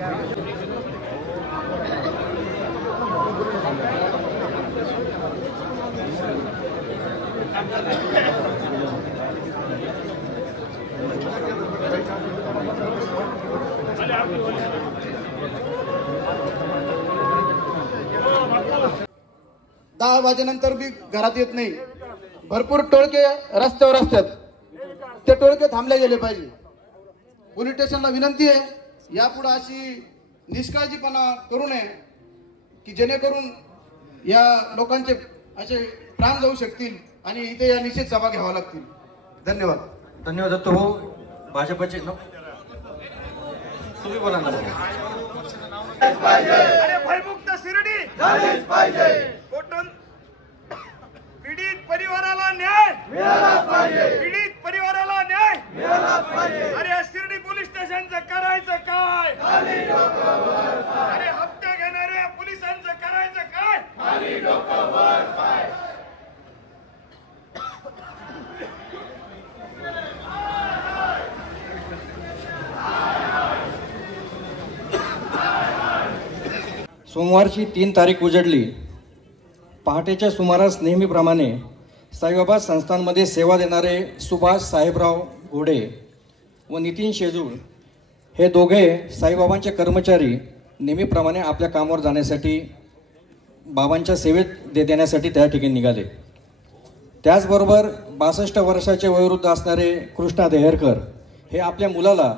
दहा वाजेनंतर बी घरात येत नाही. भरपूर टोळके रस्त्यावर असतात, ते टोळके थांबले गेले पाहिजे. पोलीस स्टेशनला विनंती आहे, यापुढे अशी निष्काळजीपणा करू नये की जेणेकरून या लोकांचे असे प्राण जाऊ शकतील आणि इथे या निश्चित सभा घ्याव्या लागतील. धन्यवाद. धन्यवाद दत्तू भाऊ. भाजपचे तुम्ही बोला ना. अरे भयमुक्त शिर्डी झालीच पाहिजे. पीडित परिवाराला न्याय मिळालाच पाहिजे. पीडित परिवाराला न्याय मिळालाच पाहिजे. अरे शिर्डी पोलीस स्टेशनचं करायचं काय? खाली डोकं वर पाय. अरे हप्ते घेणाऱ्या पोलिसांचं करायचं काय? खाली डोकं वर पाय. सोमवारची 3 तारीख उजडली. पहाटेच्या सुमारास नेहमीप्रमाणे साईबाबा संस्थांमध्ये सेवा देणारे सुभाष साहेबराव घोडे व नितीन शेजूळ हे दोघे साईबाबांचे कर्मचारी नेहमीप्रमाणे आपल्या कामावर जाण्यासाठी बाबांच्या सेवेत देण्यासाठी त्या ठिकाणी निघाले. त्याचबरोबर 62 वर्षाचे वयोवृद्ध असणारे कृष्णा देहरकर हे आपल्या मुलाला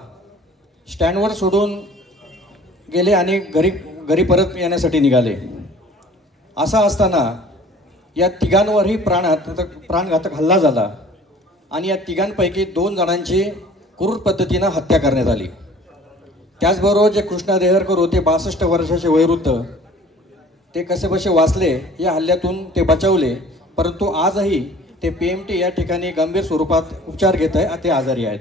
स्टँडवर सोडून गेले आणि घरी परत येण्यासाठी निघाले. असं असताना या तिघांवरही प्राणघातक हल्ला झाला आणि या तिघांपैकी 2 जणांची क्रूर पद्धतीनं हत्या करण्यात आली. त्याचबरोबर जे कृष्णा देहरकर होते 62 वर्षाचे वयोवृद्ध, ते कसेबसे वाचले, या हल्ल्यातून ते बचावले, परंतु आजही ते PMT या ठिकाणी गंभीर स्वरूपात उपचार घेत आहे, ते आजारी आहेत.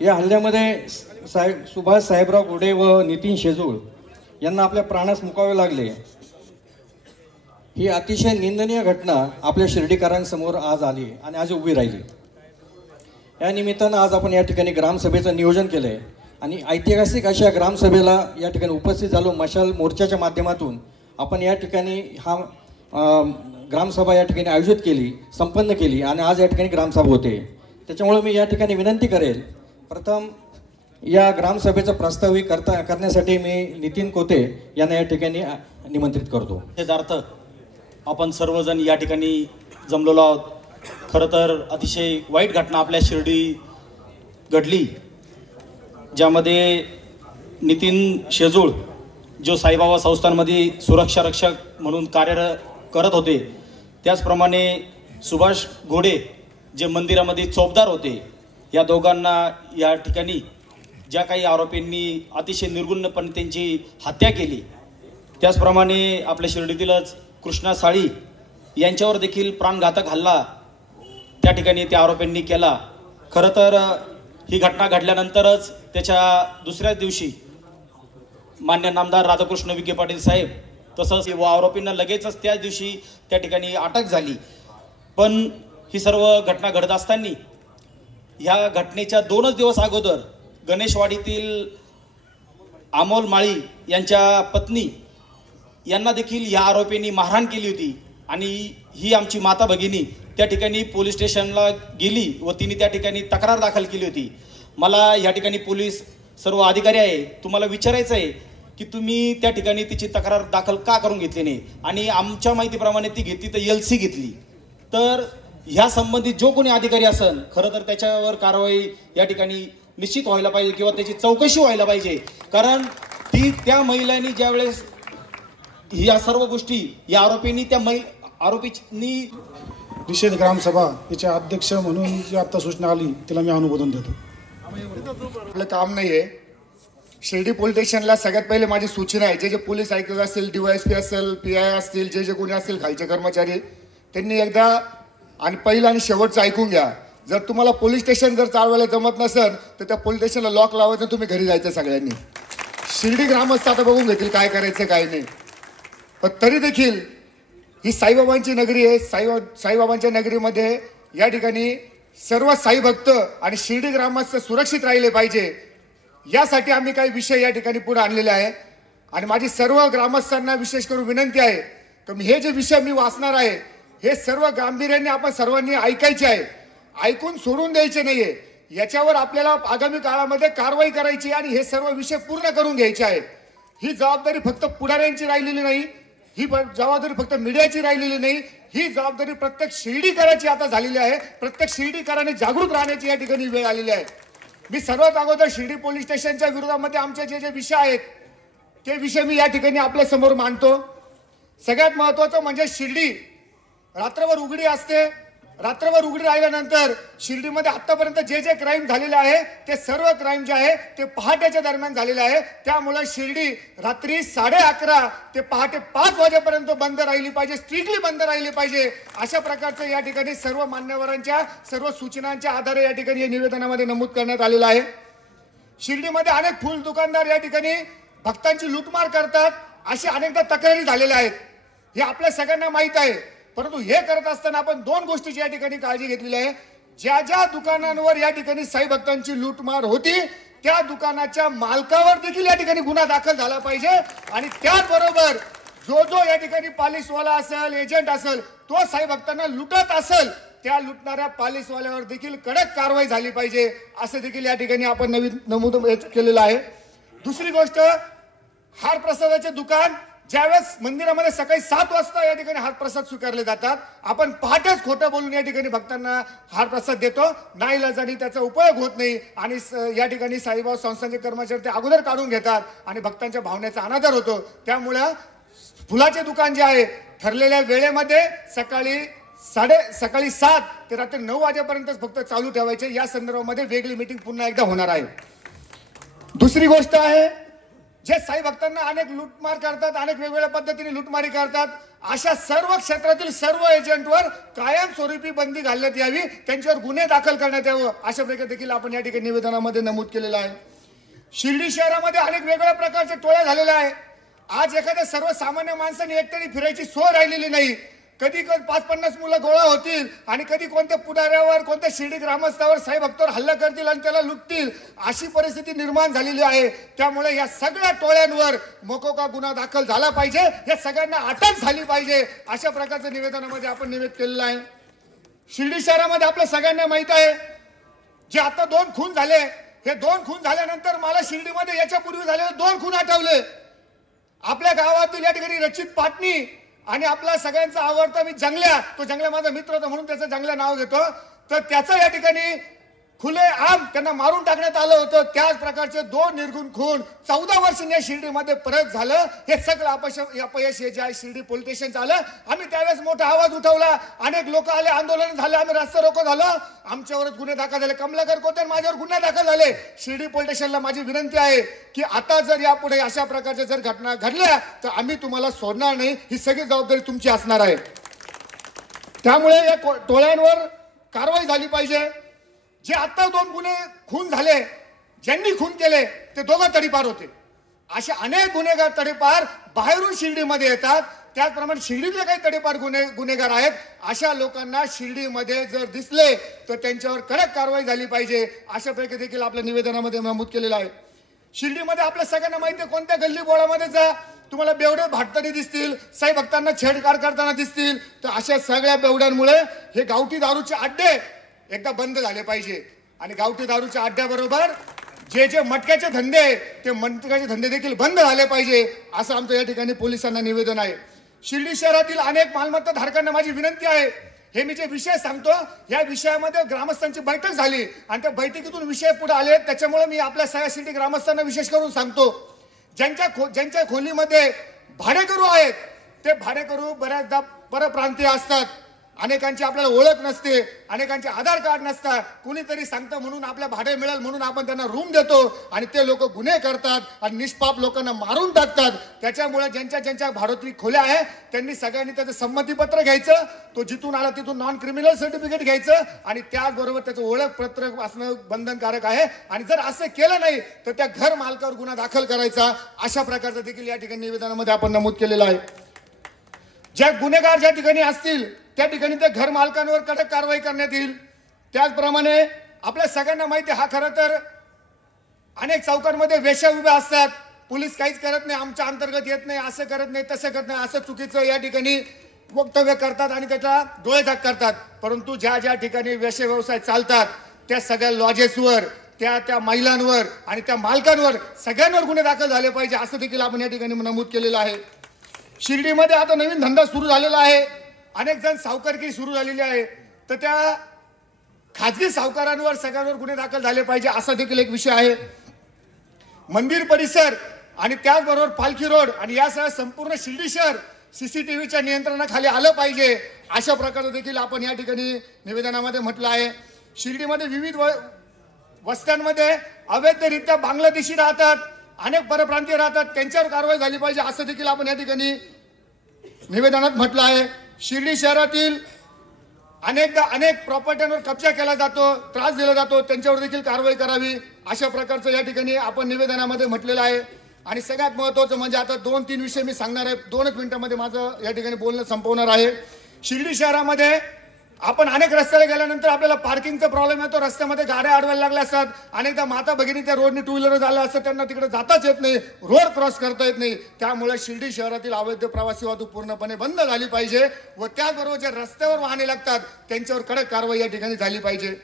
या हल्ल्यामध्ये सुभाष साहेबराव घोडे व नितीन शेजूळ यांना आपल्या प्राणास मुकावे लागले. ही अतिशय निंदनीय घटना आपल्या शिर्डीकरांसमोर आज आली आणि आज उभी राहिली. या निमित्तानं आज आपण या ठिकाणी ग्रामसभेचं नियोजन केलं आहे आणि ऐतिहासिक अशा ग्रामसभेला या ठिकाणी उपस्थित झालो. मशाल मोर्चाच्या माध्यमातून आपण या ठिकाणी ग्रामसभा या ठिकाणी आयोजित केली, संपन्न केली आणि आज या ठिकाणी ग्रामसभा होते. त्याच्यामुळे मी या ठिकाणी विनंती करेल, प्रथम या ग्रामसभेचं प्रास्ताविक करण्यासाठी मी नितीन कोते यांना या ठिकाणी निमंत्रित करतो. अर्थ आपण सर्वजण या ठिकाणी जमलेलो आहोत. खरं तर अतिशय वाईट घटना आपल्या शिर्डी घडली, ज्यामध्ये नितीन शेजूळ जो साईबाबा संस्थांमध्ये सुरक्षा रक्षक म्हणून कार्य करत होते, त्याचप्रमाणे सुभाष घोडे जे मंदिरामध्ये चौकीदार होते, या दोघांना या ठिकाणी ज्या काही आरोपींनी अतिशय निर्गुणपणे त्यांची हत्या केली. त्याचप्रमाणे आपल्या शिर्डीतीलच कृष्णा साळी यांच्यावर देखील प्राणघातक हल्ला त्या ठिकाणी त्या आरोपींनी केला. खरं तर ही घटना घडल्यानंतरच त्याच्या दुसऱ्याच दिवशी मान्य नामदार राधाकृष्ण विखे पाटील साहेब तसंच व आरोपींना लगेचच त्याच दिवशी त्या ठिकाणी अटक झाली. पण ही सर्व घटना घडत असताना ह्या घटनेच्या 2च दिवस अगोदर गणेशवाडीतील अमोल माळी यांच्या पत्नी यांना देखील या आरोपींनी मारहाण केली होती आणि ही आमची माता भगिनी त्या ठिकाणी पोलीस स्टेशनला गेली व तिने त्या ठिकाणी तक्रार दाखल केली होती. मला या ठिकाणी पोलीस सर्व अधिकारी आहे, तुम्हाला विचारायचं आहे की तुम्ही त्या ठिकाणी तिची तक्रार दाखल का करून घेतली नाही, आणि आमच्या माहितीप्रमाणे ती घेतली तर LC घेतली. तर ह्या संबंधित जो कोणी अधिकारी असेल खरं तर त्याच्यावर कारवाई या ठिकाणी निश्चित व्हायला पाहिजे किंवा त्याची चौकशी व्हायला पाहिजे. कारण त्या महिलांनी ज्यावेळेस या सर्व गोष्टी या आरोपींनी आरोपींनी निषेध ग्रामसभा याचे अध्यक्ष म्हणून जी आता सूचना आली तिला मी अनुमोदन देतो. आपलं काम नाहीये. शिर्डी पोलीस स्टेशनला सगळ्यात पहिले माझी सूचना आहे, जे पोलीस आयुक्त असेल, DYSP असेल, PI असतील, जे कोणी असतील खालचे कर्मचारी, त्यांनी एकदा आणि पहिलं आणि शेवटचं ऐकून घ्या. जर तुम्हाला पोलीस स्टेशन जर चालवायला जमत नसेल तर त्या पोलीस स्टेशनला लॉक लावायचं, तुम्ही घरी जायचं सगळ्यांनी. शिर्डी ग्रामस्थ आता बघून घेतील काय करायचं काय नाही. पण तरी देखील ही साईबाबांची नगरी आहे. साईबाबांच्या नगरीमध्ये या ठिकाणी सर्व साई भक्त आणि शिर्डी ग्रामस्थ सुरक्षित राहिले पाहिजे यासाठी आम्ही काही विषय या ठिकाणी पुढे आणलेले आहे आणि माझी सर्व ग्रामस्थांना विशेष करून विनंती आहे की हे जे विषय मी वाचणार आहे हे सर्व गांभीर्याने आपण सर्वांनी ऐकायचे आहे, ऐकून सोडून द्यायचे नाहीये. याच्यावर आपल्याला आगामी काळामध्ये कारवाई करायची आणि हे सर्व विषय पूर्ण करून घ्यायचे आहेत. ही जबाबदारी फक्त पुढाऱ्यांची राहिलेली नाही, ही जबाबदारी फक्त मीडियाची राहिलेली नाही, ही जबाबदारी प्रत्येक शिर्डीकरांची आता झालेली आहे. प्रत्येक शिर्डीकरांनी जागृत राहण्याची या ठिकाणी वेळ आलेली आहे. मी सर्वात अगोदर शिर्डी पोलीस स्टेशनच्या विरोधामध्ये आमचे जे विषय आहेत ते विषय मी या ठिकाणी आपल्या समोर मांडतो. सगळ्यात महत्वाचं म्हणजे शिर्डी रात्रभर उघडी असते. रात्रभर उघडी राहिल्यानंतर शिर्डीमध्ये आतापर्यंत जे जे क्राईम झालेले आहे ते सर्व क्राईम जे आहे ते पहाटेच्या दरम्यान झालेले आहे. त्यामुळे शिर्डी रात्री 11:30 ते पहाटे 5 वाजेपर्यंत बंद राहिली पाहिजे, स्ट्रिक्टली बंद राहिली पाहिजे. अशा प्रकारचं या ठिकाणी सर्व मान्यवरांच्या सर्व सूचनांच्या आधारे या ठिकाणी निवेदनामध्ये नमूद करण्यात आलेलं आहे. शिर्डीमध्ये अनेक फुल दुकानदार या ठिकाणी भक्तांची लूटमार करतात, अशी अनेकदा तक्रारी झालेल्या आहेत. हे आपल्या सगळ्यांना माहित आहे. परंतु हे करत असताना आपण 2 गोष्टीची या ठिकाणी काळजी घेतलेली आहे. ज्या ज्या दुकानांवर या ठिकाणी साई भक्तांची लूटमार होती त्या दुकानाच्या मालकावर देखील या ठिकाणी गुन्हा दाखल झाला पाहिजे आणि त्याचबरोबर जो या ठिकाणी पालिसवाला असेल, एजंट असेल, तो साई भक्तांना लुटत असेल त्या लुटणाऱ्या पालिसवाल्यावर देखील कडक कारवाई झाली पाहिजे असं देखील या ठिकाणी आपण नवीन नमूद केलेलं आहे. दुसरी गोष्ट, हार प्रसादाचे दुकान ज्यावेळेस मंदिरामध्ये सकाळी 7 वाजता या ठिकाणी हारप्रसाद स्वीकारले जातात, आपण पहाटेच खोटं बोलून या ठिकाणी भक्तांना हारप्रसाद देतो. नाईलाजाने त्याचा उपयोग होत नाही आणि या ठिकाणी साईबाबा संस्थांचे कर्मचारी ते अगोदर काढून घेतात आणि भक्तांच्या भावनेचा अनादर होतो. त्यामुळे फुलाचे दुकान जे आहे ठरलेल्या वेळेमध्ये सकाळी 7 ते रात्री 9 वाजेपर्यंतच फक्त चालू ठेवायचे. या संदर्भामध्ये वेगळी मीटिंग पुन्हा एकदा होणार आहे. दुसरी गोष्ट आहे, जे साई भक्तांना अनेक लूटमार करतात, अनेक वेगवेगळ्या पद्धतीने लूटमारी करतात, अशा सर्व क्षेत्रातील सर्व एजंटवर कायमस्वरूपी बंदी घालण्यात यावी, त्यांच्यावर गुन्हे दाखल करण्यात यावं अशा प्रकारे देखील आपण या ठिकाणी निवेदनामध्ये नमूद केलेलं आहे. शिर्डी शहरामध्ये अनेक वेगवेगळ्या प्रकारचे टोळ्या झालेल्या आहे. आज एखाद्या सर्वसामान्य माणसाने एकतरी फिरायची सोय राहिलेली नाही. कधी 5-50 मुलं गोळा होतील आणि कधी कोणत्या पुढाऱ्यावर, कोणत्या शिर्डी ग्रामस्थावर, साई भक्तावर हल्ला करतील आणि त्याला लुटतील, अशी परिस्थिती निर्माण झालेली आहे. त्यामुळे या सगळ्या टोळ्यांवर मोकोका गुन्हा दाखल झाला पाहिजे, या सगळ्यांना अटक झाली पाहिजे अशा प्रकारचं निवेदनामध्ये आपण निवेदन केलेलं आहे. शिर्डी शहरामध्ये आपल्या सगळ्यांना माहित आहे, जे आता 2 खून झाले, हे 2 खून झाल्यानंतर मला शिर्डीमध्ये याच्यापूर्वी झालेले 2 खून आठवले. आपल्या गावातील या ठिकाणी रचित पाटणी आणि आपला सगळ्यांचा आवडता मी जंगल्या, तो जंगल्या माझा मित्र होता म्हणून त्याचं जंगल्या नाव घेतो, तर त्याचं या ठिकाणी खुले आम त्यांना मारून टाकण्यात आलं होतं. त्याच प्रकारचे 2 निर्गुण खून 14 वर्षांनी शिर्डीमध्ये परत झालं. हे सगळं अपयश हे जे आहे शिर्डी पोलीस स्टेशन आलं. आम्ही त्यावेळेस मोठा आवाज उठवला, अनेक लोक आले, आंदोलन झालं, आम्ही रस्ता रोको झालं, आमच्यावरच गुन्हे दाखल झाले. कमलाकर कोते माझ्यावर गुन्हे दाखल झाले. शिर्डी पोलीस स्टेशनला माझी विनंती आहे की आता जर यापुढे अशा प्रकारच्या जर घटना घडल्या तर आम्ही तुम्हाला सोडणार नाही, ही सगळी जबाबदारी तुमची असणार आहे. त्यामुळे या टोळ्यांवर कारवाई झाली पाहिजे. जे आता 2 खून झाले, ज्यांनी खून केले ते 2 तडीपार होते. असे अनेक गुन्हेगार तडीपार बाहेरून शिर्डीमध्ये येतात. त्याचप्रमाणे शिर्डीतले काही तडीपार गुन्हेगार आहेत, अशा लोकांना शिर्डीमध्ये जर दिसले तर त्यांच्यावर कडक कारवाई झाली पाहिजे अशा प्रकारे देखील आपल्या निवेदनामध्ये नमूद केलेलं आहे. शिर्डीमध्ये आपल्या सगळ्यांना माहिती आहे, कोणत्या गल्ली बोळामध्ये जा तुम्हाला बेवडे भाटताना दिसतील, साई भक्तांना छेडछाड करताना दिसतील. तर अशा सगळ्या बेवड्यांमुळे हे गावठी दारूचे अड्डे एकदा बंद झाले पाहिजे आणि गावठी दारूच्या अड्ड्याबरोबर जे मटक्याचे धंदे ते मटक्याचे धंदे देखील बंद झाले पाहिजे असं आमचं या ठिकाणी पोलिसांना निवेदन आहे. शिर्डी शहरातील अनेक मालमत्ता धारकांना माझी विनंती आहे, हे मी जे विषय सांगतो या विषयामध्ये ग्रामस्थांची बैठक झाली आणि त्या बैठकीतून विषय पुढे आले. त्याच्यामुळे मी आपल्या सगळ्या शिर्डी ग्रामस्थांना विशेष करून सांगतो, ज्यांच्या खोलीमध्ये भाडेकरू आहेत ते भाडेकरू बऱ्याचदा परप्रांतीय असतात. अनेकांची आपल्याला ओळख नसते, अनेकांचे आधार कार्ड नसतात. कुणीतरी सांगतं म्हणून आपल्या भाडे मिळेल म्हणून आपण त्यांना रूम देतो आणि ते लोक गुन्हे करतात आणि निष्पाप लोकांना मारून टाकतात. त्याच्यामुळे ज्यांच्या भाडोत्री खोल्या आहे त्यांनी सगळ्यांनी त्याचं संमतीपत्र घ्यायचं, तो जिथून आला तिथून नॉन क्रिमिनल सर्टिफिकेट घ्यायचं आणि त्याचबरोबर त्याचं ओळखपत्र असणं बंधनकारक आहे. आणि जर असं केलं नाही तर त्या घर मालकावर गुन्हा दाखल करायचा अशा प्रकारचं देखील या ठिकाणी निवेदनामध्ये आपण नमूद केलेलं आहे. ज्या गुन्हेगार ज्या ठिकाणी असतील त्या ठिकाणी त्या घर मालकांवर कडक कारवाई करण्यात येईल. त्याचप्रमाणे आपल्या सगळ्यांना माहिती, हा खरं तर अनेक चौकांमध्ये वेश्या उभ्या असतात, पोलीस काहीच करत नाही, आमच्या अंतर्गत येत नाही, असं करत नाही, तसं करत नाही, असं चुकीचं या ठिकाणी वक्तव्य करतात आणि त्याचा डोळेझाक करतात. परंतु ज्या ज्या ठिकाणी वेश्या व्यवसाय चालतात त्या सगळ्या लॉजेसवर, त्या महिलांवर आणि त्या मालकांवर सगळ्यांवर गुन्हे दाखल झाले पाहिजे, असं देखील आपण या ठिकाणी नमूद केलेलं आहे. शिर्डीमध्ये आता नवीन धंदा सुरू झालेला आहे, अनेक जण सावकारकी सुरू झालेली आहे, तर त्या खाजगी सावकारांवर सगळ्यांवर गुन्हे दाखल झाले पाहिजे, असा देखील एक विषय आहे. मंदिर परिसर आणि त्याचबरोबर पालखी रोड आणि यासह संपूर्ण शिर्डी शहर सीसीटीव्हीच्या नियंत्रणाखाली आलं पाहिजे, अशा प्रकारे देखील आपण या ठिकाणी निवेदनामध्ये म्हटलं आहे. शिर्डीमध्ये विविध वस्त्यांमध्ये अवैधरित्या बांगलादेशी राहतात, अनेक परप्रांतीय राहतात, त्यांच्यावर कारवाई झाली पाहिजे, असं देखील आपण या ठिकाणी निवेदनात म्हटलं आहे. शिर्डी शहरातील अनेक प्रॉपर्ट्यांवर कब्जा केला जातो, त्रास दिला जातो, त्यांच्यावर देखील कारवाई करावी, अशा प्रकारचं या ठिकाणी आपण निवेदनामध्ये म्हटलेलं आहे. आणि सगळ्यात महत्त्वाचं म्हणजे आता 2-3 विषय मी सांगणार आहे, 2 मिनिटांमध्ये माझं या ठिकाणी बोलणं संपवणार आहे. शिर्डी शहरामध्ये आपण अनेक रस्त्याला गेल्यानंतर आपल्याला पार्किंगचा प्रॉब्लेम येतो, रस्त्यामध्ये गाड्या अडवायला लागल्या असतात, अनेकदा माता भगिनी त्या रोडने 2 व्हीलर झाल्या असतात, त्यांना तिकडे जाताच येत नाही, रोड क्रॉस करता येत नाही. त्यामुळे शिर्डी शहरातील अवैध प्रवासी वाहतूक पूर्णपणे बंद झाली पाहिजे व त्याचबरोबर जे रस्त्यावर वाहने लागतात त्यांच्यावर कडक कारवाई या ठिकाणी झाली पाहिजे.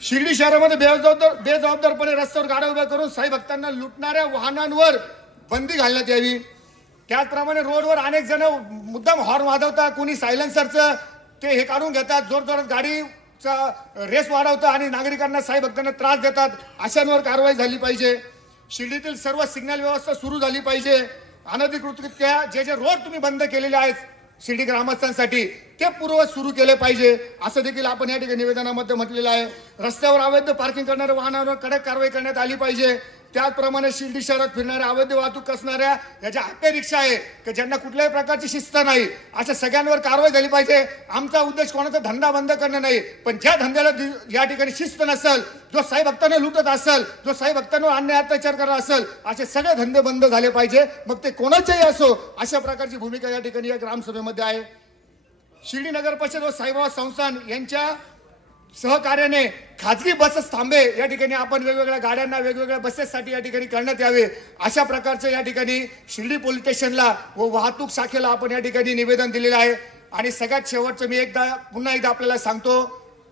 शिर्डी शहरामध्ये बेजबाबदारपणे रस्त्यावर गाड्या उभ्या करून साई भक्तांना लुटणाऱ्या वाहनांवर बंदी घालण्यात यावी. त्याचप्रमाणे रोडवर अनेक जण मुद्दाम हॉर्न वाजवतात, कोणी सायलेन्सरचं ते हे काढून घेतात, जोर जोरात गाडीचा रेस वाढवतात आणि नागरिकांना साई भक्तांना त्रास देतात, अशांवर कारवाई झाली पाहिजे. शिर्डीतील सर्व सिग्नल व्यवस्था सुरू झाली पाहिजे. अनधिकृतरित्या जे रोड तुम्ही बंद केलेले आहेत शिर्डी ग्रामस्थांसाठी ते पूर्ववत सुरू केले पाहिजे, असं देखील आपण या ठिकाणी निवेदनामध्ये म्हटलेलं आहे. रस्त्यावर अवैध पार्किंग करणाऱ्या वाहनांवर कडक कारवाई करण्यात आली पाहिजे. त्याचप्रमाणे शिर्डी शहरात फिरणाऱ्या अवैध वाहतूक असणाऱ्या या ज्या हॅपी रिक्षा आहे की ज्यांना कुठल्याही प्रकारची शिस्त नाही, अशा सगळ्यांवर कारवाई झाली पाहिजे. आमचा उद्देश कोणाचा धंदा बंद करणं नाही, पण ज्या धंद्याला या ठिकाणी शिस्त नसेल, जो साई भक्तांना लुटत असेल, जो साई भक्तांवर अन्याय अत्याचार करत असेल, असे सगळे धंदे बंद झाले पाहिजे, मग ते कोणाचेही असो, अशा प्रकारची भूमिका या ठिकाणी या ग्रामसभेमध्ये आहे. शिर्डी नगर परिषद व साईबाबा संस्थान यांच्या सहकार्याने खाजगी बसेस थांबे या ठिकाणी आपण वेगवेगळ्या गाड्यांना वेगवेगळ्या बसेससाठी या ठिकाणी करण्यात यावे, अशा प्रकारचं या ठिकाणी शिर्डी पोलीस स्टेशनला व वाहतूक शाखेला आपण या ठिकाणी निवेदन दिलेलं आहे. आणि सगळ्यात शेवटचं मी पुन्हा एकदा आपल्याला सांगतो,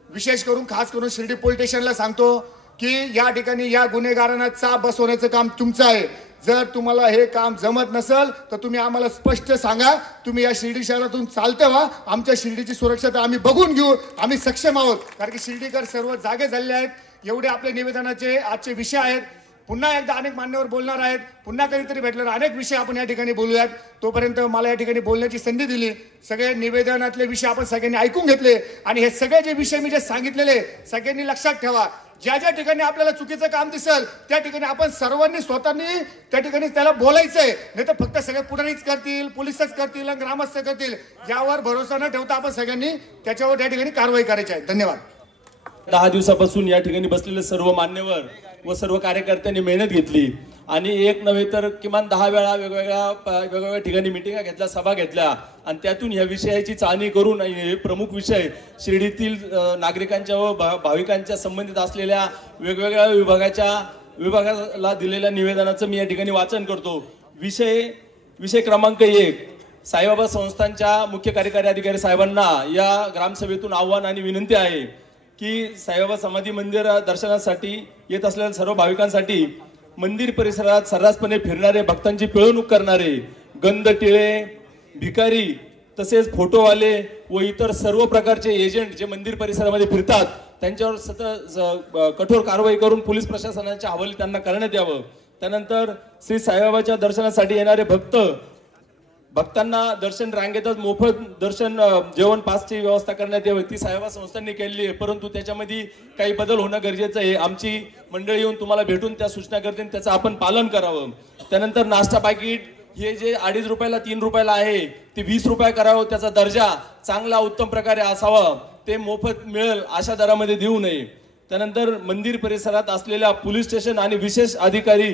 विशेष करून खास करून शिर्डी पोलीस स्टेशनला सांगतो की या ठिकाणी या गुन्हेगारांना चाप बसवण्याचं काम तुमचं आहे. जर तुम्हाला हे काम जमत नसेल तर तुम्ही आम्हाला स्पष्ट सांगा, तुम्ही या शिर्डी शहरातून चालते व्हा, आमच्या शिर्डीची सुरक्षा आम्ही बघून घेऊ, आम्ही सक्षम आहोत. कारण की शिर्डीकर सर्व जागे झालेले आहेत. एवढे आपले निवेदनाचे आजचे विषय आहेत. पुन्हा एकदा अनेक मान्यवर बोलणार आहेत, पुन्हा कधीतरी भेटल्यावर अनेक विषय आपण या ठिकाणी बोलूयात. तोपर्यंत मला या ठिकाणी बोलण्याची संधी दिली, सगळे निवेदनातले विषय आपण सगळ्यांनी ऐकून घेतले आणि हे सगळे जे विषय मी जे सांगितलेले सगळ्यांनी लक्षात ठेवा. ज्या ज्या ठिकाणी आपल्याला चुकीचं काम दिसेल त्या ठिकाणी आपण सर्वांनी स्वतःनी त्या ठिकाणी त्याला बोलायचंय, नाही तर फक्त सगळे पुढारीच करतील, पोलिसच करतील, ग्रामस्थ करतील, यावर भरोसा न ठेवता आपण सगळ्यांनी त्याच्यावर त्या ठिकाणी कारवाई करायची आहे. धन्यवाद. 10 दिवसापासून या ठिकाणी बसलेले सर्व मान्यवर व सर्व कार्यकर्त्यांनी मेहनत घेतली आणि एक नव्हे तर किमान 10 वेळा वेगवेगळ्या ठिकाणी मिटिंगा घेतल्या, सभा घेतल्या आणि त्यातून या विषयाची चाळणी करून हे प्रमुख विषय शिर्डीतील नागरिकांच्या व भाविकांच्या संबंधित असलेल्या वेगवेगळ्या विभागाला दिलेल्या निवेदनाचं मी या ठिकाणी वाचन करतो. विषय क्रमांक 1, साईबाबा संस्थांच्या मुख्य कार्यकारी अधिकारी साहेबांना या ग्रामसभेतून आव्हान आणि विनंती आहे की साईबाबा समाधी मंदिर दर्शनासाठी येत असलेल्या सर्व भाविकांसाठी मंदिर परिसरात सर्रासपणे फिरणारे, भक्तांची पिळवणूक करणारे, गंध टिळे, भिकारी तसेच फोटोवाले व इतर सर्व प्रकारचे एजंट जे मंदिर परिसरामध्ये फिरतात त्यांच्यावर सतत कठोर कारवाई करून पोलीस प्रशासनाच्या हवाली त्यांना करण्यात यावं. त्यानंतर श्री साईबाबाच्या दर्शनासाठी येणारे भक्तांना दर्शन रांगेतच मोफत दर्शन जेवण पासची व्यवस्था करण्यात यावी. ती साईबाबा संस्थांनी केलेली आहे, परंतु त्याच्यामध्ये काही बदल होणं गरजेचं आहे. आमची मंडळी येऊन तुम्हाला भेटून त्या सूचना करतील, त्याचं आपण पालन करावं. त्यानंतर नाश्ता पाकिट हे जे 2.5 रुपयाला 3 रुपयाला आहे ते 20 रुपये करावं. त्याचा दर्जा चांगला उत्तम प्रकारे असावा, ते मोफत मिळेल अशा दरामध्ये देऊ नये. त्यानंतर मंदिर परिसरात असलेल्या पोलीस स्टेशन आणि विशेष अधिकारी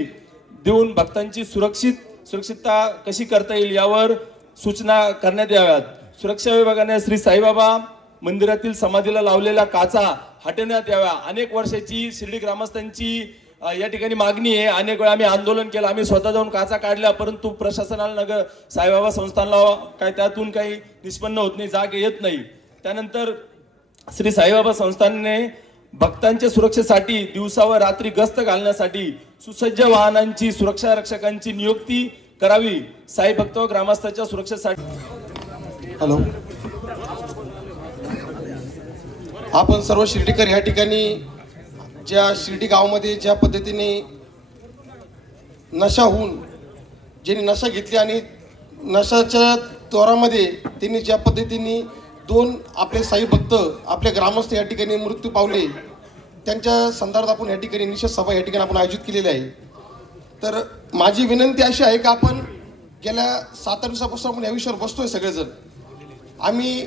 देऊन भक्तांची सुरक्षितता कशी करता येईल यावर सूचना करण्यात याव्यात. सुरक्षा विभागाने श्री साईबाबा मंदिरातील समाधीला लावलेल्या काचा हटवण्यात याव्या. अनेक वर्षाची शिर्डी ग्रामस्थांची या ठिकाणी मागणी आहे. अनेक वेळा आम्ही आंदोलन केलं, आम्ही स्वतः जाऊन काचा काढल्या, परंतु प्रशासनाला नगर साईबाबा संस्थानला काय त्यातून काही निष्पन्न होत नाही, जाग येत नाही. त्यानंतर श्री साईबाबा संस्थानने भक्तांच्या सुरक्षेसाठी दिवसा व रात्री गस्त घालण्यासाठी सुसज्ज वाहनांची सुरक्षा रक्षकांची नियुक्ती करावी. साई भक्त व ग्रामस्थांच्या सुरक्षेसाठी. हॅलो, आपण सर्व शिर्डीकर या ठिकाणी ज्या शिर्डी गावामध्ये ज्या पद्धतीने नशा होऊन ज्यांनी नशा घेतली आणि नशाच्या तोरामध्ये त्यांनी ज्या पद्धतीने 2 आपले साई भक्त आपले ग्रामस्थ या ठिकाणी मृत्यू पावले, त्यांच्या संदर्भात आपण या ठिकाणी निषेध सभा या ठिकाणी आपण आयोजित केलेली आहे. तर माझी विनंती अशी आहे की आपण गेल्या 7 दिवसापासून आपण या विषयावर बसतोय सगळेजण. आम्ही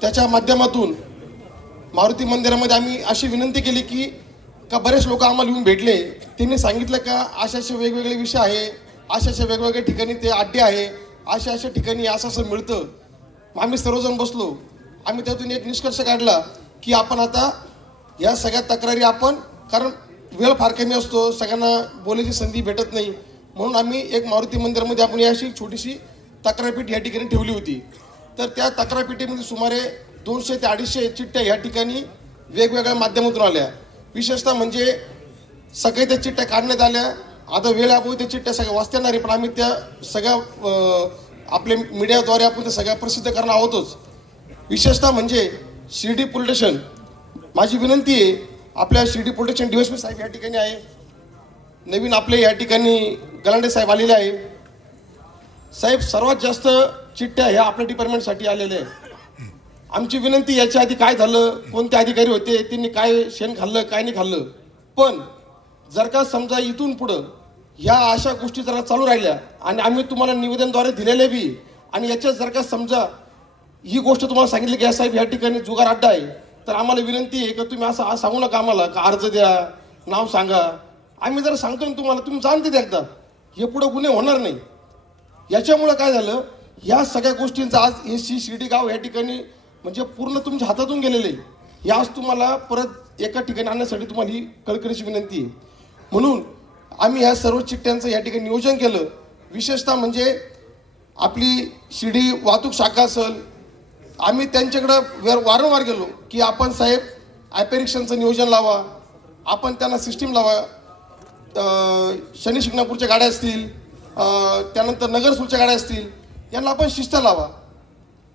त्याच्या माध्यमातून मारुती मंदिरामध्ये आम्ही अशी विनंती केली की बरेच लोक आम्हाला येऊन भेटले, त्यांनी सांगितलं का असे वेगवेगळे विषय आहे, अशा वेगवेगळ्या ठिकाणी ते अड्डे आहे, अशा ठिकाणी असं मिळतं. आम्ही सर्वजण बसलो, आम्ही त्यातून एक निष्कर्ष काढला की आपण आता या सगळ्या तक्रारी आपण, कारण वेळ फार कमी असतो, सगळ्यांना बोलायची संधी भेटत नाही, म्हणून आम्ही एक मारुती मंदिरामध्ये आपण अशी छोटीशी तक्रारपेठ या ठिकाणी ठेवली होती. तर त्या तक्रारपेठीमध्ये सुमारे 200 ते 250 चिठ्ठ्या या ठिकाणी वेगवेगळ्या माध्यमातून आल्या. विशेषतः म्हणजे सगळे त्या चिठ्ठ्या काढण्यात आल्या. आता वेळ अभावी त्या चिठ्ठ्या सगळ्या वाचता येणार आहे, पण आम्ही त्या सगळ्या आपल्या मीडियाद्वारे आपण त्या सगळ्या प्रसिद्ध करणार आहोतच. विशेषतः म्हणजे शिर्डी पोलीस स्टेशन, माझी विनंती आहे, आपल्या शिर्डी पोलीस स्टेशन DSP साहेब या ठिकाणी आहे, नवीन आपले या ठिकाणी गलांडे साहेब आलेले आहे. साहेब, सर्वात जास्त चिठ्ठ्या ह्या आपल्या डिपार्टमेंटसाठी आलेल्या आहे. आमची विनंती, याच्या आधी काय झालं, कोणते अधिकारी होते, त्यांनी काय शेण खाल्लं काय नाही खाल्लं, पण जर का समजा इथून पुढं ह्या अशा गोष्टी जरा चालू राहिल्या आणि आम्ही तुम्हाला निवेदनद्वारे दिलेले बी, आणि याच्यात जर का समजा ही गोष्ट तुम्हाला सांगितली की या साहेब या ठिकाणी जुगार अड्डा आहे, तर आम्हाला विनंती आहे की तुम्ही असं सांगू नका आम्हाला का अर्ज द्या, नाव सांगा. आम्ही जर सांगतो ना तुम्हाला, तुम्ही जाणते ते एकदा, हे पुढे गुन्हे होणार नाही. याच्यामुळं काय झालं, या सगळ्या गोष्टींचा आज हे शिर्डी गाव या ठिकाणी म्हणजे पूर्ण तुमच्या हातातून गेलेले, याच तुम्हाला परत एका ठिकाणी आणण्यासाठी तुम्हाला ही कळकळीची विनंती आहे. म्हणून आम्ही ह्या सर्व चिठ्ठ्यांचं या ठिकाणी नियोजन केलं. विशेषतः म्हणजे आपली शिर्डी वाहतूक शाखा असेल, आम्ही त्यांच्याकडं वारंवार गेलो की आपण साहेब ॲपेरिक्शनचं नियोजन लावा, आपण त्यांना सिस्टीम लावा, शनी शिंगणापूरच्या गाड्या असतील, त्यानंतर नगरसूलच्या गाड्या असतील, यांना आपण शिस्त लावा.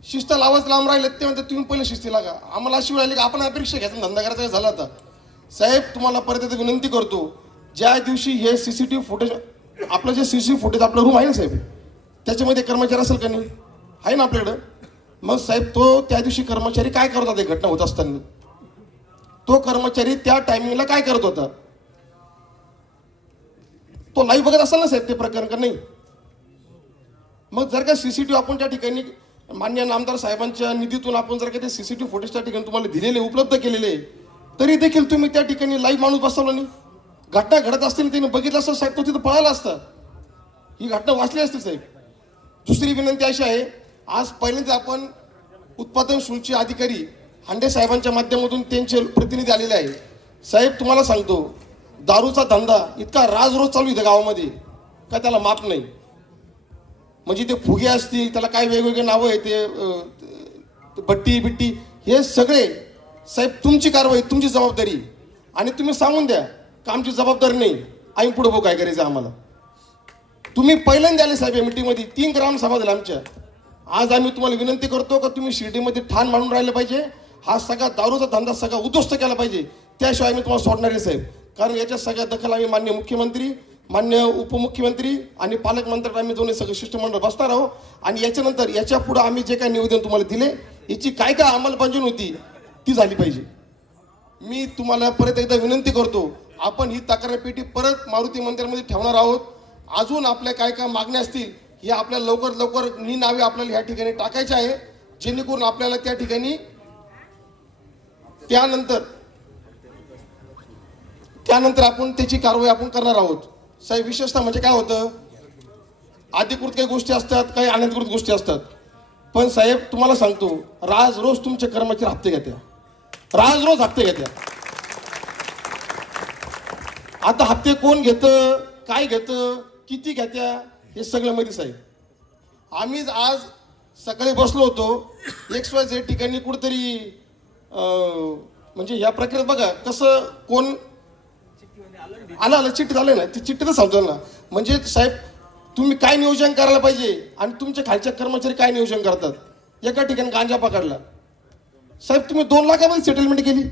शिस्त लावाच लांब राहिले ते म्हणतात तुम्ही पहिले शिस्ती लागा. आम्हाला अशी वेळ आली की आपण अपेक्षा घ्यायचा धंदा करायचा झाला. आता साहेब, तुम्हाला परत एकदा विनंती करतो, ज्या दिवशी हे CCTV फुटेज, आपलं जे CCTV फुटेज आपलं रूम आहे ना साहेब, त्याच्यामध्ये कर्मचारी असेल का नाही, आहे ना आपल्याकडं, मग साहेब तो त्या दिवशी कर्मचारी काय करत होता, घटना होत असताना तो कर्मचारी त्या टायमिंगला काय करत होता, तो लाईव्ह बघत असेल ना साहेब ते प्रकरण का नाही. मग जर का CCTV आपण त्या ठिकाणी मान्य आमदार साहेबांच्या निधीतून आपण जर का ते CCTV फुटेज त्या ठिकाणी तुम्हाला दिलेले, उपलब्ध केलेले, तरी देखील तुम्ही त्या ठिकाणी लाईव्ह माणूस बसवला नाही. घटना घडत असते त्याने बघितलं असतं साहेब, तो तिथं पळाला असता, ही घटना वाचली असते साहेब. दुसरी विनंती अशी आहे, आज पहिल्यांदा आपण उत्पादन शुल्कचे अधिकारी हांडे साहेबांच्या माध्यमातून त्यांचे प्रतिनिधी आलेले आहे. साहेब, तुम्हाला सांगतो, दारूचा धंदा इतका राजरोज चालू इथं गावामध्ये का त्याला माप नाही. म्हणजे ते फुगे असतील, त्याला काय वेगवेगळे नावं आहे, ते भट्टी बिट्टी, हे सगळे साहेब तुमची कारवाई, तुमची जबाबदारी, आणि तुम्ही सांगून द्या का आमची जबाबदारी नाही, आम्ही पुढे बघू काय करायचं आम्हाला. तुम्ही पहिल्यांदा आले साहेब या मीटिंगमध्ये, 3 ग्रामसभा झाल्या आमच्या. आज आम्ही तुम्हाला विनंती करतो का तुम्ही शिर्डीमध्ये ठाण मांडून राहिलं पाहिजे, हा सगळा दारूचा धंदा सगळा उद्ध्वस्त केला पाहिजे, त्याशिवाय आम्ही तुम्हाला सोडणार आहे साहेब. कारण याच्या सगळ्या दखल आम्ही मान्य मुख्यमंत्री, मान्य उपमुख्यमंत्री आणि पालकमंत्री आम्ही दोन्ही सगळं शिष्टमंडळ बसणार आहोत. आणि याच्यानंतर याच्या पुढे आम्ही जे काही निवेदन तुम्हाला दिले, याची काय काय अंमलबजावणी होती ती झाली पाहिजे. मी तुम्हाला परत एकदा विनंती करतो, आपण ही तक्रार पेटी परत मारुती मंदिरामध्ये ठेवणार आहोत. अजून आपल्या काय काय मागण्या असतील हे आपल्याला लवकर नावे आपल्याला ह्या ठिकाणी टाकायचे आहे, जेणेकरून आपल्याला त्या ठिकाणी त्यानंतर आपण त्याची कारवाई आपण करणार आहोत. साहेब, विशेषतः म्हणजे काय होतं, अधिकृत काही गोष्टी असतात, काही अनधिकृत गोष्टी असतात, पण साहेब तुम्हाला सांगतो, रोज तुमचे कर्मचारी हप्ते घेत्या, रोज हप्ते घेत्या. आता हप्ते कोण घेतं, काय घेतं, किती घेत्या, हे सगळं माहिती साहेब. आम्ही आज सकाळी बसलो होतो XYZ ठिकाणी कुठेतरी, म्हणजे या प्रक्रियेत बघा कसं कोण आलं चिठ्ठी झालं ना, ती चिठ्ठी तर सांगतो ना. म्हणजे साहेब तुम्ही काय नियोजन करायला पाहिजे आणि तुमच्या खालच्या कर्मचारी काय नियोजन करतात. एका ठिकाणी गांजा पकडला साहेब, तुम्ही 2 लाखामध्ये सेटलमेंट केली.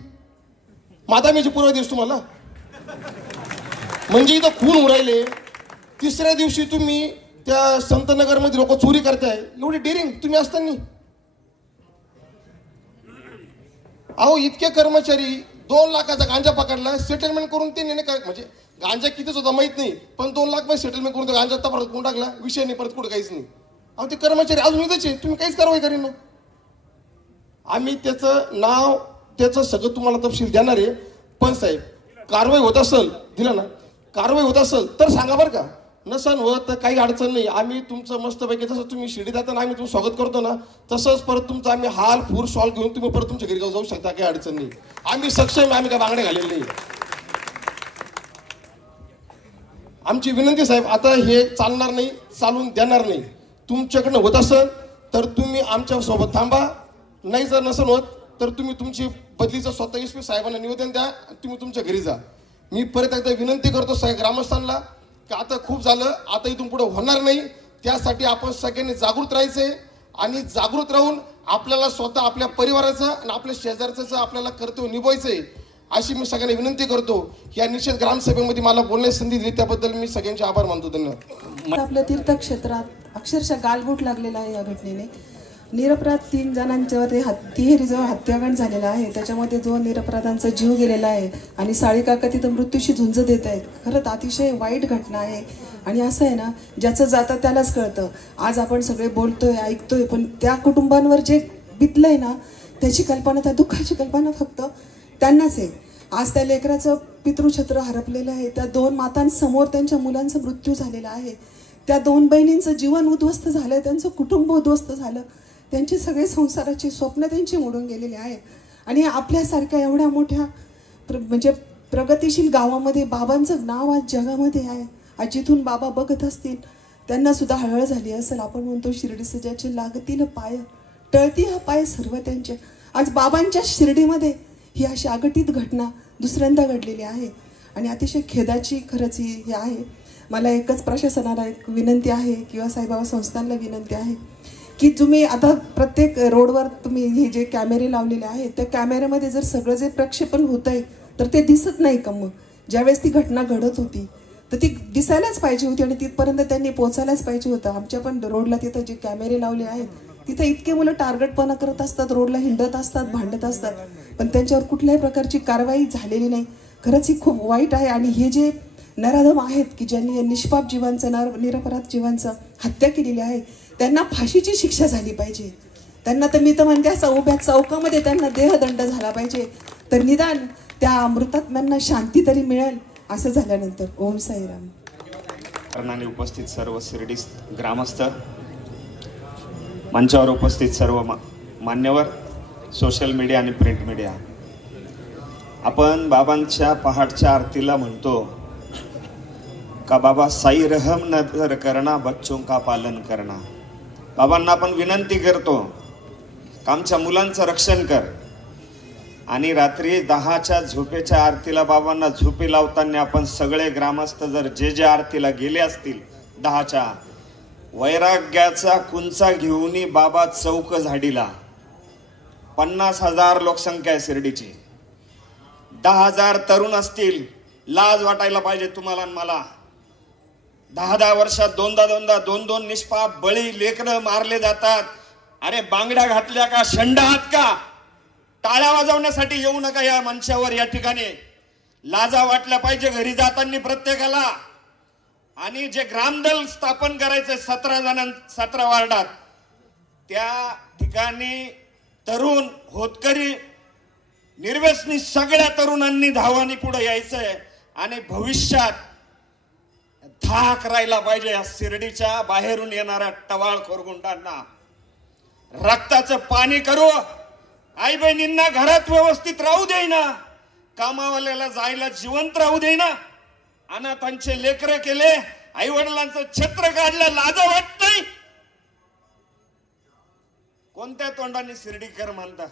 मादामीचे पूर्व दिवस तुम्हाला म्हणजे इथं खून उरायले. तिसऱ्या दिवशी तुम्ही त्या संतनगरमध्ये लोक चोरी करताय. एवढी डेअरिंग तुम्ही असताना. अहो इतके कर्मचारी 2 लाखाचा गांजा पकडला, सेटलमेंट करून ते म्हणजे गांजा कितीच होता माहित नाही, पण 2 लाख मध्ये सेटलमेंट करून गांजा परत कोण टाकला, विषय नाही, परत कुठं काहीच नाही. अहो ते कर्मचारी अजून इथंच आहे, तुम्ही काहीच कारवाई करीन ना. आम्ही त्याचं नाव त्याचं सगळं तुम्हाला तपशील देणार आहे. पण साहेब कारवाई होत असेल, दिलं ना, कारवाई होत असेल तर सांगा बरं का. नसन होत तर काही अडचण नाही. आम्ही तुमचं मस्तपैकी जसं तुम्ही शिर्डी जाताना आम्ही तुमचं स्वागत करतो ना, तसंच परत तुमचं आम्ही हाल फूर सॉल्व घेऊन तुम्ही परत तुमच्या घरी जाऊ शकता. काही अडचण नाही. आम्ही सक्षम, आम्ही काय बांगडे घालेले नाही. आमची विनंती साहेब, आता हे चालणार नाही, चालून देणार नाही. तुमच्याकडनं होत असेल तर तुम्ही आमच्या सोबत थांबा, नाही जर नसेल होत तर तुम्ही तुमची बदलीचं स्वतः SP साहेबांना निवेदन द्या, तुम्ही तुमच्या घरी जा. मी परत एकदा विनंती करतो साहेब ग्रामस्थांना की आता खूप झालं, आता इथून पुढे होणार नाही. त्यासाठी आपण सगळ्यांनी जागृत राहायचंय आणि जागृत राहून आपल्याला स्वतः आपल्या परिवाराचं आणि आपल्या शेजारचं आपल्याला कर्तव्य निभवायचंय, अशी मी सगळ्यांना विनंती करतो. या निषेध ग्रामसभेमध्ये मला बोलण्याची संधी दिली त्याबद्दल मी सगळ्यांचे आभार मानतो. धन्यवाद. आपल्या तीर्थक्षेत्रात अक्षरशः गालबोट लागलेला आहे या घटनेने. निरपराध 3 जणांच्यावर तिहेरीजवळ हत्याकांड झालेला आहे. त्याच्यामध्ये 2 निरपराधांचा जीव गेलेला आहे आणि साळीकाका तिथं मृत्यूशी झुंज देत आहेत. खरंच अतिशय वाईट घटना आहे. आणि असं आहे ना, ज्याचं जातं त्यालाच कळतं. आज आपण सगळे बोलतोय, ऐकतोय, पण त्या कुटुंबांवर जे बितलंय ना, त्याची कल्पना, त्या दुःखाची कल्पना फक्त त्यांनाच आहे. आज त्या लेकराचं पितृछत्र हरपलेलं आहे. त्या 2 मातांसमोर त्यांच्या मुलांचा मृत्यू झालेला आहे. त्या 2 बहिणींचं जीवन उद्ध्वस्त झालं, त्यांचं कुटुंब उद्ध्वस्त झालं, त्यांचे सगळे संसाराची स्वप्न त्यांची मोडून गेलेली आहेत. आणि आपल्यासारख्या एवढ्या मोठ्या म्हणजे प्रगतिशील गावामध्ये बाबांचं नाव आज जगामध्ये आहे. आज जिथून बाबा बघत असतील त्यांना सुद्धा हळहळ झाली असेल. आपण म्हणतो शिर्डीचे ज्याचे लागतील पाय, टळती हा पाय सर्व त्यांचे. आज बाबांच्या शिर्डीमध्ये ही अशी अघटित घटना दुसऱ्यांदा घडलेली आहे आणि अतिशय खेदाची खरंच ही आहे. मला एकच प्रशासनाला एक विनंती आहे किंवा साईबाबा संस्थांना विनंती आहे की तुम्ही आता प्रत्येक रोडवर तुम्ही हे जे कॅमेरे लावलेले आहेत, त्या कॅमेऱ्यामध्ये जर सगळं जे प्रक्षेपण होत आहे तर ते दिसत नाही का? मग ज्यावेळेस ती घटना घडत होती तर ती दिसायलाच पाहिजे होती आणि तिथपर्यंत त्यांनी पोचायलाच पाहिजे होतं. आमच्या पण रोडला तिथं जे कॅमेरे लावले आहेत तिथं इतके मुलं टार्गेटपणा करत असतात, रोडला हिंडत असतात, भांडत असतात, पण त्यांच्यावर कुठल्याही प्रकारची कारवाई झालेली नाही. खरंच ही खूप वाईट आहे. आणि हे जे नराधम आहेत की ज्यांनी निष्पाप जीवांचं निरपराध जीवांचं हत्या केलेली आहे, त्यांना फाशीची शिक्षा झाली पाहिजे. त्यांना तर मी तर म्हणते असं उभ्या चौकामध्ये त्यांना देहदंड झाला पाहिजे, तर निदान त्या मृतात्म्यांना शांती तरी मिळेल. असं झाल्यानंतर ओम साईराम. कारणाने उपस्थित सर्व शिर्डी ग्रामस्थ, मंचावर उपस्थित सर्व मान्यवर, सोशल मीडिया आणि प्रिंट मीडिया, आपण बाबांच्या पहाटच्या आरतीला म्हणतो का बाबा साई रहम नजर करना, बच्चों का पालन करना. बाबांना आपण विनंती करतो का आमच्या मुलांचं रक्षण कर. आणि रात्री 10च्या झोपेच्या आरतीला बाबांना झोपी लावताना आपण सगळे ग्रामस्थ जर जे आरतीला गेले असतील 10च्या, वैराग्याचा कुंचा घेऊन बाबा चौक झाडीला. 50,000 लोकसंख्या आहे शिर्डीची, 10,000 तरुण असतील. लाज वाटायला पाहिजे तुम्हाला आणि मला. 10 वर्षात दोन निष्पाप बळी लेकरं मारले जातात. अरे बांगड्या घातल्या का, शंड आहात का? टाळ्या वाजवण्यासाठी येऊ नका या मंचावर. या ठिकाणी लाजा वाटल्या पाहिजे घरी जाताना प्रत्येकाला. आणि जे ग्रामदल स्थापन करायचे 17 वार्डात, त्या ठिकाणी तरुण, होतकरी, निर्व्यसनी सगळ्या तरुणांनी धावानी पुढे यायचंय. आणि भविष्यात धाक राहिला पाहिजे या शिर्डीच्या बाहेरून येणाऱ्या टवाळखोर गुंडांना. रक्ताचं पाणी करू. आई बहिणींना घरात व्यवस्थित राहू देईना, कामावाल्याला जायला जिवंत राहू देईना. अनाथांचे लेकरं केले, आई वडिलांचं छत्र काढलं, लाज वाटत नाही? कोणत्या तोंडाने शिर्डीकर मानता?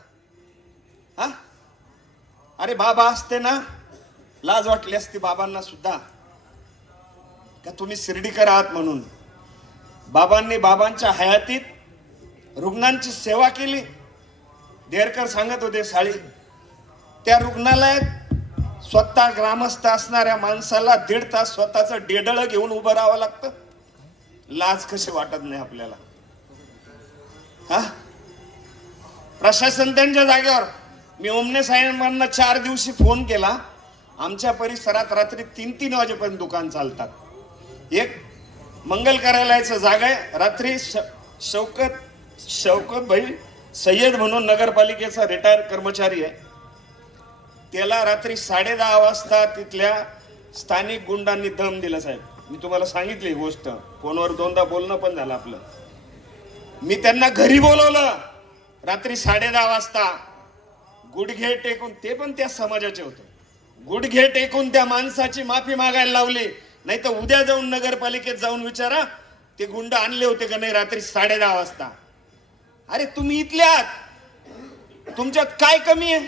हा, अरे बाबा असते ना, लाज वाटली असती बाबांना सुद्धा का तुम्ही शिर्डीकर आहात म्हणून. बाबांनी बाबांच्या हयातीत रुग्णांची सेवा केली. देरकर सांगत होते साळी, त्या रुग्णालयात स्वतः ग्रामस्थ असणाऱ्या माणसाला 1.5 तास स्वतःचं डेडळ घेऊन उभं राहावं लागतं. लाज कशी वाटत नाही आपल्याला? हा, प्रशासन त्यांच्या जागेवर. मी ओमने साहेबांना 4 दिवशी फोन केला. आमच्या परिसरात रात्री 3-3 वाजेपर्यंत दुकान चालतात. एक मंगल कार्यालयाचं जागा आहे. रात्री शौकत भाई सय्यद म्हणून नगरपालिकेचा रिटायर कर्मचारी आहे, त्याला रात्री 10:30 वाजता तिथल्या स्थानिक गुंडांनी दम दिला. साहेब, मी तुम्हाला सांगितली गोष्ट, फोनवर 2दा बोलणं पण झालं आपलं. मी त्यांना घरी बोलवलं रात्री 10:30 वाजता. गुडघे टेकून, ते पण त्या समाजाचे होते, गुडघे टेकून त्या माणसाची माफी मागायला लावली. नाही तर उद्या जाऊन नगरपालिकेत जाऊन विचारा ते गुंड आणले होते का नाही रात्री 10:30 वाजता. अरे तुम्ही इथल्यात, तुमच्यात काय कमी आहे?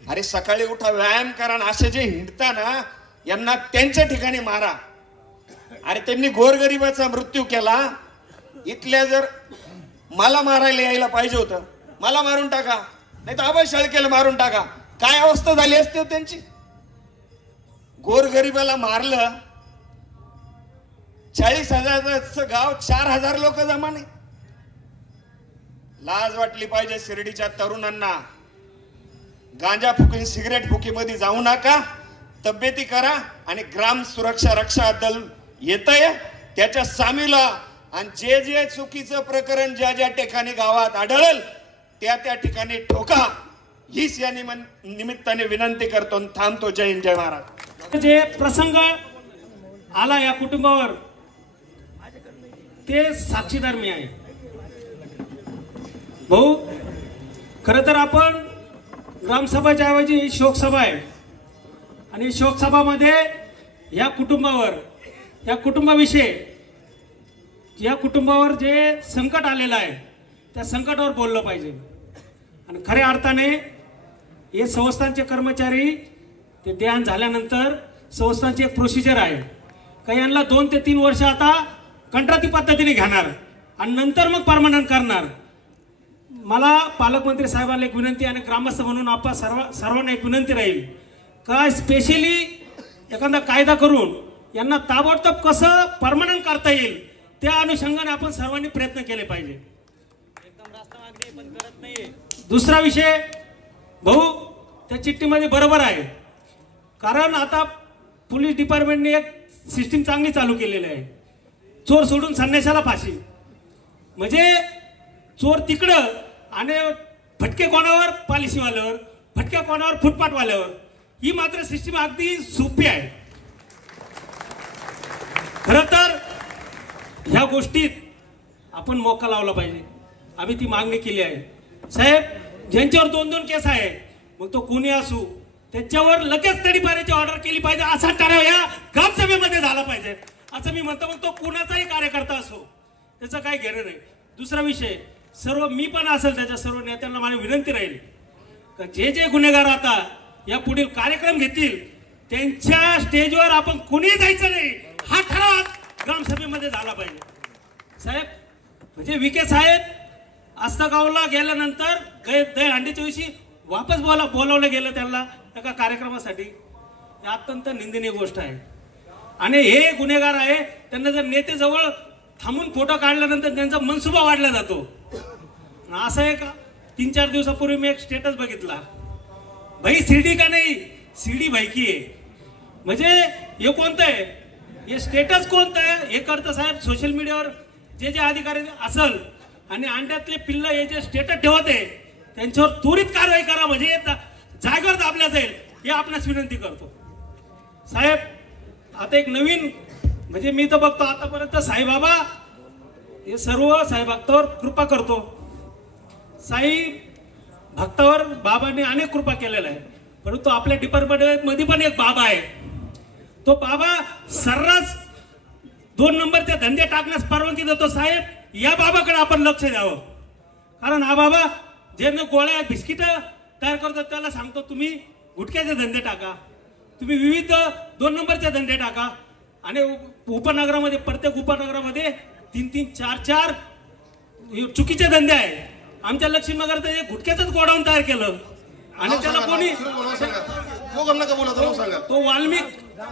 अरे सकाळी उठा, व्यायाम करा. असे जे हिंडता ना, यांना त्यांच्या ठिकाणी मारा. अरे त्यांनी गोरगरिबाचा मृत्यू केला. इथल्या जर मला मारायला यायला पाहिजे होतं, मला मारून टाका, नाही तर आबा शेळकेला मारून टाका. काय अवस्था झाली असते त्यांची? गोरगरिबाला मारलं. 40,000चं गाव, 4,000 लोक जमा नाही. लाज वाटली पाहिजे शिर्डीच्या तरुणांना. गांजा फुकी, सिगरेट फुकी मध्ये जाऊ नका. तब्येती करा आणि ग्राम सुरक्षा रक्षा दल येतंय त्याच्या सामीला. आणि जे जे चुकीचं प्रकरण ज्या ज्या ठिकाणी गावात आढळेल त्या ठिकाणी ठोका. हीच या निमित्ताने विनंती करतो. थांबतो. जय हिंद, जय महाराज. जे प्रसंग आला या कुटुंबावर, ते साक्षीदार मी आहे. भाऊ, खरं तर आपण ग्रामसभाच्या ऐवजी शोकसभा आहे. आणि शोकसभामध्ये या कुटुंबावर, या कुटुंबाविषयी, या कुटुंबावर जे संकट आलेलं आहे त्या संकटावर बोललं पाहिजे. आणि खऱ्या अर्थाने हे संस्थानचे कर्मचारी ते देहांत झाल्यानंतर संस्थानची एक प्रोसिजर आहे का यांना 2 ते 3 वर्ष आता कंत्राटी पद्धतीने घेणार आणि नंतर मग परमनंट करणार. मला पालकमंत्री साहेबांना एक विनंती आणि ग्रामस्थ म्हणून आपण सर्वांना एक विनंती राहील का स्पेशली एखादा कायदा करून यांना ताबडतोब कसं परमनंट करता येईल त्या अनुषंगाने आपण सर्वांनी प्रयत्न केले पाहिजे. दुसरा विषय भाऊ, त्या चिठ्ठीमध्ये बरोबर आहे. कारण आता पोलीस डिपार्टमेंटने एक सिस्टीम चांगली चालू केलेली आहे. चोर सोडून संन्याशाला फाशी. म्हणजे चोर तिकडं आणि फटके कोणावर? पॉलिसीवाल्यावर. फटक्या कोणावर? फुटपाथवाल्यावर. ही मात्र सिस्टीम अगदी सोपी आहे. खरं तर ह्या गोष्टीत आपण मोका लावला पाहिजे. आम्ही ती मागणी केली आहे. साहेब, ज्यांच्यावर 2-2 केस आहे, मग तो कोणी असू, त्याच्यावर लगेच तडीपारीची ऑर्डर केली पाहिजे. असा ठराव या ग्रामसभेमध्ये झाला पाहिजे असं मी म्हणतो. मग तो कोणाचाही कार्यकर्ता असो, त्याचं काही घेणं नाही. दुसरा विषय, सर्व मी पण असेल त्याच्या सर्व नेत्यांना माझी विनंती राहील का जे जे गुन्हेगार आता या पुढील कार्यक्रम घेतील त्यांच्या स्टेजवर आपण कोणी जायचं नाही, हा ठराव ग्रामसभेमध्ये झाला पाहिजे. साहेब, म्हणजे विखे साहेब आस्तगावला गेल्यानंतर दहीहंडीच्या दिवशी वापस बोलावलं गेलं त्यांना एका कार्यक्रमासाठी. ही अत्यंत निंदनीय गोष्ट आहे. आणि हे गुन्हेगार आहे, त्यांना जर नेतेजवळ थांबून फोटो काढल्यानंतर त्यांचा मनसुबा वाढला जातो. असं आहे का? 3-4 दिवसापूर्वी मी एक स्टेटस बघितला, भाई शिर्डी का नाही, शिर्डी भाई की आहे. म्हणजे हे कोणतं आहे? हे स्टेटस कोणतं आहे? हे करतं साहेब सोशल मीडियावर जे जे अधिकारी असेल आणि अंड्यातले पिल्लं हे जे स्टेटस ठेवते त्यांच्यावर त्वरित कारवाई करा, म्हणजे जागेवर दाबल्या जाईल. हे आपणास विनंती करतो. साहेब, आता एक नवीन, म्हणजे मी तर बघतो आतापर्यंत साईबाबा हे सर्व साईभक्तावर कृपा करतो. साई भक्तावर बाबांनी अनेक कृपा केलेल्या आहे. परंतु आपल्या डिपार्टमेंटमध्ये पण एक बाबा आहे, तो बाबा सर्रास 2 नंबरचे धंदे टाकण्यास परवानगी देतो. साहेब या बाबाकडे आपण लक्ष द्यावं, कारण हा बाबा जे गोळ्या बिस्किट तयार करतो त्याला सांगतो तुम्ही गुटख्याचे धंदे टाका, तुम्ही विविध 2 नंबरचे धंदे टाका. आणि उपनगरामध्ये प्रत्येक उपनगरामध्ये 3-3, 4-4 चुकीचे धंदे आहे. आमच्या लक्ष्मीनगरचं एक गुटख्याचंच गोडाऊन तयार केलं आणि त्याला कोणी तो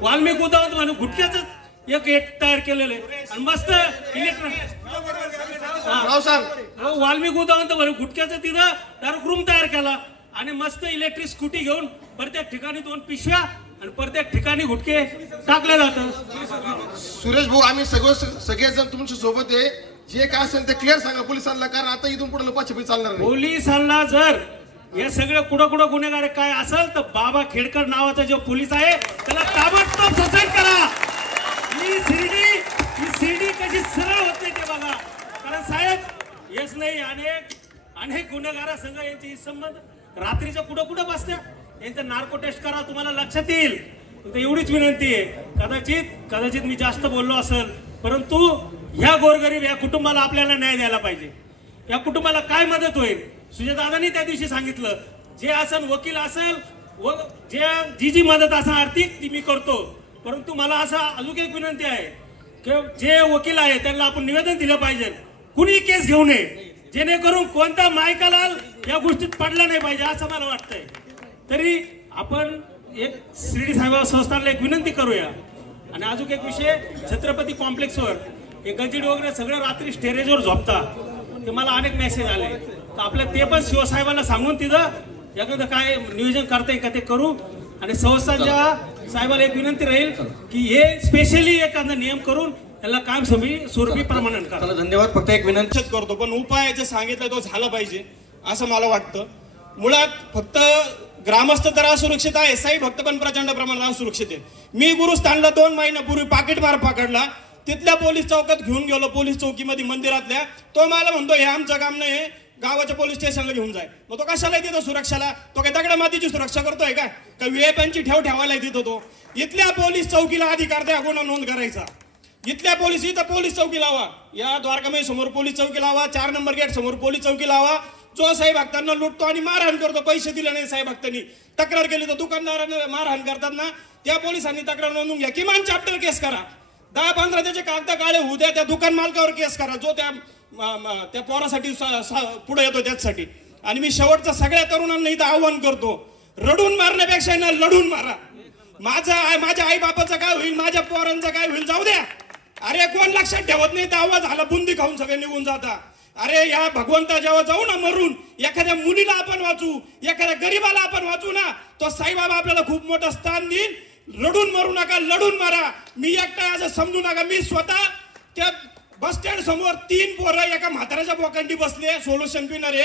वाल्मिक उदाहरण म्हणून गुटख्याच एक तयार केलेलं आहे. आणि मस्त वाल्मिक उदाहरण म्हणून गुटख्याचं तिथं डायरेक्ट रूम तयार केला आणि मस्त इलेक्ट्रिक स्कूटी घेऊन प्रत्येक ठिकाणी 2 पिशव्या आणि प्रत्येक ठिकाणी गुटखे टाकले जातात. सुरेश भाऊ, आम्ही सगळेजण तुमच्या सोबत आहे. जे काय असेल ते क्लिअर सांगा पोलिसांना, कारण आता इथून पुढे लपाछपी चालणार नाही. पोलिसांना जर हे सगळे कुठं गुन्हेगार काय असेल तर बाबा खेडकर नावाचा जो पोलीस आहे त्याला ताबडतोब सस्पेंड करा. ही शिर्डी कशी सरळ होते ते बघा. कारण साहेब हेच नाही, अनेक गुन्हेगारांसंग यांचे संबंध रात्रीच्या कुठं बसत्या. यांचं नार्को टेस्ट करा, तुम्हाला लक्षात येईल. एवढीच विनंती आहे. कदाचित मी जास्त बोललो असेल, परंतु ह्या गोरगरीब या कुटुंबाला आपल्याला न्याय द्यायला पाहिजे. या कुटुंबाला काय मदत होईल? सुजयदादांनी त्या दिवशी सांगितलं, जे असेल वकील असेल व जी मदत असेल आर्थिक ती मी करतो. परंतु मला असं अजून एक विनंती आहे की जे वकील आहे त्यांना आपण निवेदन दिलं पाहिजे, कुणी केस घेऊ नये, जेणेकरून कोणता मायकालाल या गोष्टीत पडला नाही पाहिजे असं मला वाटतंय. तरी आपण एक शिर्डी साहेब संस्थानला एक विनंती करूया. आणि अजून एक विषय, छत्रपती कॉम्प्लेक्सवर हे गंजीड वगैरे सगळं रात्री स्टेरेजवर झोपता. ते मला अनेक मेसेज आले, तर आपल्या ते पण शिवसाहेबांना सांगून तिथं एखादं काय नियोजन करता येईल का ते करू. आणि संस्थांच्या साहेबाला एक विनंती राहील की हे स्पेशली एखादा नियम करून त्याला कायम स्वरूपी प्रमाणन करा. धन्यवाद. फक्त एक विनंती करतो, पण उपाय जे सांगितलं तो झाला पाहिजे असं मला वाटतं. मुळात फक्त ग्रामस्थ तर असुरक्षित आहे, साई भक्त पण प्रचंड प्रमाणात असुरक्षित आहे. मी गुरुस्थानला 2 महिन्यापूर्वी पाकिटमार पकडला, तिथल्या पोलीस चौकात घेऊन गेलो, पोलीस चौकीमध्ये मंदिरातल्या. तो मला म्हणतो हे आमचं काम नाही, गावाच्या पोलीस स्टेशनला घेऊन जाय. मग तो कशाला देतो सुरक्षाला? तो काय दगडा मातीची सुरक्षा करतोय का व्हीआयपीची ठेवायला देतो? तो इथल्या पोलीस चौकीला अधिकार द्या गुन्हा नोंद करायचा. इथल्या इथं पोलीस चौकी लावा, या द्वारकामाई समोर पोलीस चौकी लावा, 4 नंबर गेट समोर पोलीस चौकी लावा. जो साई भक्तांना लुटतो आणि मारहाण करतो, पैसे दिले नाही साई भक्तांनी, तक्रार केली तर दुकानदारांना मारहाण करतात ना, त्या पोलिसांनी तक्रार नोंदवून घ्या. किमान चॅप्टर केस करा, 10-15 त्याचे कागद काळे होऊ द्या, त्या दुकान मालकावर केस करा जो त्या पोरासाठी पुढे येतो त्यासाठी. आणि मी शेवटचं सगळ्या तरुणांना इथं आव्हान करतो, रडून मारण्यापेक्षा ना लढून मारा. माझ्या आई बापाचं काय होईल, माझ्या पोरांचं काय होईल जाऊ द्या. अरे कोण लक्षात ठेवत नाही, तर आवाज झाला बुंदी खाऊन सगळे निघून जाता. अरे या भगवंता जेव्हा जाऊ ना मरून, एखाद्या मुलीला आपण वाचू, एखाद्या गरीबाला आपण वाचू ना, तो साईबाबा आपल्याला खूप मोठं स्थान देईल. रडून मारू नका, लढून मारा. मी एकटा असं समजू नका. मी स्वतः त्या बस स्टँड समोर 3 पोरं एका म्हाताऱ्याच्या बोकांडी बसले, सोल्युशन पिणारे.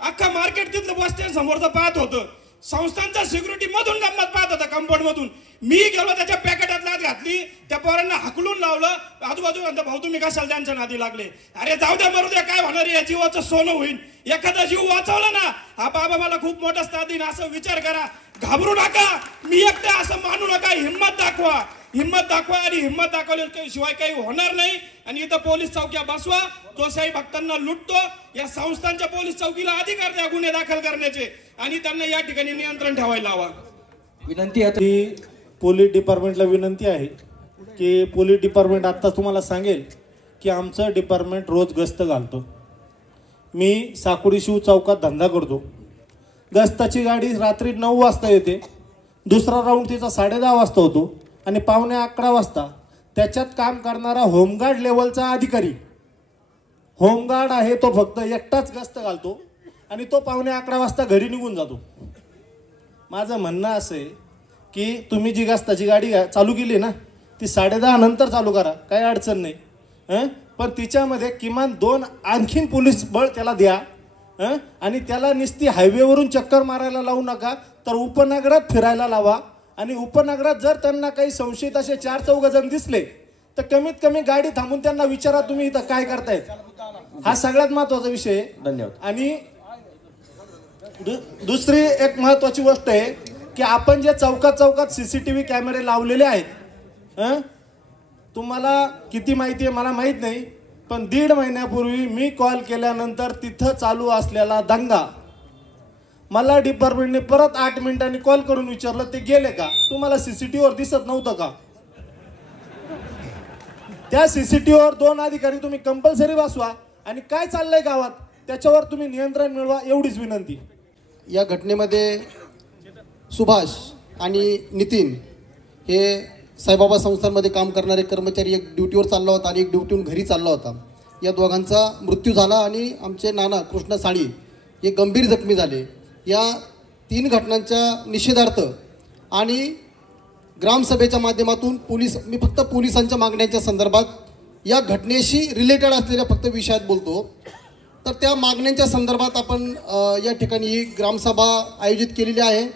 अख्खा मार्केट तिथलं बस स्टँड समोरचं पाहत होतं. संस्थांचा सिक्युरिटी मधून गंमत पाहत होता, कंपाऊंड मधून. मी गेलो, त्याच्या पॅकेटात लात घातली, त्या पोरांना हाकलून लावलं. आजूबाजू म्हणतो भाऊ तुम्ही कशाला त्यांच्या नादी लागले. अरे जाऊ द्या, मरू द्या, काय होणार, या जीवाचं सोनं होईल. एखादा जीव वाचवला ना, हा बाबा मला खूप मोठा स्थान देईन असं विचार करा. घाबरू नका, मी एकटा असं मानू नका. हिंमत दाखवा आणि हिंमत दाखवल्याशिवाय काही होणार नाही. आणि इथं पोलीस चौक्या बसवा. जो साई भक्तांना लुटतो, या संस्थांच्या पोलीस चौकीला अधिकार द्या गुन्हे दाखल करण्याचे आणि त्यांना या ठिकाणी नियंत्रण ठेवायला हवा. विनंती आहे पोलीस डिपार्टमेंटला विनंती आहे की पोलीस डिपार्टमेंट आत्ता तुम्हाला सांगेल की आमचं डिपार्टमेंट रोज गस्त घालतो. मी साकुरी शिव चौकात धंदा करतो. गस्ताची गाडी रात्री 9 वाजता येते, दुसरा राऊंड तिचा 10:30 वाजता होतो आणि 11:15 वाजता त्याच्यात काम करणारा होमगार्ड लेवलचा अधिकारी, होमगार्ड आहे तो, फक्त एकटाच गस्त घालतो आणि तो 11:15 वाजता घरी निघून जातो. माझं म्हणणं असं आहे की तुम्ही जी गस्ताची गाडी चालू केली ना, ती 10:30 नंतर चालू करा, काही अडचण नाही. पण तिच्यामध्ये किमान 2 आणखीन पोलीस बळ त्याला द्या. आणि त्याला नुसती हायवेवरून चक्कर मारायला लावू नका, तर उपनगरात फिरायला लावा. आणि उपनगरात जर त्यांना काही संशयित असे 4-4 जण दिसले तर कमीत कमी गाडी थांबून त्यांना विचारा तुम्ही इथं काय करतायत. हा सगळ्यात महत्त्वाचा विषय आहे. धन्यवाद. आणि दुसरी एक महत्त्वाची गोष्ट आहे की आपण जे चौकात CCTV कॅमेरे लावलेले आहेत तुम्हाला किती माहिती आहे मला माहीत नाही, पण 1.5 महिन्यापूर्वी मी कॉल केल्यानंतर तिथं चालू असलेला दंगा मला डिपार्टमेंटने परत 8 मिनिटांनी कॉल करून विचारलं ते गेले का? तुम्हाला सीसीटीव्हीवर दिसत नव्हतं का? त्या सीसीटीव्हीवर 2 अधिकारी तुम्ही कंपल्सरी बसवा आणि काय चाललंय गावात त्याच्यावर तुम्ही नियंत्रण मिळवा, एवढीच विनंती. या घटनेमध्ये सुभाष आणि नितीन हे साईबाबा संस्थांमध्ये काम करणारे कर्मचारी, एक ड्युटीवर चालला होता आणि एक ड्युटीहून घरी चालला होता. या दोघांचा मृत्यू झाला आणि आमचे नाना कृष्ण साळी हे गंभीर जखमी झाले. या 3 घटनांच्या निषेधार्थ आणि ग्रामसभेच्या माध्यमातून मी फक्त पोलिसांच्या मागण्यांच्या संदर्भात या घटनेशी रिलेटेड असलेल्या फक्त विषयात बोलतो. तर त्या मागण्यांच्या संदर्भात आपण या ठिकाणी ही ग्रामसभा आयोजित केलेली आहे.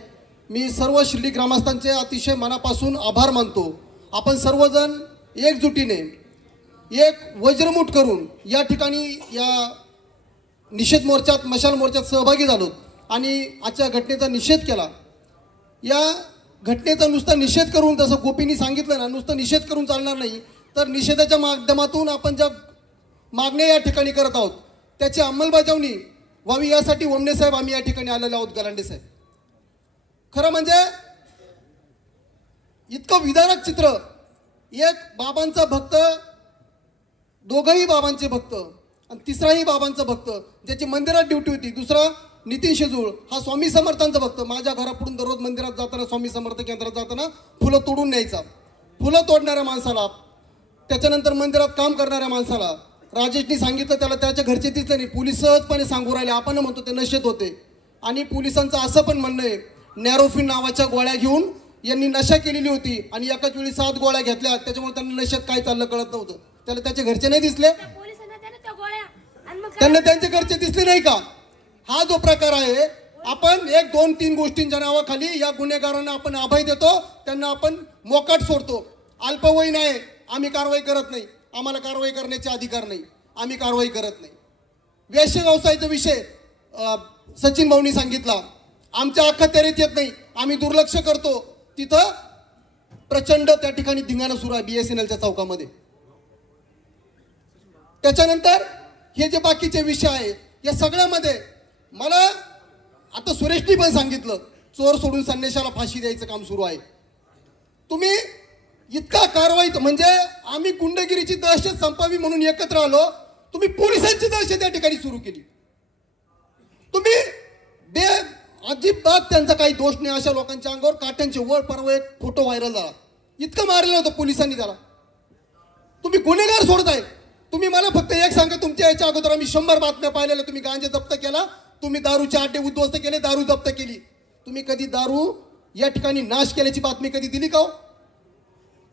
मी सर्व शिर्डी ग्रामस्थांचे अतिशय मनापासून आभार मानतो. आपण सर्वजण एकजुटीने एक वज्रमुठ करून या ठिकाणी या निषेध मोर्चात, मशाल मोर्चात सहभागी झालो आणि आजच्या घटनेचा निषेध केला. या घटनेचा नुसता निषेध करून, जसं गोपींनी सांगितलं ना, नुसतं निषेध करून चालणार नाही, तर निषेधाच्या माध्यमातून आपण ज्या मागण्या या ठिकाणी करत आहोत त्याची अंमलबजावणी व्हावी यासाठी वमने साहेब आम्ही या ठिकाणी आलेलो आहोत. गलांडे साहेब, खरं म्हणजे इतकं विदारक चित्र, एक बाबांचा भक्त, दोघंही बाबांचे भक्त आणि तिसराही बाबांचा भक्त ज्याची मंदिरात ड्युटी होती, दुसरा नितीन शेजूळ हा स्वामी समर्थांचा भक्त. माझ्या घरापुढून दररोज मंदिरात जाताना, स्वामी समर्थ केंद्रात जाताना फुलं तोडून न्यायचा. फुलं तोडणाऱ्या माणसाला, त्याच्यानंतर मंदिरात काम करणाऱ्या माणसाला राजेशनी सांगितलं, त्याला त्याच्या घरचे दिसले नाही. पोलीस सहजपणे सांगू राहिले, आपण म्हणतो ते नशेत होते. आणि पोलिसांचं असं पण म्हणणं आहे, नॅरोफिन नावाच्या गोळ्या घेऊन यांनी नशा केलेली होती आणि एकाच वेळी 7 गोळ्या घेतल्या, त्याच्यामुळे त्यांना नशेत काय चाललं कळत नव्हतं. त्याला त्याचे घरचे नाही दिसले, त्यांना त्यांचे घरचे दिसले नाही का? हा जो प्रकार आहे, आपण 1, 2, 3 गोष्टींच्या नावाखाली या गुन्हेगारांना आपण अभय देतो, त्यांना आपण मोकाट सोडतो. अल्पवयीन आहे, आम्ही कारवाई करत नाही, आम्हाला कारवाई करण्याचे अधिकार नाही, आम्ही कारवाई करत नाही. वेश्य व्यवसायाचा विषय सचिन भाऊंनी सांगितला, आमच्या अखत्यारीत येत नाही, आम्ही दुर्लक्ष करतो. तिथं प्रचंड त्या ठिकाणी धिंगाणा सुरू आहे BSNLच्या चौकामध्ये. त्याच्यानंतर हे जे बाकीचे विषय आहे या सगळ्यामध्ये मला आता सुरेशनी पण सांगितलं, चोर सोडून संन्याशाला फाशी द्यायचं काम सुरू आहे. तुम्ही इतका कारवाई, म्हणजे आम्ही गुंडगिरीची दहशत संपावी म्हणून एकत्र आलो, तुम्ही पोलिसांची दहशत या ठिकाणी सुरू केली. तुम्ही अजिबात त्यांचा काही दोष नाही. अशा लोकांच्या अंगावर काट्यांचे वळ, परवा एक फोटो व्हायरल झाला, इतकं मारलेलं होतं पोलिसांनी त्याला. तुम्ही गुन्हेगार सोडताय. तुम्ही मला फक्त एक सांगा, तुमच्या याच्या अगोदर आम्ही 100 बातम्या पाहिलेल्या. तुम्ही गांजा जप्त केला, तुम्ही दारूचे अड्डे उद्ध्वस्त केले, दारू जप्त केली. तुम्ही कधी दारू या ठिकाणी नाश केल्याची बातमी कधी दिली का?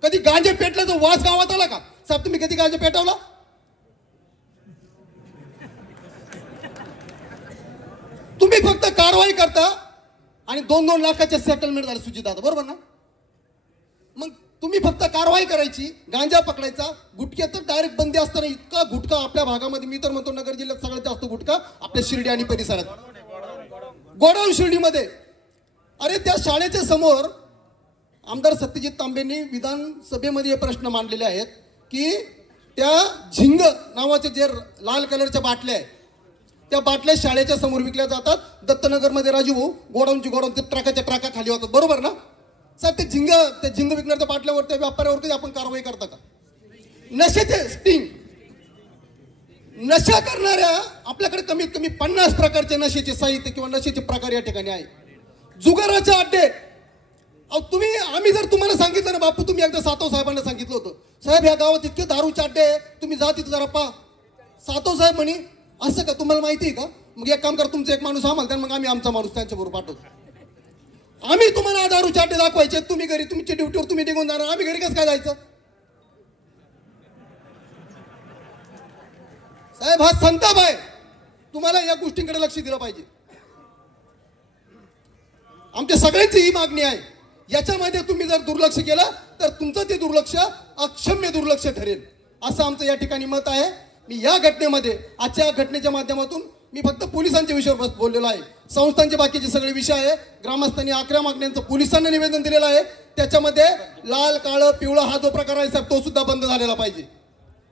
कधी गांजे पेटल्याचा वास गावात आला का? साहेब, तुम्ही कधी गांजा पेटवला? तुम्ही फक्त कारवाई करता आणि 2-2 लाखाचे सेटलमेंट झाले सुजितदादा, बरोबर ना? मग तुम्ही फक्त कारवाई करायची, गांजा पकडायचा, गुटख्या तर डायरेक्ट बंदी असताना इतका गुटखा आपल्या भागामध्ये, मी तर म्हणतो नगर जिल्ह्यात सगळ्यात जास्त गुटखा आपल्या शिर्डी आणि परिसरात. गोडाऊन शिर्डीमध्ये, अरे त्या शाळेच्या समोर आमदार सत्यजित तांबेंनी विधानसभेमध्ये हे प्रश्न मांडलेले आहेत की त्या झिंग नावाचे जे लाल कलरच्या बाटल्या आहेत, त्या बाटल्या शाळेच्या समोर विकल्या जातात. दत्तनगरमध्ये राजू गोडाऊनची गोडाऊन ट्रकाच्या ट्रका खाली होतात, बरोबर ना साहेब? ते झिंग विकणाऱ्या बाटल्यावर, त्या व्यापाऱ्यावरती आपण कारवाई करता का? नशेचे स्टिंग, नशा करणाऱ्या आपल्याकडे कमीत कमी 50 प्रकारचे नशेचे साहित्य किंवा नशेचे प्रकार या ठिकाणी आहे. जुगाराचे अड्डे, तुम्ही, आम्ही जर तुम्हाला सांगितलं ना, बापू तुम्ही एकदा सातव साहेबांना सांगितलं होतं, साहेब ह्या गावात इतके दारूचे अड्डे आहे, तुम्ही जा तिथं जरा पहा. सातव साहेब म्हणे, असं का, तुम्हाला माहिती आहे का? मग एक काम करा, तुमचा एक माणूस आम्हाला, मग आम्ही आमचा माणूस त्यांच्याबरोबर पाठवतो. आम्ही तुम्हाला दारूचे अड्डे दाखवायचे, तुम्ही घरी, तुमच्या ड्युटीवर तुम्ही निघून जाणार, आम्ही घरी कसं काय जायचं? साहेब, हा संताप आहे. तुम्हाला या गोष्टींकडे लक्ष दिलं पाहिजे. आमच्या सगळ्यांची ही मागणी आहे. याच्यामध्ये तुम्ही जर दुर्लक्ष केलं तर तुमचं ते दुर्लक्ष अक्षम्य दुर्लक्ष ठरेल, असं आमचं या ठिकाणी मत आहे. मी या घटनेमध्ये, आजच्या घटनेच्या माध्यमातून मी फक्त पोलिसांच्या विषयावर बोललेलो आहे. संस्थांचे बाकीचे सगळे विषय आहे. ग्रामस्थांनी 11 मागण्यांचं पोलिसांना निवेदन दिलेलं आहे. त्याच्यामध्ये लाल काळं पिवळं हा जो प्रकार आहे साहेब, तो सुद्धा बंद झालेला पाहिजे.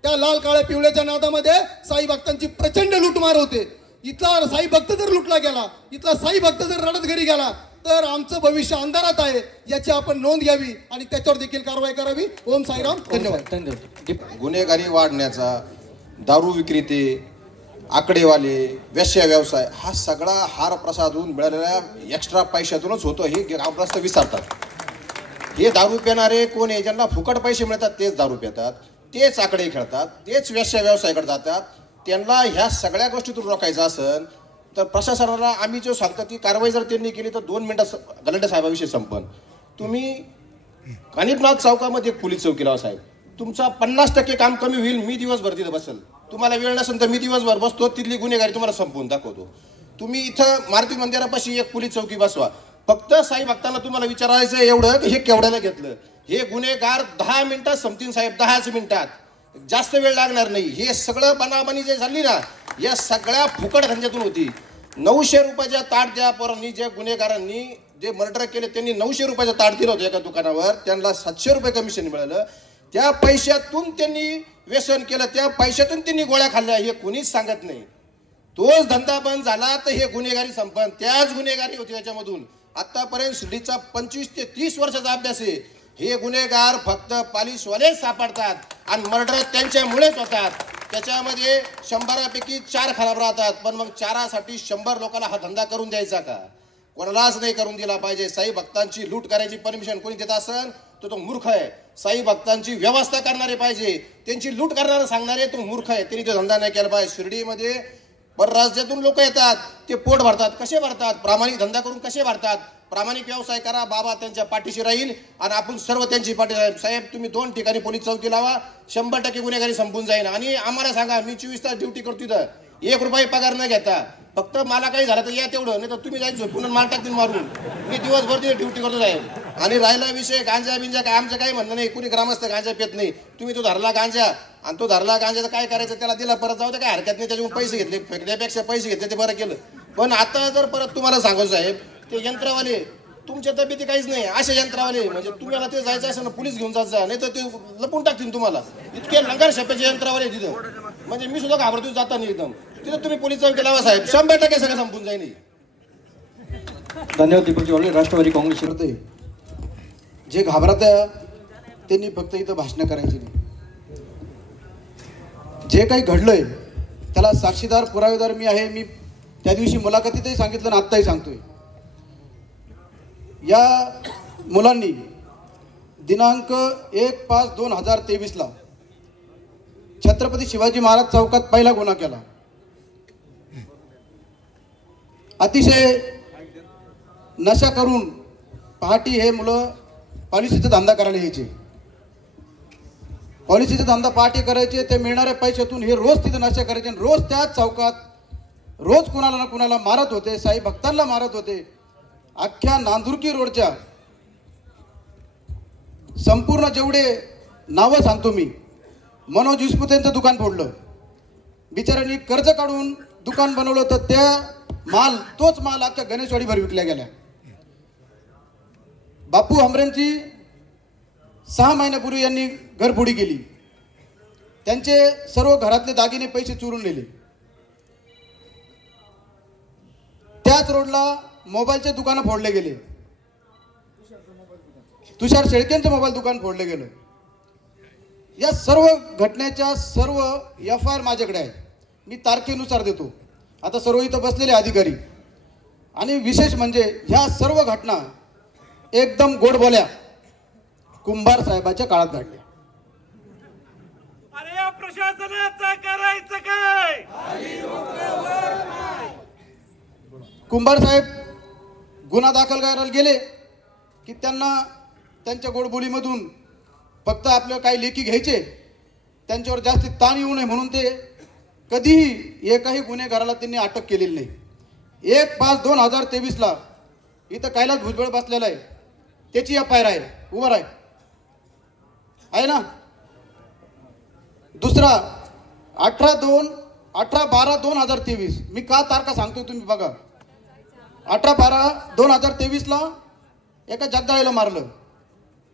त्या लाल काळ्या पिवळ्याच्या नादामध्ये साई भक्तांची प्रचंड लूटमार होते. इथला साई भक्त जर लुटला गेला, इथला साई भक्त जर रडत घरी गेला, तर आमचं भविष्य अंधारात आहे. याची आपण नोंद घ्यावी आणि त्याच्यावर देखील कारवाई करावी. ओम साईराम. धन्यवाद. गुन्हेगारी वाढण्याचा, दारू विक्रेते, आकडेवाले, वेश्या व्यवसाय हा सगळा हार प्रसादून मिळालेल्या एक्स्ट्रा पैशातूनच होतो हे ग्रामस्थ विसरतात. हे दारू पिणारे कोण आहे? ज्यांना फुकट पैसे मिळतात तेच दारू पितात, तेच आकडे खेळतात, तेच वेश्या व्यवसायाकडे जातात. त्यांना ह्या सगळ्या गोष्टीतून रोखायचं असेल तर प्रशासनाला आम्ही जो सांगतो ती कारवाई जर त्यांनी केली तर 2 मिनिटात गलांडे साहेबाविषयी संपन. तुम्ही कानिपनाथ चौकामध्ये एक पोलीस चौकी लावा साहेब, तुमचा 50% काम कमी होईल. मी दिवसभर तिथं बसेल, तुम्हाला वेळ नसेल तर मी दिवसभर बसतो, तिथली गुन्हेगारी तुम्हाला संपवून दाखवतो. तुम्ही इथं मारुती मंदिरापाशी एक पोलीस चौकी बसवा. फक्त साई भक्तांना तुम्हाला विचारायचं एवढं की हे केवढ्याला घेतलं. हे गुन्हेगार 10 मिनिटात संपतील साहेब, 10च मिनिटात, जास्त वेळ लागणार नाही. हे सगळं बनाबनी जे झाली ना, या सगळ्या फुकट धंद्यातून होती. 900 रुपयाच्या ताट द्या पोरांनी, ज्या गुन्हेगारांनी जे मर्डर केले त्यांनी 900 रुपयाचं ताट दिलं होतं एका दुकानावर, त्यांना 700 रुपये कमिशन मिळालं. त्या पैशातून त्यांनी व्यसन केलं, त्या पैशातून त्यांनी गोळ्या खाल्ल्या, हे कोणीच सांगत नाही. तोच धंदा बंद झाला तर हे गुन्हेगारी संपन. त्याच गुन्हेगारी होती त्याच्यामधून. आतापर्यंत शिर्डीचा 25 ते 30 वर्षाचा अभ्यास आहे. हे गुन्हेगार फक्त पालिसवालेच सापडतात आणि मर्डर त्यांच्यामुळेच होतात. त्याच्यामध्ये 100पैकी 4 खराब राहतात. पण मग 4साठी 100 लोकांना हा धंदा करून द्यायचा का? कोणालाच नाही करून दिला पाहिजे. साई भक्तांची लूट करायची परमिशन कोणी देत असेल तर तो मूर्ख आहे. साई भक्तांची व्यवस्था करणारे पाहिजे, त्यांची लूट करणारा सांगणारे तो मूर्ख आहे. त्यांनी तो धंदा नाही केला पाहिजे. शिर्डीमध्ये परराज्यातून लोक येतात, ते पोट भरतात. कसे भरतात? प्रामाणिक धंदा करून कसे भरतात? प्रामाणिक व्यवसाय करा, बाबा त्यांच्या पाठीशी राहील आणि आपण सर्व त्यांची पाठी राहील. साहेब तुम्ही 2 ठिकाणी पोलीस चौकी लावा, 100% गुन्हेगारी संपून जाईल. आणि आम्हाला सांगा, मी 24 तास ड्युटी करतो इथं, 1 रुपये पगार न घेता. फक्त मला काही झालं तर या तेवढं, नाही तर तुम्ही जायचं पुन्हा माल टाकतील मारून. मी दिवसभर तिथे ड्युटी करतो साहेब. आणि राहिला विषय गांजा बिंजा, काय आमचं काही म्हणणं नाही, कुणी ग्रामस्थ गांजा पित नाही. तुम्ही तो धरला गांजा आणि तो धरला गांजाचं काय करायचं, त्याला दिला परत जाऊ दे, काय हरकत नाही. त्याच्यामुळे पैसे घेतले, फेकण्यापेक्षा पैसे घेतले ते बरं केलं. पण आता जर परत तुम्हाला सांगू साहेब, ते यंत्रवाले तुमच्या तब्येती काहीच नाही, असे यंत्रवाले म्हणजे तुम्हाला ते जायचं असेल ना पोलीस घेऊन जायचं, नाही तर ते लपून टाकतील तुम्हाला. इतके लंगर शप्याचे यंत्रवाले तिथं, म्हणजे मी सुद्धा घाबरतो जाता नाही एकदम. तिथं तुम्ही पोलीस चौकी लावा साहेब, 100% सगळं संपून जाईल. धन्यवाद दीपकजी वाले. राष्ट्रवादी काँग्रेस करते जे घाबरत त्यांनी फक्त इथं भाषणं करायची नाही. जे काही घडलंय त्याला साक्षीदार पुरावेदार मी आहे. मी त्या दिवशी मुलाखतीतही सांगितलं आणि आत्ताही सांगतोय. या मुलांनी दिनांक 1/5/2023 छत्रपती शिवाजी महाराज चौकात पहिला गुन्हा केला. अतिशय नशा करून पहाटी हे मुलं पॉलिसीचा धंदा करायला यायचे. पॉलिसीचा धंदा पहाटे करायचे, ते मिळणाऱ्या पैशातून हे रोज तिथे नशा करायचे. रोज त्याच चौकात रोज कुणाला ना कुणाला मारत होते, साई भक्तांना मारत होते. अख्ख्या नांदुरकी रोडच्या संपूर्ण जेवढे नावं सांगतो मी, मनोज विस्पुतेंचं दुकान फोडलं, बिचाऱ्यांनी कर्ज काढून दुकान बनवलं, तर त्या तोच माल अख्ख्या गणेशवाडीभर विकल्या गेल्या. बापू हमरेंची 6 महिन्यापूर्वी यांनी घरफोडी केली. त्यांचे सर्व घरातले दागिने पैसे चोरून नेले. त्याच रोडला मोबाईलचे दुकानं फोडले गेले. तुषार शेळकेंचं मोबाईल दुकान फोडले गेलं. या सर्व घटनेच्या सर्व FIR माझ्याकडे आहे. मी तारखेनुसार देतो. आता सर्व इथं बसलेले अधिकारी. आणि विशेष म्हणजे ह्या सर्व घटना एकदम गोड बोल्या कुंभार साहेबाच्या काळात घडल्या. अरे या प्रशासनाचं करायचं काय? कुंभार साहेब गुन्हा दाखल करायला गेले की त्यांना त्यांच्या गोडबोलीमधून फक्त आपलं काही लेखी घ्यायचे, त्यांच्यावर जास्त ताण येऊ नये म्हणून ते कधीही एकही गुन्हेगाराला त्यांनी अटक केलेली नाही. 1/5/2023 इथं कैलास भुजबळ बसलेला आहे, त्याची FIR आहे, उभा आहे ना. दुसरा 18/2 18/12/2023 मी का तारखा सांगतोय तुम्ही बघा. 18/12/2023 एका जगदाळेला मारलं,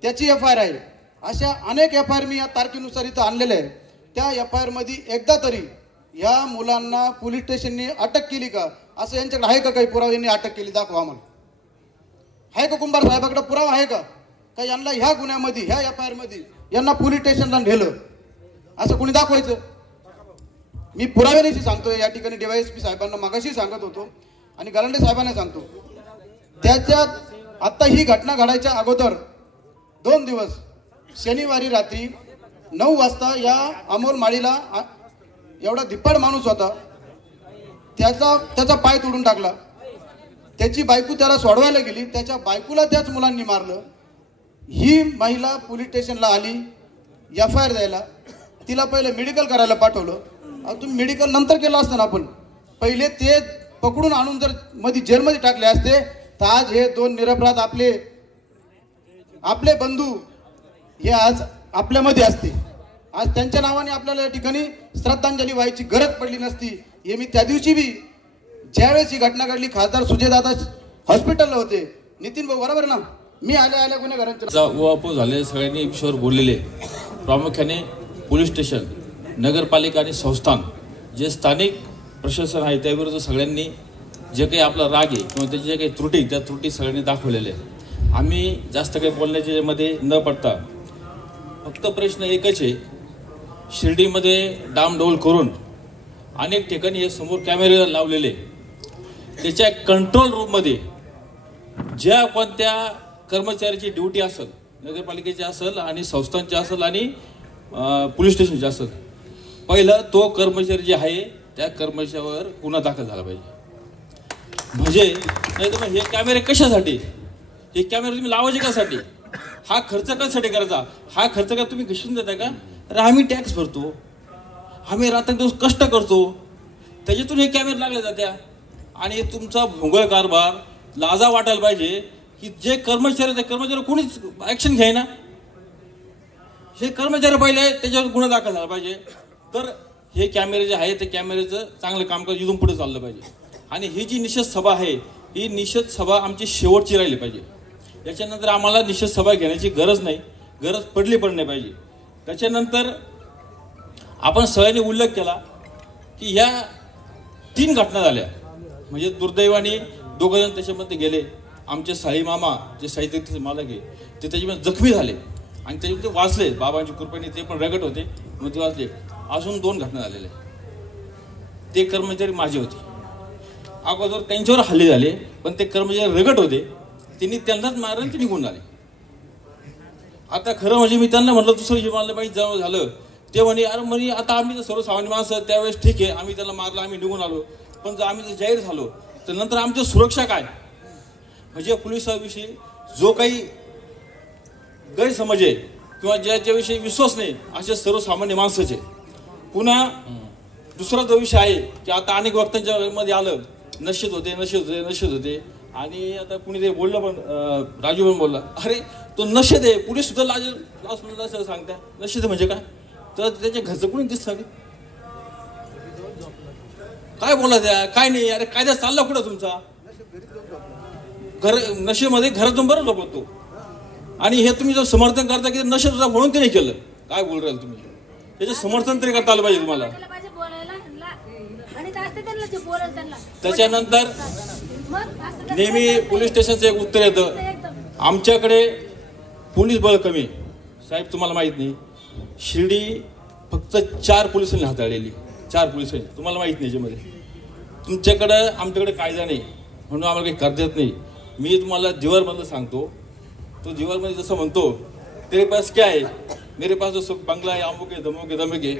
त्याची FIR आहे. अशा अनेक FIR मी या तारखेनुसार इथं आणलेल्या आहे. त्या FIR मध्ये एकदा तरी या मुलांना पोलीस स्टेशनने अटक केली का, असं यांच्याकडे आहे का काही पुरावा? यांनी अटक केली दाखवा आम्हाला. आहे का कुंभार साहेबाकडे पुरावा आहे का यांना ह्या गुन्ह्यामध्ये ह्या FIR मध्ये यांना पोलीस स्टेशनला नेलं असं कोणी दाखवायचं? मी पुराव्यानेशी सांगतोय. या ठिकाणी DYSP साहेबांना मगाशी सांगत होतो आणि गलांडे साहेबांना सांगतो. त्याच्यात आता ही घटना घडायच्या अगोदर 2 दिवस शनिवारी रात्री 9 वाजता या अमोल माळीला एवढा धिप्पाड माणूस होता, त्याचा पाय तोडून टाकला. त्याची बायको त्याला सोडवायला गेली, त्याच्या बायकोला त्याच मुलांनी मारलं. ही महिला पोलीस स्टेशनला आली FIR द्यायला. तिला पहिले मेडिकल करायला पाठवलं. तुम्ही मेडिकल नंतर केलं असतं ना, आपण पहिले ते पकडून आणून जर मध्ये जेलमध्ये टाकले असते तर आज हे 2 निरपराध आपले बंधू हे आज आपल्यामध्ये असते. आज त्यांच्या नावाने आपल्याला या ठिकाणी श्रद्धांजली व्हायची गरज पडली नसती. हे मी त्या दिवशी बी ज्यावेळेस ही घटना घडली खासदार सुजयदादा हॉस्पिटलला होते. नितीन भाऊ बरोबर ना, मी आल्या गुन्हेगारांचा उहापोह झाले, सगळ्यांनी विषयावर बोललेले. प्रामुख्याने पोलीस स्टेशन, नगरपालिका आणि संस्थान जे स्थानिक प्रशासन आहे त्याविरुद्ध सगळ्यांनी जे काही आपला राग आहे किंवा त्याची जे काही त्रुटी त्या त्रुटी सगळ्यांनी दाखवलेल्या आहे. आम्ही जास्त काही बोलण्याच्या मध्ये न पडता फक्त प्रश्न एकच आहे, शिर्डीमध्ये डामडौल करून अनेक ठिकाणी हे समोर कॅमेरे लावलेले, त्याच्या कंट्रोल रूममध्ये ज्या कोणत्या कर्मचाऱ्याची ड्युटी असेल, नगरपालिकेची असेल आणि संस्थांची असेल आणि पोलीस स्टेशनची असेल, पहिलं तो कर्मचारी जे आहे त्या कर्मचाऱ्यावर गुन्हा दाखल झाला पाहिजे. म्हणजे नाही तर मग हे कॅमेरे कशासाठी, हे कॅमेरे तुम्ही लावायचे कशासाठी, हा खर्च कशासाठी करायचा, हा खर्च का तुम्ही घुसून देताय का? अरे आम्ही टॅक्स भरतो, आम्ही रात्रंदिवस कष्ट करतो, त्याच्यातून हे कॅमेरे लागले जात्या. आणि तुमचा भोंगळ कारभार लाजा वाटायला पाहिजे की जे कर्मचारी त्या कर्मचारी कोणीच ऍक्शन घ्याय ना, हे कर्मचारी पहिले त्याच्यावर गुन्हा दाखल झाला पाहिजे. तर हे कॅमेरे जे आहे ते कॅमेरेचं चांगलं कामकाज इथून पुढे चाललं पाहिजे. आणि ही जी निषेध सभा आहे ही निषेध सभा आमची शेवटची राहिली पाहिजे. त्याच्यानंतर आम्हाला निषेध सभा घेण्याची गरज नाही, गरज पडली पण नाही पाहिजे. त्याच्यानंतर आपण सगळ्यांनी उल्लेख केला की ह्या 3 घटना झाल्या, म्हणजे दुर्दैवाने 2 जण त्याच्यामध्ये गेले. आमचे साळी मामा जे साहित्याचे मालक आहे ते त्याच्यामध्ये जखमी झाले आणि त्याच्यामध्ये वाचले, बाबांची कृपेने ते पण रगट होते मग ते वाचले. अजून 2 घटना झालेल्या, ते कर्मचारी माझे होते. अगोदर त्यांच्यावर हल्ले झाले पण ते कर्मचारी रगट होते, त्यांनी त्यांनाच मारलं ते निघून आले. आता खरं म्हणजे मी त्यांना म्हटलं दुसरं जे मारलं पाहिजे जवळ झालं, ते म्हणे अरे म्हणे आता आम्ही तर सर्वसामान्य माणसं त्यावेळेस ठीक आहे, आम्ही त्याला मारलं, आम्ही निघून आलो, पण जर आम्ही जर जाहीर झालो तर नंतर आमची सुरक्षा काय? म्हणजे पोलिसांविषयी जो काही गैरसमज आहे किंवा ज्याच्याविषयी विश्वास नाही असे सर्वसामान्य माणसाचे. पुन्हा दुसरा जो विषय आहे की आता अनेक वक्त्यांच्या मध्ये आलं नशेत होते आणि आता कुणी ते बोललं पण राजू पण बोलला, अरे तो नशेत आहे, पोलीस सुद्धा लाज सांगता नशेत म्हणजे काय? तर त्याच्या घरचं कुणी दिसतं काय बोला त्या काय नाही, अरे कायदा चालला कुठं तुमचा? नशेमध्ये घरातून बरं झोपतो आणि हे तुम्ही जर समर्थन करता की नशेत होता म्हणून ते नाही केलं, काय बोल राहिल तुम्ही? त्याचं समर्थन तरी करता आलं पाहिजे तुम्हाला. त्याच्यानंतर नेहमी पोलीस स्टेशनचं एक उत्तर येतं, आमच्याकडे पोलीस बळ कमी. साहेब तुम्हाला माहित नाही, शिर्डी फक्त 4 पोलिसांनी हाताळलेली, 4 पोलिसांनी, तुम्हाला माहित नाही याच्यामध्ये. तुमच्याकडं आमच्याकडे कायदा नाही म्हणून आम्हाला काही करता येत नाही. मी तुम्हाला दिवारमधलं सांगतो, तो दिवारमध्ये जसं म्हणतो तेरे पास क्या है, मेरे पास जो बंगला आहे, अमुक आहे, धमुक आहे, धमक आहे.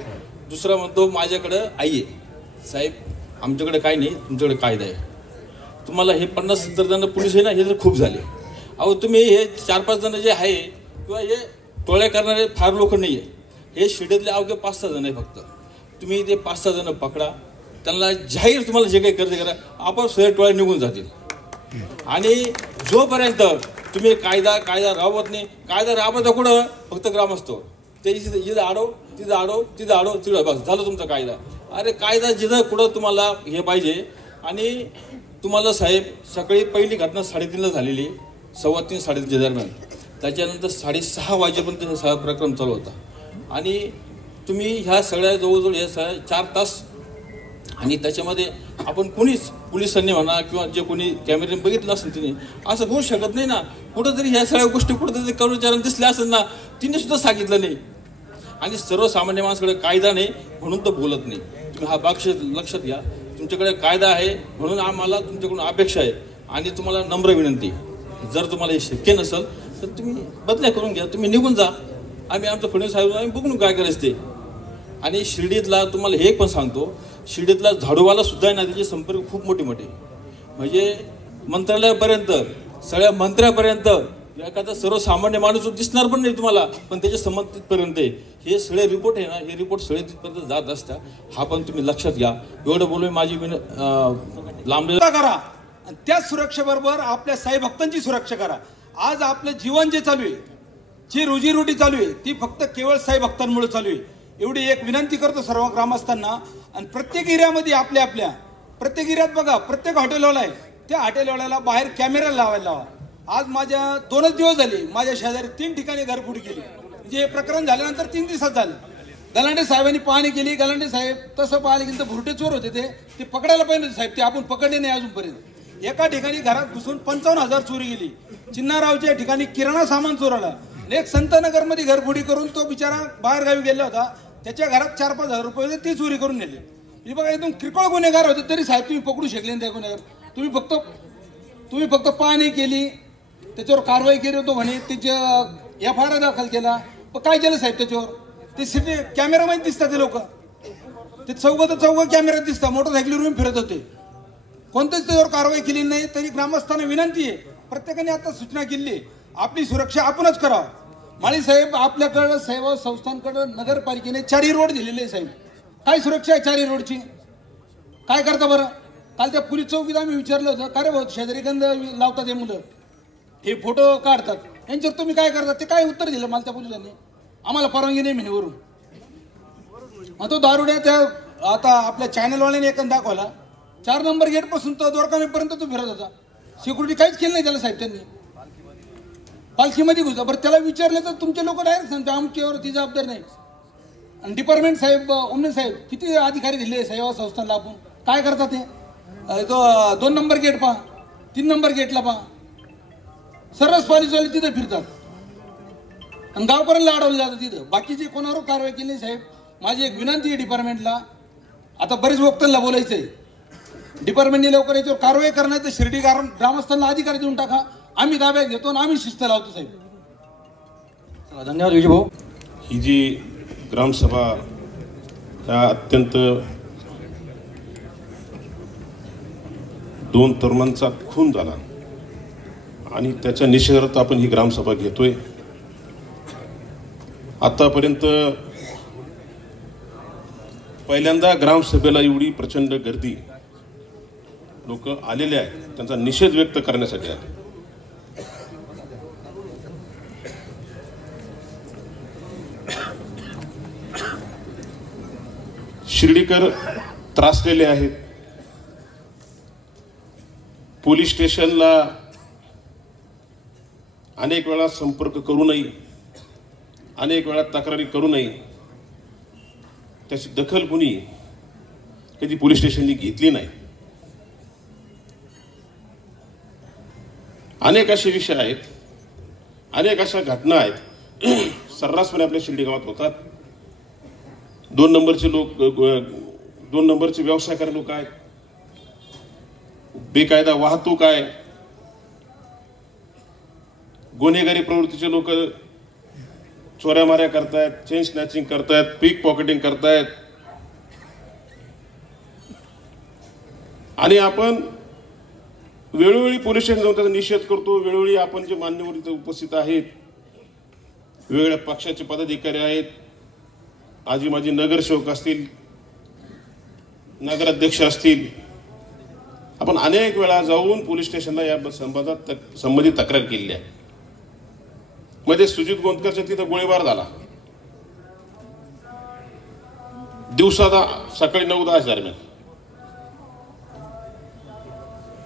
दुसरा म्हणतो माझ्याकडं आई आहे. साहेब आमच्याकडे काय नाही, तुमच्याकडे कायदा आहे. तुम्हाला हे 50-70 जण पोलीस आहे ना, हे तर खूप झाले. अहो तुम्ही हे 4-5 जण जे आहे किंवा हे टोळ्या करणारे फार लोक नाही आहे, हे शिर्डीतले अवघे 5-6 जण आहे फक्त. तुम्ही ते 5-6 जण पकडा, त्यांना जाहीर तुम्हाला जे काही कर्ज करा, आपोआप सगळे टोळ्या निघून जातील. आणि जोपर्यंत तुम्ही कायदा राबवत नाही, कायदा राबवता कुठं फक्त ग्रामस्थ ते जिथं आडो तिथं बस झालं तुमचा कायदा. अरे कायदा जिथं कुठं तुम्हाला हे पाहिजे. आणि तुम्हाला साहेब सकाळी पहिली घटना 3:30ला झालेली, 3:15 3:30च्या दरम्यान. त्याच्यानंतर 6:30 वाजेपर्यंत हे सगळा प्रक्रम चालू होता. आणि तुम्ही ह्या सगळ्या जवळजवळ हे 4 तास, आणि त्याच्यामध्ये आपण कोणीच पोलिसांनी म्हणा किंवा जे कोणी कॅमेऱ्याने बघितलं असेल तिने असं होऊ शकत नाही ना. कुठंतरी ह्या सगळ्या गोष्टी कुठंतरी कर्मचाऱ्यांना दिसल्या असेल ना, तिने सुद्धा सांगितलं नाही. आणि सर्वसामान्य माणसाकडे कायदा नाही म्हणून तो बोलत नाही. तुम्ही हा बाब लक्षात घ्या. तुमच्याकडे कायदा आहे म्हणून आम्हाला तुमच्याकडून अपेक्षा आहे. आणि तुम्हाला नम्र विनंती, जर तुम्हाला हे शक्य नसेल तर तुम्ही बदल्या करून घ्या, तुम्ही निघून जा. आम्ही आमचं फडणवीस साहेब आम्ही बघून काय करायचं ते. आणि शिर्डीतला तुम्हाला हे पण सांगतो, शिर्डीतला झाडूवाला सुद्धा आहे ना, त्याचे संपर्क खूप मोठे मोठे, म्हणजे मंत्रालयापर्यंत, सगळ्या मंत्र्यापर्यंत. एखादा सर्वसामान्य माणूस दिसणार पण नाही तुम्हाला, पण त्याच्या संबंधितपर्यंत हे सगळे रिपोर्ट आहे ना, हे रिपोर्ट सगळे तिथपर्यंत जात असतात. हा पण तुम्ही लक्षात घ्या. एवढं बोलून माझी लांबलेला करा. त्या सुरक्षेबरोबर आपल्या साई भक्तांची सुरक्षा करा. आज आपलं जीवन जे चालू आहे, जी रोजीरोटी चालू आहे, ती फक्त केवळ साई भक्तांमुळे चालू आहे. एवढी एक विनंती करतो सर्व ग्रामस्थांना. आणि प्रत्येक एरियामध्ये आपल्या प्रत्येक एरियात बघा, प्रत्येक हॉटेलवाला आहे, त्या हॉटेलवाल्याला बाहेर कॅमेरा लावायला लावा. आज माझ्या 2च दिवस झाले, माझ्या शेजारी 3 ठिकाणी घरफोडी केली. म्हणजे हे प्रकरण झाल्यानंतर 3 दिवसात झालं. गलांडे साहेबांनी पाहणी केली. गलांडे साहेब तसं पाहायला गेलं तर भुरटे चोर होते, ते पकडायला पाहिजे साहेब, ते आपण पकडले नाही अजूनपर्यंत. एका ठिकाणी घरात घुसून 55,000 चोरी गेली. चिन्नारावच्या ठिकाणी किराणा सामान चोरला. एक संतनगरमध्ये घरफोडी करून तो बिचारा बाहेर गावी गेला होता. त्याच्या घरात 4-5 हजार रुपये होते, ती चोरी करून नेले. हे बघा, एकदम किरकोळ गुन्हेगार होते, तरी साहेब तुम्ही पकडू शकले नाही त्या गुन्हेगार. तुम्ही फक्त पाहणी केली, त्याच्यावर कारवाई केली होतो म्हणे, त्याच्या FIR दाखल केला. पण काय केलं साहेब त्याच्यावर? ते सिटी कॅमेरामध्ये दिसतात ते लोक, ते चौघं कॅमेऱ्यात दिसतात, मोटरसायकलीवरून फिरत होते. कोणत्याच त्याच्यावर कारवाई केली नाही. तरी ग्रामस्थांना विनंती आहे, प्रत्येकाने आता सूचना केली, आपली सुरक्षा आपणच करावं. माळी साहेब, आपल्याकडं सेवा संस्थांकडं नगरपालिकेने 4 रोड दिलेले साहेब. काय सुरक्षा आहे 4 रोडची? काय करता बरं? काल त्या पोलीस चौकीत आम्ही विचारलं होतं, का रे भाऊ शेजारी गंध लावतात हे मुलं, हे फोटो काढतात, यांच्यावर तुम्ही काय करतात? ते काय उत्तर दिलं मला त्या पोलिसांनी? आम्हाला परवानगी नाही म्हणे वरून. मग तो दारुड्या त्या आता आपल्या चॅनलवाल्याने एक दाखवला, 4 नंबर गेट पासून तर द्वारकामीपर्यंत तो फिरत होता. सिक्युरिटी काहीच केलं नाही त्याला साहेब. त्यांनी पालखीमध्ये घुसला. बरं त्याला विचारलं तर तुमचे लोक डायरेक्ट सांगते आमच्यावर ती जबाबदारी नाही. आणि डिपार्टमेंट साहेब, उमने साहेब, किती अधिकारी दिले सेवा संस्थांना, आपण काय करतात ते? तो 2 नंबर गेट पहा, 3 नंबर गेटला पहा, सर्वच पोलीसवाले तिथे फिरतात आणि गावकऱ्यांना अडवलं जातं तिथं. बाकीचे कोणावर कारवाई केली नाही साहेब. माझी एक विनंती आहे डिपार्टमेंटला, आता बरेच वक्तांना बोलायचं आहे, डिपार्टमेंटने लवकर याच्यावर कारवाई करणार. तर शिर्डी ग्रामस्थांना अधिकारी देऊन टाका, आम्ही ताब्यात घेतो आणि आम्ही शिस्त लावतो साहेब. धन्यवाद विजय भाऊ. ही जी ग्रामसभा ह्या अत्यंत 2 तरुणांचा खून झाला आणि त्याच्या निषेधार्थ आपण ही ग्रामसभा घेतोय. आतापर्यंत पहिल्यांदा ग्रामसभेला एवढी प्रचंड गर्दी लोक आलेले आहेत, त्यांचा निषेध व्यक्त करण्यासाठी आहे. शिर्डीकर त्रासलेले आहेत. पोलीस स्टेशनला अनेक वेळा संपर्क करूनही, अनेक वेळा तक्रारी करूनही त्याची दखल कुणी कधी पोलीस स्टेशनने घेतली नाही. अनेक असे विषय आहेत, अनेक अशा घटना आहेत सर्रासपणे आपल्या शिर्डी गावात होतात. 2 नंबरचे लोक, 2 नंबरचे व्यवसाय करणारे लोक आहेत, बेकायदा वाहतूक आहे, गुन्हेगारी प्रवृत्तीचे लोक चोऱ्या माऱ्या करतायत, चेन स्नॅचिंग करतायत, पिक पॉकेटिंग करतायत. आणि आपण वेळोवेळी पोलीस स्टेशन जाऊन त्याचा निषेध करतो. वेळोवेळी आपण जे मान्यवर इथे उपस्थित आहेत, वेगवेगळ्या पक्षाचे पदाधिकारी आहेत, आजी माजी नगरसेवक असतील, नगराध्यक्ष असतील, आपण अनेक वेळा जाऊन पोलीस स्टेशनला या संबंधित तक्रार केली आहे. मध्ये सुजित गोंदकरच्या तिथं गोळीबार झाला. दिवसाला सकाळी 9-10 दरम्यान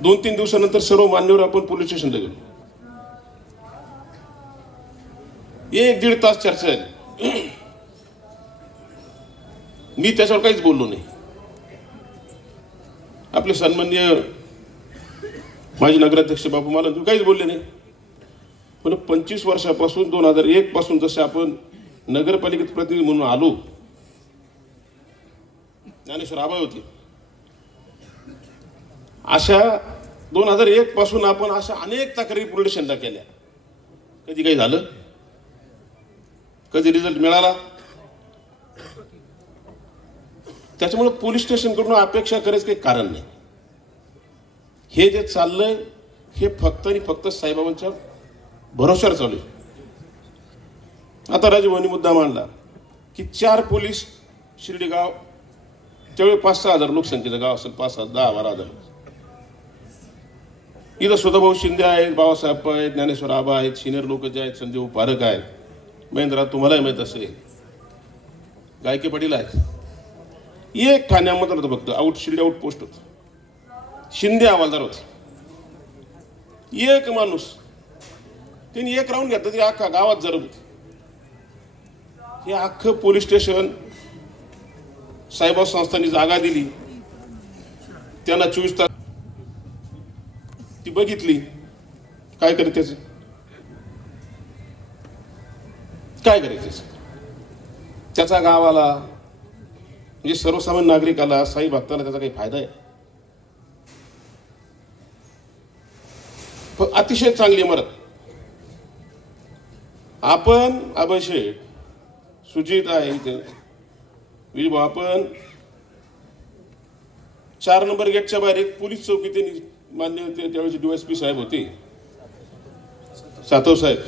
2-3 दिवसानंतर सर्व मान्यवर आपण पोलीस स्टेशनला गेलो. 1-1.5 तास चर्चा झाली. मी त्याच्यावर काहीच बोललो नाही. आपले सन्माननीय माजी नगराध्यक्ष बापू मला तुम्ही काहीच बोलले नाही. पण 25 वर्षापासून 2001 पासून जसे आपण नगरपालिकेत प्रतिनिधी म्हणून आलो, ज्ञानेश्वर आबा होते, अशा 2001 पासून आपण अशा अनेक तक्रारी पोलीस स्टेशनला केल्या. कधी काही झालं, कधी रिझल्ट मिळाला. त्याच्यामुळे पोलीस स्टेशन कडून अपेक्षा करायचं काही कारण नाही. हे जे चाललंय हे फक्त आणि फक्त साईबाबांच्या भरोश्यावर चालू आहे. आता राजभवनी मुद्दा मांडला की 4 पोलीस शिर्डी गाव, त्यावेळी 5-6 हजार लोकसंख्येचं गाव असेल, 5-10-12 हजार. इथं स्वतःभाऊ शिंदे आहेत, बाबासाहेब आहेत, ज्ञानेश्वर आबा आहेत, सिनियर लोक जे आहेत, संजीव पारख आहेत, महेंद्रा तुम्हालाही माहित असेल, गायके पाटील आहेत. एक ठाण्यामध्ये होतं फक्त शिर्डी आउट पोस्ट होत, शिंदे हवालदार होते. एक माणूस त्यांनी एक राऊंड घेतलं तरी अख्खा गावात जरब होती. हे अख्खं पोलीस स्टेशन साईबाबा संस्थांनी जागा दिली, त्यांना 24 तास ती बघितली. काय करायचं, काय करायचं त्याचा गावाला म्हणजे सर्वसामान्य नागरिकाला, साई भक्ताला त्याचा काही फायदा आहे? अतिशय चांगली इमारत. आपण अभय शेठ, सुजित आहे इथे, विजय, आपण 4 नंबर गेटच्या बाहेर एक पोलीस चौकी त्यांनी मान्य त्यावेळेचे DSP साहेब होते, सातव साहेब,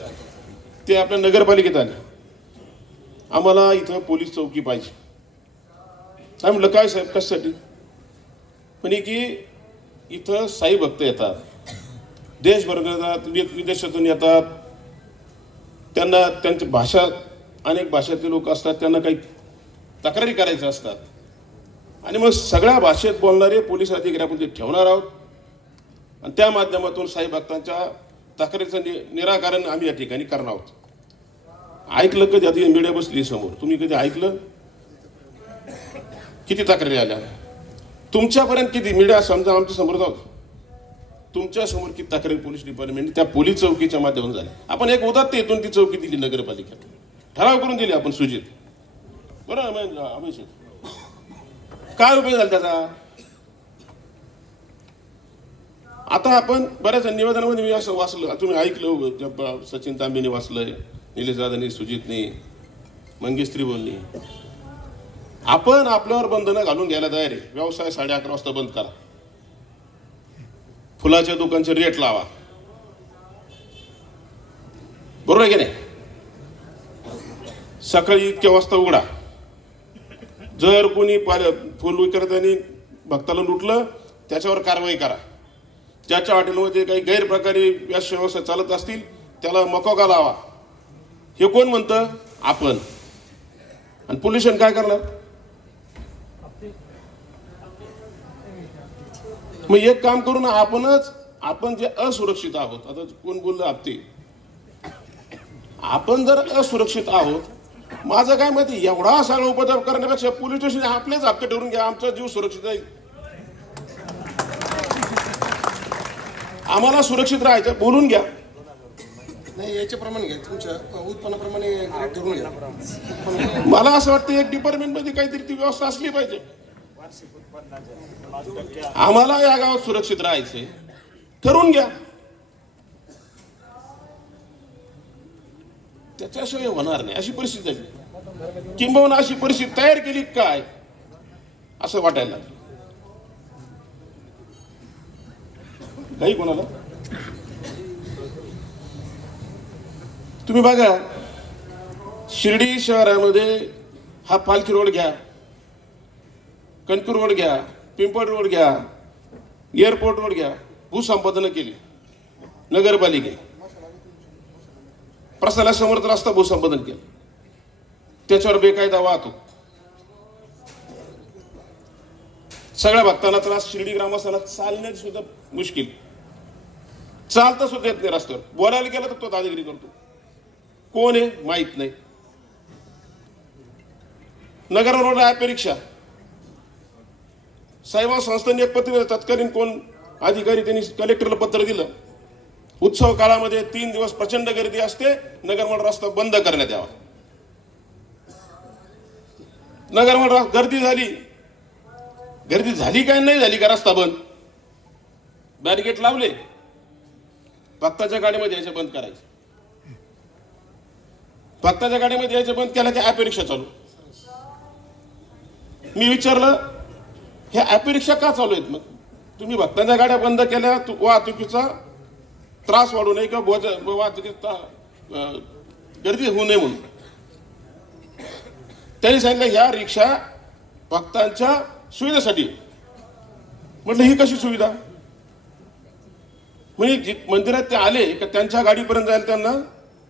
ते आपल्या नगरपालिकेत आले. आम्हाला इथं पोलीस चौकी पाहिजे. आम्ही म्हटलं काय साहेब कशासाठी? म्हणजे की इथं साई भक्त येतात, देशभर येतात, विदेशातून येतात, त्यांना त्यांची भाषा, अनेक भाषेतले लोक असतात, त्यांना काही तक्रारी करायच्या असतात. आणि मग सगळ्या भाषेत बोलणारे पोलीस अधिकारी आपण ते ठेवणार आहोत आणि त्या माध्यमातून साई भक्तांच्या तक्रारीचं निराकरण आम्ही या ठिकाणी करणार आहोत. ऐकलं कधी? आता मीडिया बसली समोर, तुम्ही कधी ऐकलं किती तक्रारी आल्या तुमच्यापर्यंत? किती मीडिया समजा आमच्या समोर जाऊ, तुमच्या समोर किती तक्रारी पोलीस डिपार्टमेंट त्या पोलीस चौकीच्या माध्यमातून झाल्या. आपण एक उदात्त येथून ती चौकी दिली नगरपालिकेत, ठराव करून दिली आपण सुजित, बरोबर? काय उपयोग झाला त्याचा? आता आपण बऱ्याच निवेदनामध्ये मी असं वाचलं, तुम्ही ऐकलं, सचिन तांबेने वाचलंय, निलेश दादांनी, सुजितने, मंगेश त्रिभुवननी. आपण आपल्यावर बंधनं घालून घ्यायला तयार आहे. व्यवसाय 11:30 वाजता बंद करा, फुलाच्या दुकानचे रेट लावा, बरोबर आहे की नाही? सकाळी इतक्या वाजता उघडा. जर कोणी फुल विक्रेत्याने भक्ताला लुटलं त्याच्यावर कारवाई करा. ज्याच्या हॉटेलमध्ये काही गैरप्रकारे व्यवसाय चालत असतील त्याला मकोका लावा. हे कोण म्हणतं? आपण. आणि पोलीस काय करणार? मग एक काम करू ना, आपण जे असुरक्षित आहोत, आता कोण बोललं आपते, आपण जर असुरक्षित आहोत, माझं काय मत, एवढा सगळा उपद्रव करण्यापेक्षा पोलीस स्टेशन आपलेच हक्क ठरवून घ्या, आमचा जीव सुरक्षित आहे, आम्हाला सुरक्षित राहायचं, बोलून घ्या. नाही याच्याप्रमाणे घ्या, तुमच्या उत्पन्नाप्रमाणे ठरवून घ्या. मला असं वाटतं एक डिपार्टमेंट मध्ये काहीतरी ती व्यवस्था असली पाहिजे. आम्हाला या गावात सुरक्षित राहायचंय, ठरवून घ्या. त्याच्याशिवाय होणार नाही अशी परिस्थिती आहे. किंबहुना अशी परिस्थिती तयार केली काय असं वाटायला लागलं. काही कोणाला तुम्ही बघा, शिर्डी शहरामध्ये हा पालखी रोड घ्या, कणकूर रोड घ्या, पिंपळ रोड घ्या, एअरपोर्ट रोड घ्या, भूसंपादन केली नगरपालिके, प्रसारासमोर रस्ता भूसंपादन केलं, त्याच्यावर बेकायदा वाहतूक. सगळ्या भक्तांना त्रास, शिर्डी ग्रामस्थांना चालण्याची सुद्धा मुश्किल, चालता सुद्धा येत नाही रस्त्यावर, बोलायला गेलं तर तो दादागिरी करतो. कोण आहे माहित नाही. नगर रोडला ॲपे रिक्षा, साईबाबा संस्थांनी एक पत्र, तत्कालीन कोण अधिकारी त्यांनी कलेक्टरला पत्र दिलं, उत्सव काळामध्ये 3 दिवस प्रचंड गर्दी असते, नगरमोड रस्ता बंद करण्यात यावा. नगरमोड गर्दी झाली काय नाही झाली का रस्ता बंद, बॅरिकेड लावले, भक्ताच्या गाडीमध्ये यायचं बंद करायचं, भक्ताच्या गाडीमध्ये यायचं बंद केलं की ॲपे रिक्षा चालू. मी विचारलं हे ॲपे रिक्षा का चालू आहेत, मग तुम्ही भक्तांच्या गाड्या बंद केल्या वाहतुकीचा त्रास वाढू नये किंवा वाहतुकीचा गर्दी होऊ नये म्हणून. त्यांनी सांगितलं ह्या रिक्षा भक्तांच्या सुविधेसाठी. म्हटलं ही कशी सुविधा, म्हणजे मंदिरात ते आले का त्यांच्या गाडीपर्यंत जायला त्यांना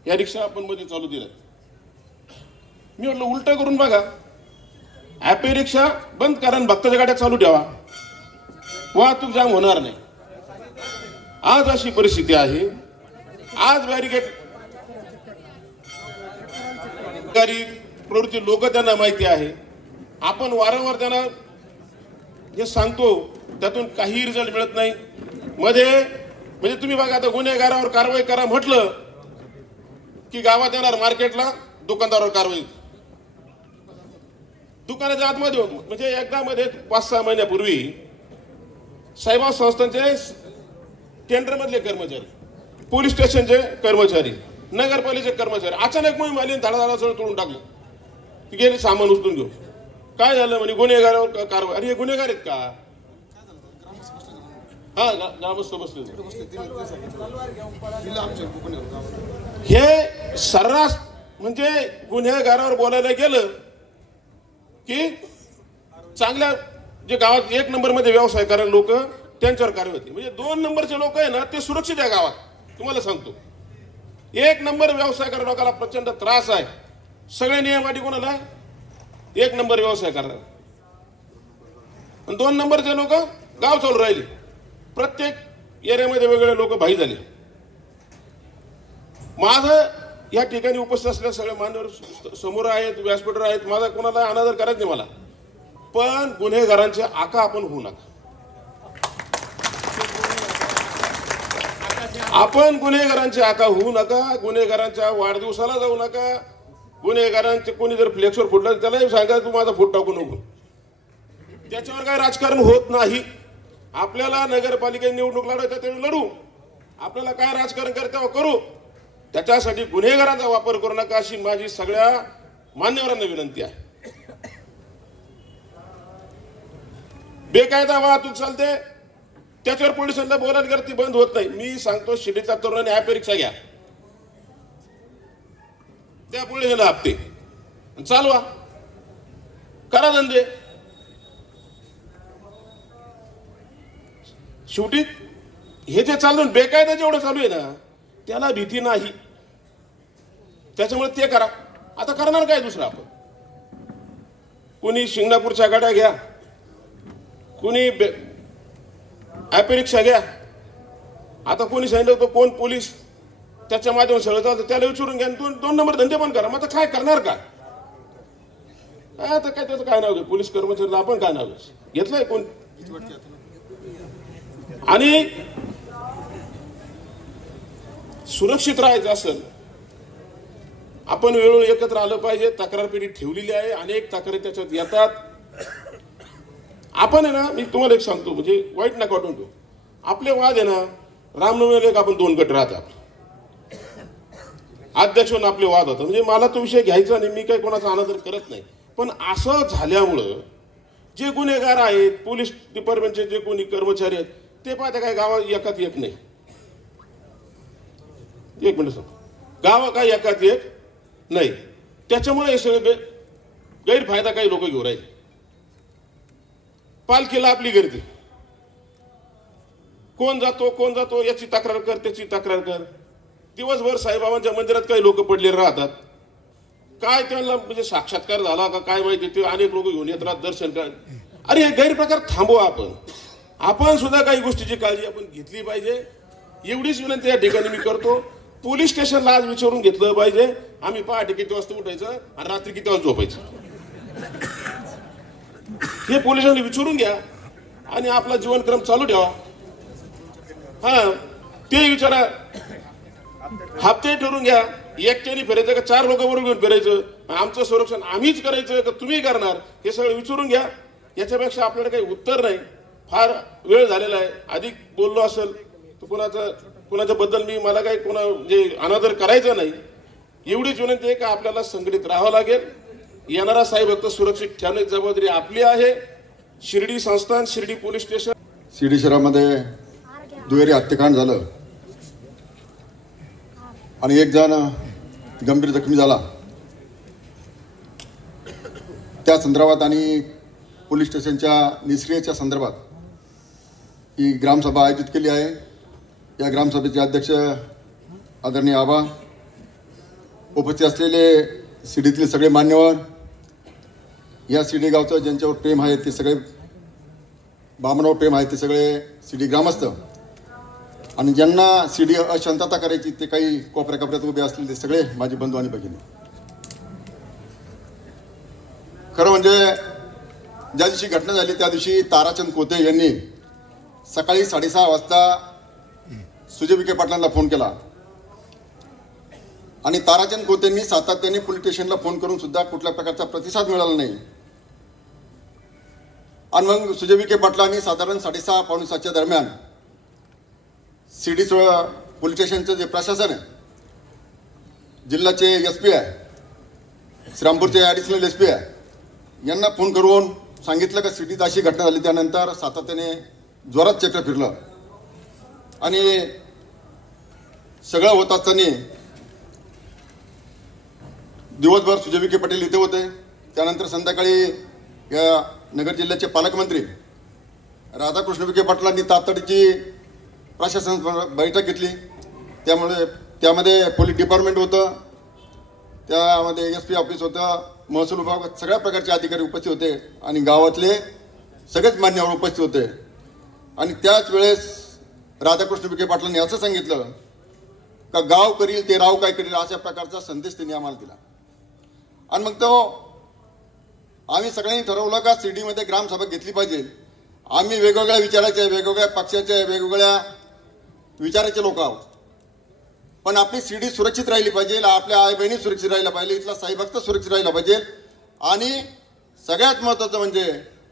या रिक्षा आपण मध्ये चालू दिल्या. मी म्हटलं उलट करून बघा, ॲपे रिक्षा बंद करा आणि भक्ताच्या गाड्या चालू ठेवा, वाहतूक जाम होणार नाही. आज अशी परिस्थिती आहे. आज बॅरिकेड प्रवृत्ती लोक त्यांना माहिती आहे. आपण वारंवार त्यांना जे सांगतो त्यातून काही रिझल्ट मिळत नाही. मध्ये म्हणजे तुम्ही बघा, आता गुन्हेगारावर कारवाई करा म्हटलं की गावात येणार मार्केटला दुकानदारावर कारवाई. दुकानाच्या आतमध्ये म्हणजे एकदा मध्ये 5-6 महिन्यापूर्वी साईबाबा संस्थांचे टेंडर मधले कर्मचारी, पोलीस स्टेशनचे कर्मचारी, नगरपालिकेचे कर्मचारी अचानक मोहीम आली, धडाधडा सगळं तोडून टाकलं. गेले सामान उचलून घेऊ. काय झालं म्हणे गुन्हेगारावर कारवाई. अरे हे गुन्हेगार आहेत का? हा, ग्रामस्थ बसले. हे सर्रास म्हणजे गुन्हेगारावर बोलायला गेलं की चांगल्या जे गावात 1 नंबर मध्ये व्यवसाय करायला लोक त्यांच्यावर कारवाई होती. म्हणजे 2 नंबरचे लोक आहे ना ते सुरक्षित आहे गावात. तुम्हाला सांगतो 1 नंबर व्यवसाय करणाऱ्या लोकांना प्रचंड त्रास आहे. सगळे नियम अटी कोणाला 1 नंबर व्यवसाय करणार, 2 नंबरचे लोक गाव चालू राहिले. प्रत्येक एरियामध्ये वेगवेगळे लोक भाई झाले. माझं या ठिकाणी उपस्थित असलेल्या सगळे मान्यवर समोर आहेत, व्यासपीठावर आहेत, माझा कोणाला अनादर करायचं नाही मला, पण गुन्हेगारांचे आका आपण होऊ नका. आपण गुन्हेगारांचे आका होऊ नका. गुन्हेगारांच्या वाढदिवसाला जाऊ नका. गुन्हेगारांचे कोणी जर फ्लेक्सवर फुटलं त्यालाही सांगा तू माझा फुट टाकू नको. त्याच्यावर काय राजकारण होत नाही. आपल्याला नगरपालिकेची निवडणूक लढवायचं त्यावेळी लढू. आपल्याला काय राजकारण करता करू. त्याच्यासाठी गुन्हेगारांचा वापर करू नका अशी माझी सगळ्या मान्यवरांना विनंती आहे. बेकायदा वाहतूक चालते त्याच्यावर पोलिसांना बोलायला गेलं ती बंद होत नाही. मी सांगतो शिर्डीच्या तरुणांनी ॲपे रिक्षा घ्या, त्या पोलिसांना हप्ते चालवा, करा धंदे. शेवटी हे जे चालू बेकायदा जेवढं चालू आहे ना त्याला भीती नाही. त्याच्यामुळे ते करा. आता करणार काय दुसरं आपण. कोणी शिंगणापूरच्या गाड्या घ्या, कोणी ॲपे रिक्षा घ्या. आता कोणी सांगितलं तो कोण पोलीस त्याच्या माध्यमातून सगळं चालतं त्याला विचारून घ्या. 2 नंबर धंदे पण करा. मग आता काय करणार का? आता काय त्याचं काय नाव घे पोलीस कर्मचाऱ्याला आपण काय नाव घेतलंय कोण. आणि सुरक्षित राहायचं असेल आपण वेळोवेळी एकत्र आलं पाहिजे. तक्रार पेढी ठेवलेली आहे. अनेक तक्रारी त्याच्यात येतात. आपण आहे ना, मी तुम्हाला एक सांगतो म्हणजे वाईट नका वाटून ठेवू. आपले वाद आहे ना, रामनवमीला आपण 2 गट राहतात. अध्यक्ष म्हणून आपले वाद होतात. म्हणजे मला तो विषय घ्यायचा नाही. मी काही कोणाचा अनादर करत नाही. पण असं झाल्यामुळं जे गुन्हेगार आहेत, पोलीस डिपार्टमेंटचे जे कोणी कर्मचारी आहेत ते पाहता काय गावात एकात एक नाही. एक मिनिट सांग, गाव काय एकात एक नाही. त्याच्यामुळे हे सगळे गैरफायदा काही लोक घेऊ राहिले. पालखीला आपली गर्दी, कोण जातो याची तक्रार कर, त्याची तक्रार कर. दिवसभर साईबाबांच्या मंदिरात काही लोक पडले राहतात. काय त्यांना म्हणजे साक्षात्कार झाला का काय माहिती, ते अनेक लोक घेऊन येत राहतात दर्शन कर. अरे हे गैरप्रकार थांबवा. आपण सुद्धा काही गोष्टीची काळजी आपण घेतली पाहिजे. एवढीच विनंती या ठिकाणी मी करतो. पोलीस स्टेशनला आज विचारून घेतलं पाहिजे आम्ही पहाटे किती वाजता उठायचं आणि रात्री किती वाजता झोपायचं, हे पोलिसांना विचारून घ्या आणि आपला जीवनक्रम चालू ठेवा. हा ते विचारा. हप्ते ठरवून घ्या. एकट्याने फिरायचं का 4 लोक बरोबर घेऊन फिरायचं, आमचं संरक्षण आम्हीच करायचं का तुम्ही करणार, हे सगळं विचारून घ्या. याच्यापेक्षा आपल्याला काही उत्तर नाही. फार वेळ झालेला आहे. अधिक बोललो असेल तर कुणाच्या बद्दल मला काही म्हणजे अनादर करायचा नाही. एवढीच विनंती आहे का आपल्याला संघटित राहावं लागेल. येणारा साई भक्त सुरक्षित ठेवण्याची जबाबदारी आपली आहे. शिर्डी संस्थान, शिर्डी पोलीस स्टेशन. शिर्डी शहरामध्ये दुहेरी हत्याकांड झालं आणि एक जण गंभीर जखमी झाला. त्या संदर्भात आणि पोलीस स्टेशनच्या निष्क्रियतेच्या संदर्भात ही ग्रामसभा आयोजित केली आहे. या ग्रामसभेचे अध्यक्ष आदरणीय आबा, उपस्थित असलेले शिर्डीतील सगळे मान्यवर, या शिर्डी गावचं ज्यांच्यावर प्रेम आहे ते सगळे, बामणावर प्रेम आहे ते सगळे शिर्डी ग्रामस्थ, आणि ज्यांना शिर्डी अशांतता करायची ते काही कोपऱ्यात उभे असलेले ते सगळे माझे बंधू आणि भगिनी. खरं म्हणजे ज्या दिवशी घटना झाली त्या दिवशी ताराचंद कोते यांनी सकाळी 6:30 वाजता सुजय विखे पाटलांना फोन केला आणि ताराचंद कोतेंनी सातत्याने पोलीस स्टेशनला फोन करून सुद्धा कुठल्या प्रकारचा प्रतिसाद मिळाला नाही. आणि मग सुजय विखे पाटलांनी साधारण 6:30 पावणे 7च्या दरम्यान शिर्डी पोलीस स्टेशनचं जे प्रशासन आहे, जिल्ह्याचे SP आहे, श्रीरामपूरचे ॲडिशनल SP आहे, यांना फोन करून सांगितलं का शिर्डीत अशी घटना झाली. त्यानंतर सातत्याने जोरात चक्र फिरलं आणि सगळं होत असताना दिवसभर सुजय विखे पाटील इथे होते. त्यानंतर संध्याकाळी या नगर जिल्ह्याचे पालकमंत्री राधाकृष्ण विखे पाटलांनी तातडीची प्रशासन बैठक घेतली. त्यामध्ये पोलीस डिपार्टमेंट होतं, त्यामध्ये SP ऑफिस होतं, महसूल विभाग, सगळ्या प्रकारचे अधिकारी उपस्थित होते आणि गावातले सगळेच मान्यवर उपस्थित होते. आणि त्याच वेळेस राधाकृष्ण विखे पाटलांनी असं सांगितलं का गाव करील ते राव काय करील, अशा प्रकारचा संदेश त्यांनी आम्हाला दिला. आणि मग तो आम्ही सगळ्यांनी ठरवलं का शिर्डीमध्ये ग्रामसभा घेतली पाहिजे. आम्ही वेगवेगळ्या विचाराचे, वेगवेगळ्या पक्षाचे, वेगवेगळ्या विचाराचे लोक आहोत, पण आपली शिर्डी सुरक्षित राहिली पाहिजे, आपल्या आई बहिणी सुरक्षित राहिला पाहिजे, इथला साई भक्त सुरक्षित राहिला पाहिजे. आणि सगळ्यात महत्त्वाचं म्हणजे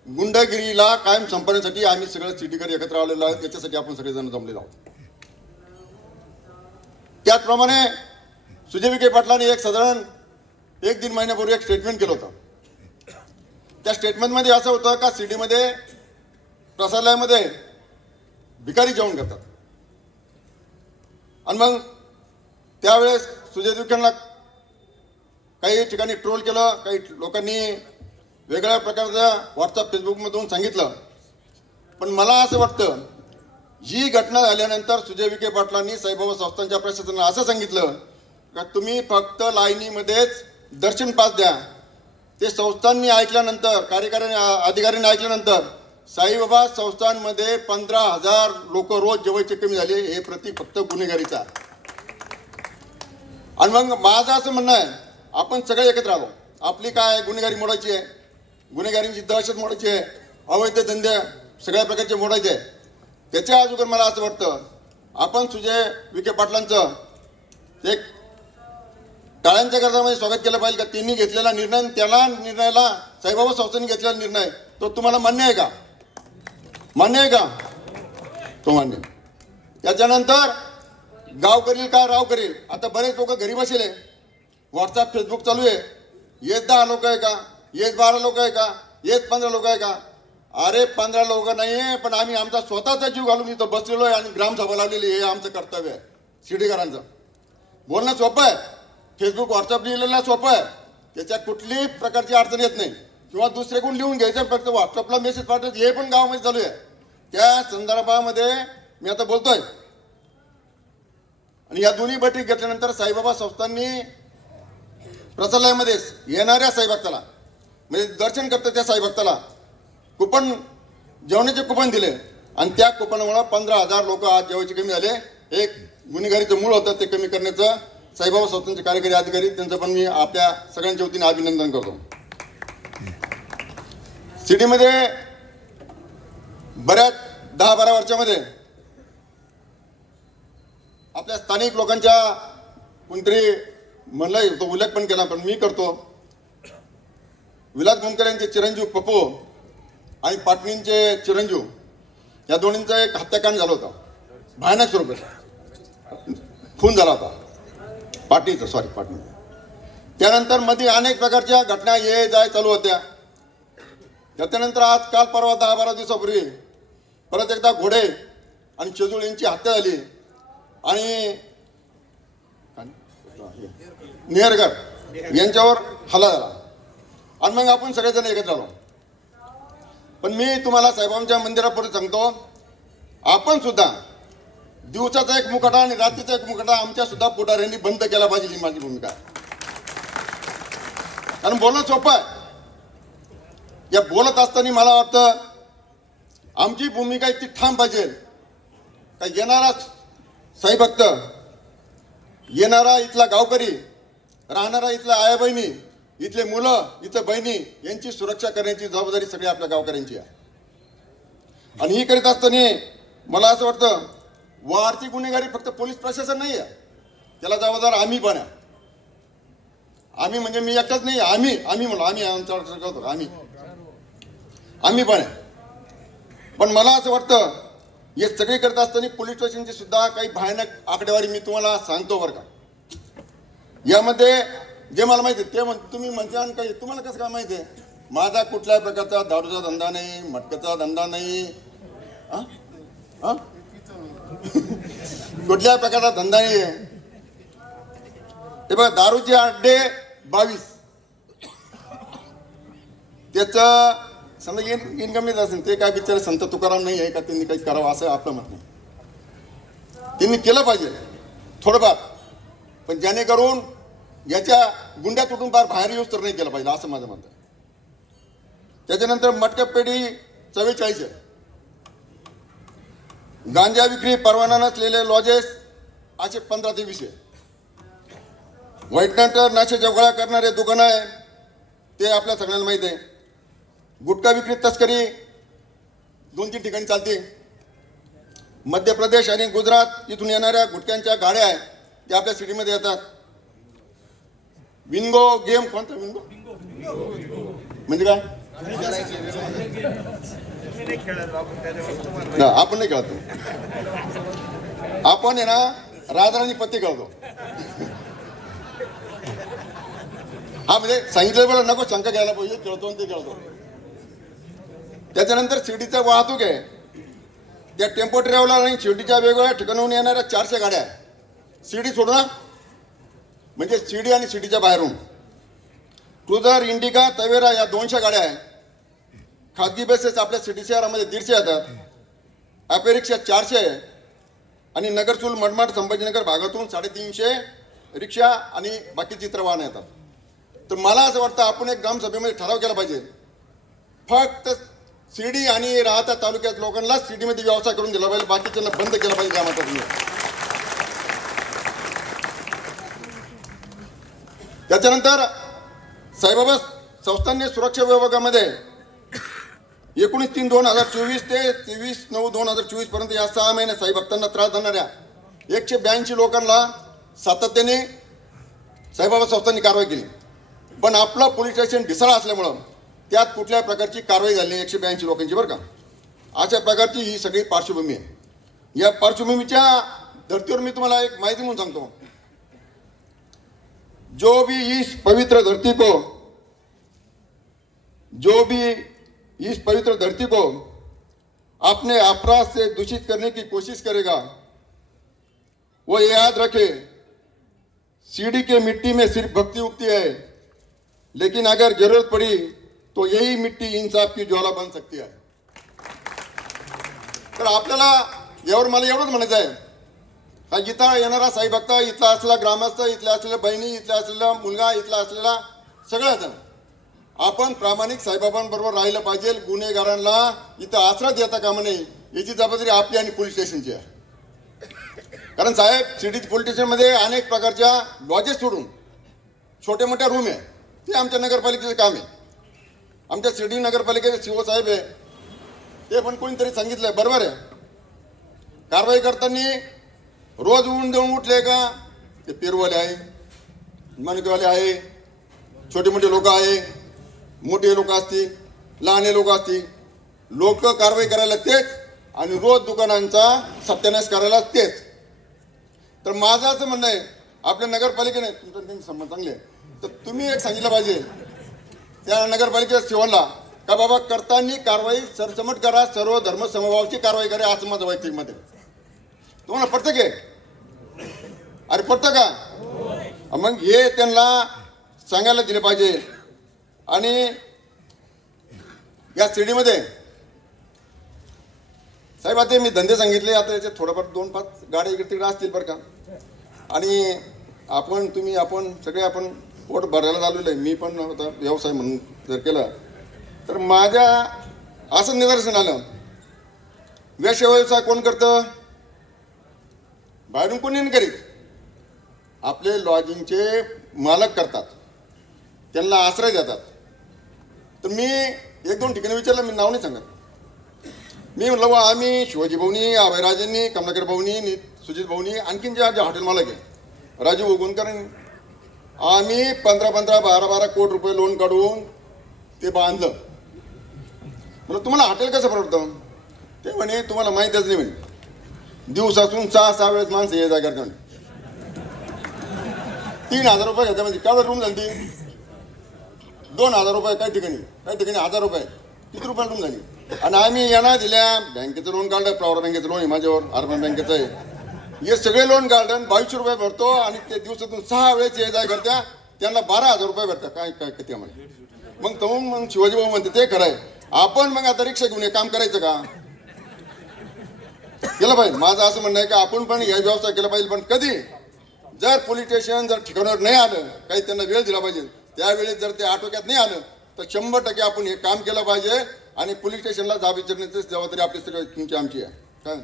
गुंडगिरीला कायम संपवण्यासाठी आम्ही सगळं शिर्डीकर एकत्र आलेलो आहोत. याच्यासाठी आपण सगळेजण जमलेलो आहोत. त्याचप्रमाणे सुजय विखे पाटलांनी साधारण 1-1.5 महिन्यापूर्वी एक स्टेटमेंट केलं होतं. त्या स्टेटमेंटमध्ये असं होतं का शिर्डीमध्ये प्रसारालयामध्ये भिकारी जेवण करतात. आणि मग त्यावेळेस सुजय विखेंना काही ठिकाणी ट्रोल केलं, काही लोकांनी वेगळ्या प्रकारचं व्हॉट्सअप फेसबुकमधून सांगितलं. पण मला असं वाटतं ही घटना झाल्यानंतर सुजय विखे पाटलांनी साईबाबा संस्थांच्या प्रशासनाला असं सांगितलं का तुम्ही फक्त लाईनीमध्येच दर्शन पास द्या. ते संस्थांनी ऐकल्यानंतर, कार्यकारी अधिकाऱ्यांनी ऐकल्यानंतर साईबाबा संस्थांमध्ये 15,000 लोक रोज जेवायचे कमी झाले. हे प्रतीक फक्त गुन्हेगारीचा. आणि मग माझं असं म्हणणं आहे आपण सगळे एकत्र आलो. आपली काय गुन्हेगारी मोडायची आहे, गुन्हेगारींची दहशत मोडायची आहे, अवैध धंदे सगळ्या प्रकारचे मोडायचे आहे. त्याच्या अगोदर मला असं वाटतं आपण सुजय विखे पाटलांचं एक टाळ्यांच्या गरजामध्ये स्वागत केलं पाहिजे का त्यांनी घेतलेला निर्णय, त्याला निर्णयाला साईबाबा संस्थांनी घेतलेला निर्णय तो तुम्हाला मान्य आहे का? मान्य आहे का? तो मान्य. त्याच्यानंतर गाव करील का राव करील. आता बरेच लोक घरी बसले, व्हॉट्सअप फेसबुक चालू आहे. येत 10 लोक आहे का, येत 12 लोक आहे का, येत 15 लोक आहे का. अरे 15 लोक नाही आहे, पण आम्ही आमचा स्वतःचा जीव घालून इथं बसलेलो आहे आणि ग्रामसभा लावलेली. हे आमचं कर्तव्य आहे. शिर्डीकरांचं बोलणं सोपं आहे, फेसबुक व्हॉट्सअप लिहिलेलं सोपं आहे, त्याच्यात कुठलीही प्रकारची अडचण येत नाही. किंवा दुसरे कोण लिहून घ्यायचं फक्त व्हॉट्सअपला मेसेज पाठवायचं, हे पण गावामध्ये चालू आहे. त्या संदर्भामध्ये मी आता बोलतोय. आणि या दोन्ही बैठक घेतल्यानंतर साईबाबा संस्थांनी प्रसारालयामध्ये येणाऱ्या साईभक्ताला, म्हणजे दर्शन करतं त्या साईभक्ताला कुपन जेवणाचे कुपन दिले आणि त्या कुपनामुळे 15,000 लोक आज जेवायचे कमी झाले. एक गुन्हेगारीचं मूळ होतं ते कमी करण्याचं साईबाबा संस्थांचे कार्यकारी अधिकारी त्यांचं पण मी आपल्या सगळ्यांच्या वतीने अभिनंदन करतो. सिटीमध्ये बऱ्याच 10-12 वर्षामध्ये आपल्या स्थानिक लोकांच्या कोणतरी म्हणलंय तो उल्लेख पण केला पण मी करतो. विलास गोंदकर यांचे चिरंजीव पप्पू आणि पाटणींचे चिरंजीव या दोन्हींचा एक हत्याकांड झाला होता. भयानक स्वरूपाचा खून झाला होता पाटणी. त्यानंतर मध्ये अनेक प्रकारच्या घटना ये जाय चालू होत्या. त्याच्यानंतर आज काल परवा 10-12 दिवसापूर्वी परत एकदा घोडे आणि शेजूळ यांची हत्या झाली आणि नेहरकर यांच्यावर हल्ला झाला आणि मग आपण सगळेजण एकत्र आलो. पण मी तुम्हाला साहेबांच्या मंदिरापुढे सांगतो, आपण सुद्धा दिवसाचा एक मुखवटा आणि रात्रीचा एक मुखवटा आमच्या सुद्धा पुढाऱ्यांनी बंद केला पाहिजे, ही माझी भूमिका. कारण बोलणं सोपं आहे. या बोलत असताना मला वाटतं आमची भूमिका इतकी ठाम पाहिजे का येणारा साई भक्त, येणारा इथला गावकरी, राहणारा इथला आया बहिणी, इथले मुलं, इथल्या बहिणी यांची सुरक्षा करण्याची जबाबदारी सगळी आपल्या गावकऱ्यांची आहे. आणि ही करीत असताना मला असं वाटतं वाढती गुन्हेगारी फक्त पोलीस प्रशासन नाही आहे, त्याला जबाबदार आम्ही पण आहे. आम्ही म्हणजे मी एकटाच नाही, आम्ही म्हणलो आम्ही पण आहे. पण मला असं वाटतं हे सगळे करत असताना पोलीस स्टेशनची सुद्धा काही भयानक आकडेवारी मी तुम्हाला सांगतो बरं का. यामध्ये जे मला माहिती आहे ते तुम्ही म्हणता काही तुम्हाला कसं काय माहिती आहे. माझा कुठल्याही प्रकारचा दारूचा धंदा नाही, मटक्याचा धंदा नाही, कुठल्याही प्रकारचा धंदा नाही आहे. हे बघा दारूचे अड्डे 22, त्याचं समजा इन्कम असेल ते काय बिचारे संत तुकाराम नाही आहे का त्यांनी काही करावं असं आपलं मत नाही. त्यांनी केलं पाहिजे थोडंफार, पण जेणेकरून याच्या गुंड्या तुटून बाहेर येऊच तर नाही केलं पाहिजे असं माझं मत आहे. त्याच्यानंतर मटका पेढी 44 आहे. गांजा विक्री परवाना नसलेले लॉजेस असे 15 ते 20 आहे. व्हाईटनंतर नाश्याच्या गोळ्या करणारे दुकानं आहे ते आपल्या सगळ्यांना माहिती आहे. गुटखा विक्री तस्करी 2-3 ठिकाणी चालते. मध्य प्रदेश आणि गुजरात इथून येणाऱ्या गुटख्यांच्या गाड्या आहेत त्या आपल्या सिटीमध्ये येतात. विंगो गेम कोणता विंगो म्हणजे काय आपण नाही खेळतो, आपण आहे ना राजराणी पत्ती खेळतो. हा म्हणजे सांगितलं बरं नको शंका घ्यायला पाहिजे, खेळतो आणि ते खेळतो. त्याच्यानंतर शिर्डीचं वाहतूक आहे. त्या टेम्पो ट्रॅव्हलर आणि शिर्डीच्या वेगवेगळ्या ठिकाणाहून येणाऱ्या 400 गाड्या आहेत. शिर्डी सोडून म्हणजे शिर्डी आणि सिटीच्या बाहेरून क्रुझर, इंडिका, तवेरा या 200 गाड्या आहेत. खाजगी बसेस आपल्या सिटी शहरामध्ये 150 येतात. ॲपे रिक्षा 400 आहे आणि नगरचूल, मनमाड, संभाजीनगर भागातून 350 रिक्षा आणि बाकीची इतर वाहनं येतात. तर मला असं वाटतं आपण एक ग्रामसभेमध्ये ठराव केला पाहिजे, फक्त शिर्डी आणि राहता तालुक्यात लोकांना सिटीमध्ये व्यवसाय करून दिला पाहिजे, बाकीच्यांना बंद केला पाहिजे ग्रामात. त्याच्यानंतर साईबाबा संस्थांनी सुरक्षा विभागामध्ये 19/3/2024 ते 23/9/2024 पर्यंत या 6 महिने साई भक्तांना त्रास देणाऱ्या 182 लोकांना सातत्याने साईबाबा संस्थांनी कारवाई केली. पण आपलं पोलीस स्टेशन ढिसाळ असल्यामुळं त्यात कुठल्याही प्रकारची कारवाई झाली नाही 182 लोकांची बरं का. अशा प्रकारची ही सगळी पार्श्वभूमी आहे. या पार्श्वभूमीच्या धर्तीवर मी तुम्हाला एक माहिती म्हणून सांगतो. जो भी इस पवित्र धरती को अपने अपराध से दूषित करने की कोशिश करेगा वो याद रखे सीढ़ी के मिट्टी में सिर्फ भक्ति उगती है, लेकिन अगर जरूरत पड़ी तो यही मिट्टी इंसाफ की ज्वाला बन सकती है. तर आपल्याला यावर मला एवढंच म्हणायचं आहे, हा इथं येणारा साई भक्त, इथला असलेला ग्रामस्थ, इथल्या असलेल्या बहिणी, इथला असलेला मुलगा, इथला असलेला सगळ्याजण आपण प्रामाणिक साईबाबांबरोबर राहिलं पाहिजे. गुन्हेगारांना इथं आसरा देता कामा नये, याची जबाबदारी आपली आणि पोलीस स्टेशनची आहे. कारण साहेब, शिर्डी पोलीस स्टेशनमध्ये अनेक प्रकारच्या लॉजेस सोडून छोट्या मोठ्या रूम आहे, ते आमच्या नगरपालिकेचं काम आहे. आमच्या शिर्डी नगरपालिकेचे सीओ साहेब आहे, ते पण कोणीतरी सांगितलंय, बरोबर आहे. कारवाई करताना रोज ऊन देऊन उठले का ते पेरवाले आहे, मनकेवाले आहे, छोटे मोठे लोक आहे, मोठे लोक असतील, लहान लोक असतील, लोक कारवाई करायला तेच आणि रोज दुकानांचा सत्यानाश करायला तेच. तर माझं असं म्हणणं आहे, आपल्या नगरपालिकेने तुमचं त्यांचे संबंध चांगले आहे, तर तुम्ही एक सांगितलं पाहिजे त्या नगरपालिकेच्या सेवांना का बाबा करताना कारवाई सरसमट करा, सर्व धर्म समभावाची कारवाई करा, असं माझं वैयक्तिक मत आहे. तुम्हाला पडतं की? अरे पडतं का? मग हे त्यांना सांगायला दिले पाहिजे. आणि या शिर्डीमध्ये साहेब आता मी धंदे सांगितले, आता याच्यात थोडंफार 2-5 गाड्या इकडे तिकडे असतील बरं का. आणि आपण तुम्ही आपण सगळे आपण पोट भरायला झालेलं आहे. मी पण आता व्यवसाय म्हणून जर केला तर माझ्या असं निदर्शन आलं, व्यवसाय कोण करतं? बाहेरून कोणी नाही करीत, आपले लॉजिंगचे मालक करतात, त्यांना आश्रय देतात. तर मी 1-2 ठिकाणी विचारलं, मी नाव नाही सांगत. मी म्हणलं आम्ही शिवाजी भाऊनी, अभयराजेंनी, कमलाकर भाऊनी, सुजित भाऊनी, आणखीन जे हॉटेल मालक आहे राजू ओगुनकरांनी, आम्ही 15-15, 12-12 कोटी रुपये लोन काढून ते बांधलं. म्हणलं तुम्हाला हॉटेल कसं परवडतं? ते म्हणे तुम्हाला माहीतच नाही म्हणे, दिवसातून 6-6 वेळेस माणसं ये जा करते म्हणे. 3,000 रुपये घेते म्हणजे केवढं रूम झाली ती? 2,000 रुपये, काही ठिकाणी 1,000 रुपये. किती रुपये रूम झाली? आणि आम्ही यांना दिल्या, बँकेचं लोन काढलं, प्रॉवर बँकेचं लोन आहे माझ्यावर, अर्बन बँकेचं आहे, हे सगळे लोन काढलं, 2200 रुपये भरतो आणि ते दिवसातून 6 वेळेस ये जाय करत्या, त्यांना 12,000 रुपये भेटतात. काय काय किती आम्हाला? मग शिवाजी भाऊ म्हणते ते खरं आहे. आपण मग आता रिक्षा घेऊन हे काम करायचं का? केलं पाहिजे. माझं असं म्हणणं आहे की आपण पण या व्यवसाय केला पाहिजे, पण कधी जर पोलीस स्टेशन जर ठिकाणावर नाही आलं, काही त्यांना वेळ दिला पाहिजे, त्यावेळेस जर ते आटोक्यात नाही आलं तर 100% आपण हे काम केलं पाहिजे. आणि पोलीस स्टेशनला जाब विचारण्याची जबाबदारी आपली सगळी तुमची आमची आहे. काय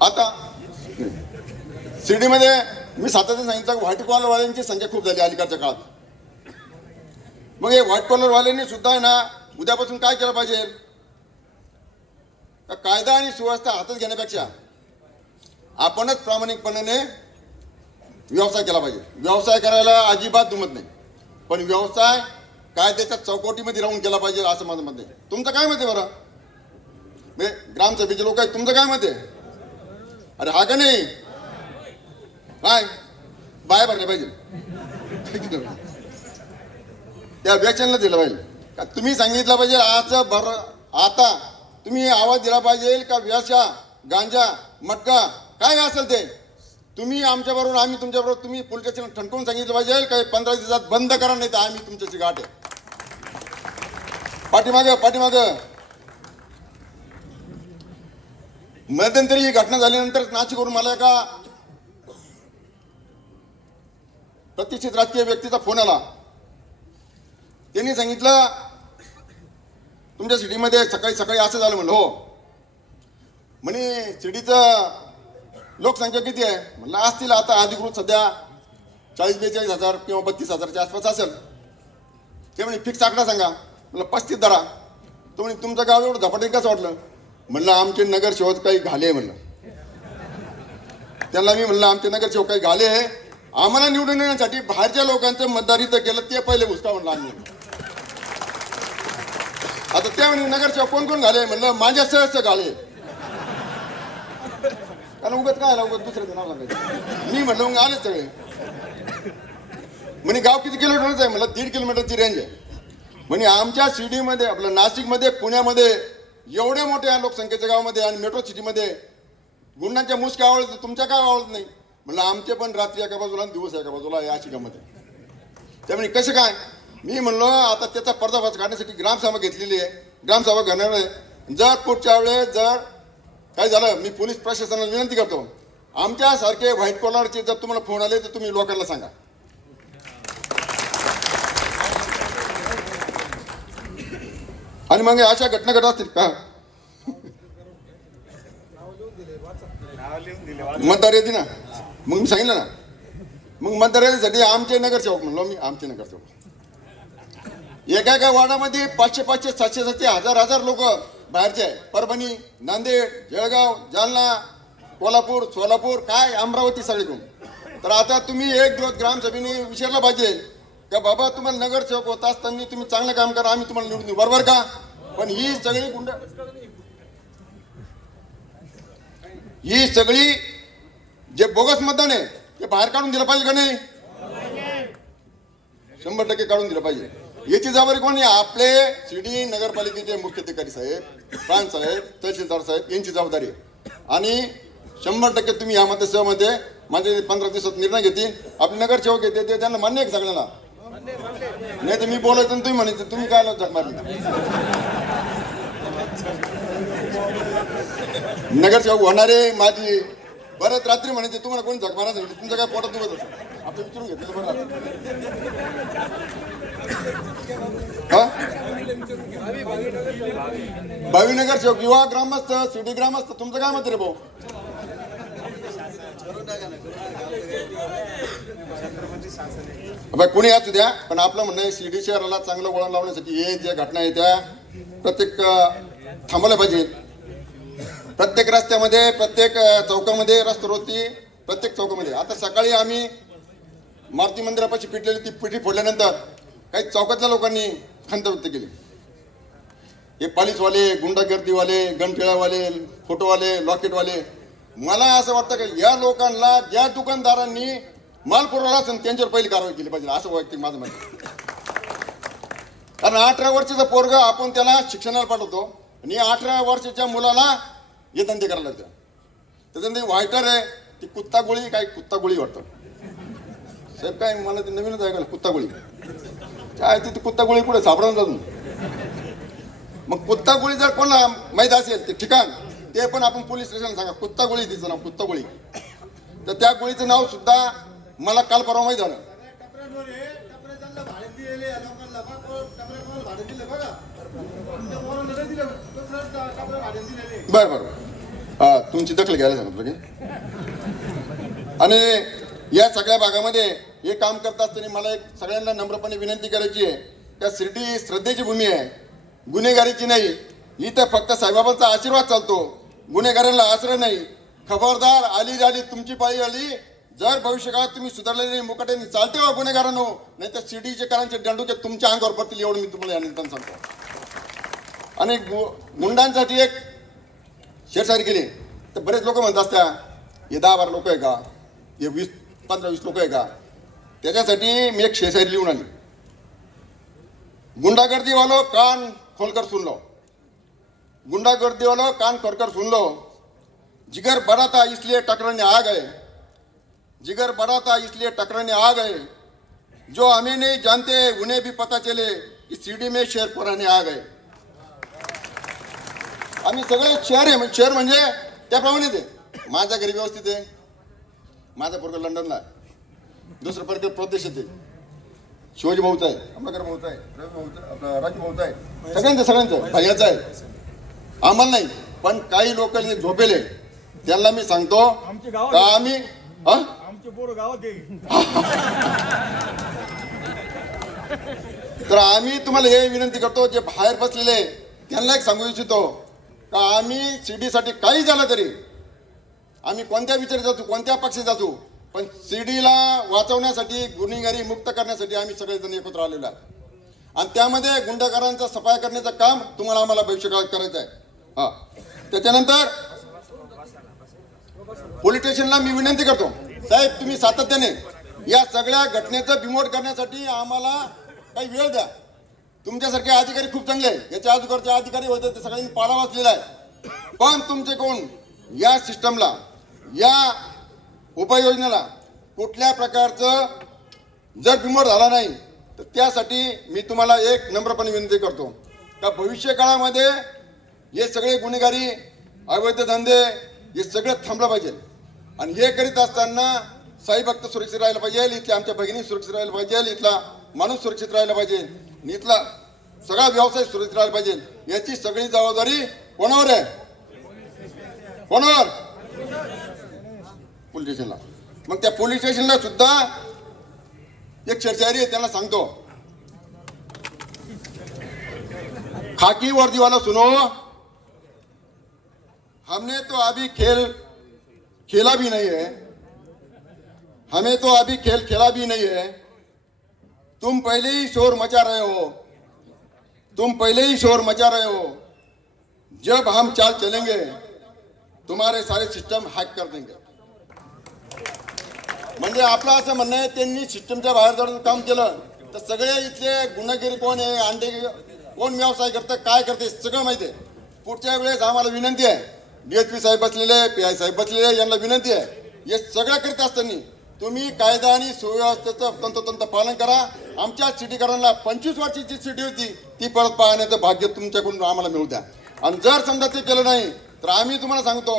आता शिर्डीमध्ये मी सातत्याने सांगितलं, व्हाईट कॉलरवाल्यांची संख्या खूप झाली अलीकडच्या काळात. मग हे व्हाईट कॉलरवाल्यांनी सुद्धा आहे ना, उद्यापासून काय केलं पाहिजे? कायदा आणि सुव्यवस्था हातात घेण्यापेक्षा आपणच प्रामाणिकपणाने व्यवसाय केला पाहिजे. व्यवसाय करायला अजिबात दुमत नाही, पण व्यवसाय कायद्याच्या चौकटीमध्ये राहून केला पाहिजे, असं माझं मत आहे. तुमचं काय मत आहे बरं? ग्रामसभेचे लोक आहेत, तुमचं काय मत आहे? अरे हा का नाही? काय बाय भरले पाहिजे, त्या व्याख्यानला दिलं पाहिजे का? तुम्ही सांगितलं पाहिजे आज बरं, आता तुम्ही आवाज दिला पाहिजे का व्याशा, गांजा, मटका काय असेल ते तुम्ही आमच्याबरोबर, आम्ही तुमच्याबरोबर, तुम्ही पोलीस स्टेशन ठणकवून सांगितलं पाहिजे का 15 दिवसात बंद करा, नाही तर आम्ही तुमच्याशी गाठ आहे. पाठीमाग मध्यंतरी ही घटना झाल्यानंतर नाशिकवरून मला एका प्रतिष्ठित राजकीय व्यक्तीचा फोन आला. त्यांनी सांगितलं तुमच्या सिटीमध्ये सकाळी सकाळी असं झालं. म्हणलं हो. म्हणे सिटीचं लोकसंख्या किती आहे? म्हणलं असतील आता अधिकृत सध्या 40-42 हजार किंवा 32 हजारच्या आसपास असेल. ते म्हणे फिक्स आकडा सांगा. म्हणलं 35 धरा. तो म्हणे तुमचं गाव एवढं झपाट्याने कसं वाटलं? म्हणलं आमचे नगरसेवक काही घाले. म्हणलं त्यांना मी म्हणलं आमचे नगरसेवक काही घाले आहे, आम्हाला निवडून येण्यासाठी बाहेरच्या लोकांचं मतदारी तर केलं ते पहिले घुसका. म्हणलं आम्ही आता त्या म्हणे नगरसेवक कोण कोण घाले? म्हणलं माझ्या सहज घाले. कारण उगत काय उगत दुसऱ्याचं नाव सांगायचं. मी म्हणलं मग आले सगळे. म्हणे गाव किती किलोमीटरच आहे? म्हणलं 1.5 किलोमीटरची रेंज आहे. म्हणजे आमच्या सिटीमध्ये, आपलं नाशिकमध्ये, पुण्यामध्ये एवढ्या मोठ्या लोकसंख्येच्या गावामध्ये आणि मेट्रो सिटीमध्ये गुंडांच्या मुसक्या आवडत, तुमच्या काय आवडत नाही? म्हणलं आमचे पण रात्री एका बाजूला आणि दिवस एका बाजूला या शिकामध्ये. त्यामुळे कसं काय? मी म्हणलो आता त्याचा पर्दाफाश काढण्यासाठी ग्रामसभा घेतलेली आहे. ग्रामसभा घेणार आहे. जर पुढच्या वेळेस जर काय झालं, मी पोलीस प्रशासनाला विनंती करतो, आमच्यासारखे व्हाईट कॉलरचे जर तुम्हाला फोन आले तर तुम्ही लोकांना सांगा. आणि मग अशा घटना घडत असतील का? मतदार येते ना, मग मी सांगितलं ना, मग मतदार यादीसाठी आमचे नगरसेवक म्हणलो मी, आमचे नगरसेवक एका वार्डामध्ये 500, 700, 1000 लोक बाहेरचे आहे. परभणी, नांदेड, जळगाव, जालना, कोल्हापूर, सोलापूर, काय अमरावती सगळीकडून. तर आता तुम्ही एक दिवस ग्रामसभेने विचारलं पाहिजे का बाबा तुम्हाला नगरसेवक होत असताना तुम्ही चांगलं काम करा, आम्ही तुम्हाला निवडून देऊ, बरोबर का? पण ही सगळी जे बोगस मतदान आहे ते बाहेर काढून दिलं पाहिजे का नाही? 100% काढून दिलं पाहिजे. याची जबाबदारी कोणी? आपले शिर्डी नगरपालिकेचे मुख्य अधिकारी साहेब, प्रांत साहेब, तहसीलदार साहेब यांची जबाबदारी आहे. आणि 100% तुम्ही या मतदारसंघामध्ये माझे 15 दिवसात निर्णय घेतील. आपले नगरसेवक येते ते त्यांना मान्य आहे सगळ्यांना? नाही तर मी बोलायचं तुम्ही म्हणायचं तुम्ही काय झक मारली. नगरसेवक होणारे माझी बरंच रात्री म्हणायचे तुम्हाला कोणी झक मारा सांगितलं, तुमचं काय पोटात दुखत असं आपण विचारून घेतलं बरं. भावी नगरसेवक युवा ग्रामस्थ, सिटी ग्रामस्थ, तुमचं काय मत रे भाऊ? कोणी असू द्या, पण आपलं म्हणणं आहे सिटी शहराला चांगलं वळण लावण्यासाठी हे ज्या घटना आहेत त्या प्रत्येक थांबवल्या पाहिजे. प्रत्येक रस्त्यामध्ये, प्रत्येक चौकामध्ये, रस्त्यावरती प्रत्येक चौकामध्ये. आता सकाळी आम्ही मारुती मंदिरापाशी पिटलेली ती पिठी फोडल्यानंतर काही चौकातल्या लोकांनी खंत व्यक्त केली. हे पोलीसवाले, गुंडागर्दीवाले, गनखेळावाले, फोटोवाले, लॉकेटवाले, मला असं वाटतं की या लोकांना ज्या दुकानदारांनी माल पुरवला असेल त्यांच्यावर पहिली कारवाई केली पाहिजे, असं वैयक्तिक माझं मत. कारण 18 वर्षाचा पोरग आपण त्याला शिक्षणाला पाठवतो आणि 18 वर्षाच्या मुलाला हे धंदे करायला लागतात. त्याच्यानंतर व्हायटर आहे ती कुत्ता गोळी, काय कुत्ता गोळी वाटतं साहेब, काय मला ते नवीनच ऐकायला कुत्ता गोळी काय, ती कुत्ता गोळी कुठे सापडून जातो. मग कुत्ता गोळी जर कोणाला माहीत असेल ते ठिकाण ते पण आपण पोलीस स्टेशनला सांगा. कुत्ता गोळी तिचं नाव कुत्ता गोळी. तर त्या गोळीचं नाव सुद्धा मला काल परवा माहीत झालं. बर बर तुमची दखल घ्यायला सांगितलं की. आणि या सगळ्या भागामध्ये हे काम करत असताना मला एक सगळ्यांना नम्रपणे विनंती करायची आहे त्या शिर्डी श्रद्धेची भूमी आहे, गुन्हेगारीची नाही. इथं फक्त साईबाबांचा आशीर्वाद चालतो, गुन्हेगारांना आश्रय नाही. खबरदार, आली तुमची पाळी आली. जर भविष्यकाळात तुम्ही सुधारलेले मुकाट्याने चालते हो गुन्हेगारांनो, नाही तर शिर्डीचे करांचे दंडुके तुमच्या अंगावर पडतील, एवढं मी तुम्हाला या निमित्तानं सांगतो. आणि गुंडांसाठी एक शेरशारी केली तर बरेच लोक म्हणत असत्या हे 10-12 लोक आहे का, हे 20-15-20 लोक आहे का. त्याच्यासाठी मी एक शेरशारी लिहून आली. गुंडागर्दी वालो कान खोलकर सुन लो, गुंडागर्दी वालो कान खोलकर सुन लो. जिगर बड़ा था इसलिए टकराने आ गए, जिगर बड़ा था इसलिए टकराने आ गए. जो हमें नहीं जानते उन्हें भी पता चले कि शिर्डी में शेर पुराने आ गए. आम्ही सगळे शहर आहे, शहर म्हणजे त्याप्रमाणे ते. माझ्या घरी व्यवस्थित आहे, माझा पोरगा लंडनला आहे, दुसरं पोरगा प्रदेशात आहे, शिवाजी भाऊचा आहे, अंबेडकर भाऊचा आहे, रवी भाऊचा, आपला राजू भाऊचा आहे, सगळ्यांचं भैयाचं आहे. आम्हाला नाही, पण काही लोक झोपेले त्यांना मी सांगतो का आम्ही तर आम्ही तुम्हाला हे विनंती करतो जे बाहेर बसलेले त्यांना एक सांगू इच्छितो का आम्ही शिर्डीसाठी काही झालं तरी आम्ही कोणत्या विचारात असू, कोणत्या पक्षात असू, पण शिर्डीला वाचवण्यासाठी, गुन्हेगारी मुक्त करण्यासाठी आम्ही सगळेजण एकत्र आलेलो आहे. आणि त्यामध्ये गुंडगारांचा सफाया करण्याचं काम तुम्हाला आम्हाला भविष्यकाळात करायचं आहे. हा, त्याच्यानंतर पोलीस स्टेशनला मी विनंती करतो साहेब तुम्ही सातत्याने या सगळ्या घटनेचं बिमोड करण्यासाठी आम्हाला काही वेळ द्या. तुमच्यासारखे अधिकारी खूप चांगले आहे, याच्या अगोदरचे अधिकारी होते ते सगळ्यांनी पाला वाचलेला आहे. पण तुमचे कोण या सिस्टमला, या उपाययोजनेला कुठल्या प्रकारचं जर बिमोड झाला नाही तर त्यासाठी मी तुम्हाला एक नम्रपणे विनंती करतो का भविष्य काळामध्ये हे सगळे गुन्हेगारी, अवैध धंदे हे सगळं थांबलं पाहिजे. आणि हे करीत असताना साई भक्त सुरक्षित राहायला पाहिजे, इथल्या आमच्या भगिनी सुरक्षित राहायला पाहिजे, इथला माणूस सुरक्षित राहायला पाहिजे, इथला सगळा व्यवसाय सुरळीत राहिला पाहिजे याची सगळी जबाबदारी कोणावर आहे? कोणावर? पोलीस स्टेशनला. मग त्या पोलीस स्टेशनला सुद्धा एक चर्चारी आहे, त्यांना सांगतो खाकी वर्दी वाला सुनो, हमने तो अभी खेल खेला भी नहीं है, हमें तो अभी खेल खेला भी नहीं है, तुम पहले ही शोर मचा रहे हो, तुम पहले ही शोर मचा रहे हो, जब हम चाल चलेंगे तुम्हारे सारे सिस्टम हॅक कर देंगे. म्हणजे आपलं असं म्हणणं आहे त्यांनी सिस्टमच्या बाहेर जाऊन काम केलं तर सगळे इथले गुन्हेगारी कोण आहे, अंडे कोण व्यवसाय करतं, काय करते सगळं माहिती आहे. पुढच्या वेळेस आम्हाला विनंती आहे, DSP साहेब बसलेले, PI साहेब बसलेले, यांना विनंती आहे, हे सगळं करत असताना तुम्ही कायदा आणि सुव्यवस्थेचं तंतोतंत पालन करा. आमच्या सिटीकरांना 25 वर्षाची सिटी होती ती परत पाहण्याचं भाग्य तुमच्याकडून आम्हाला मिळू द्या. आणि जर समजा ते केलं नाही तर आम्ही तुम्हाला सांगतो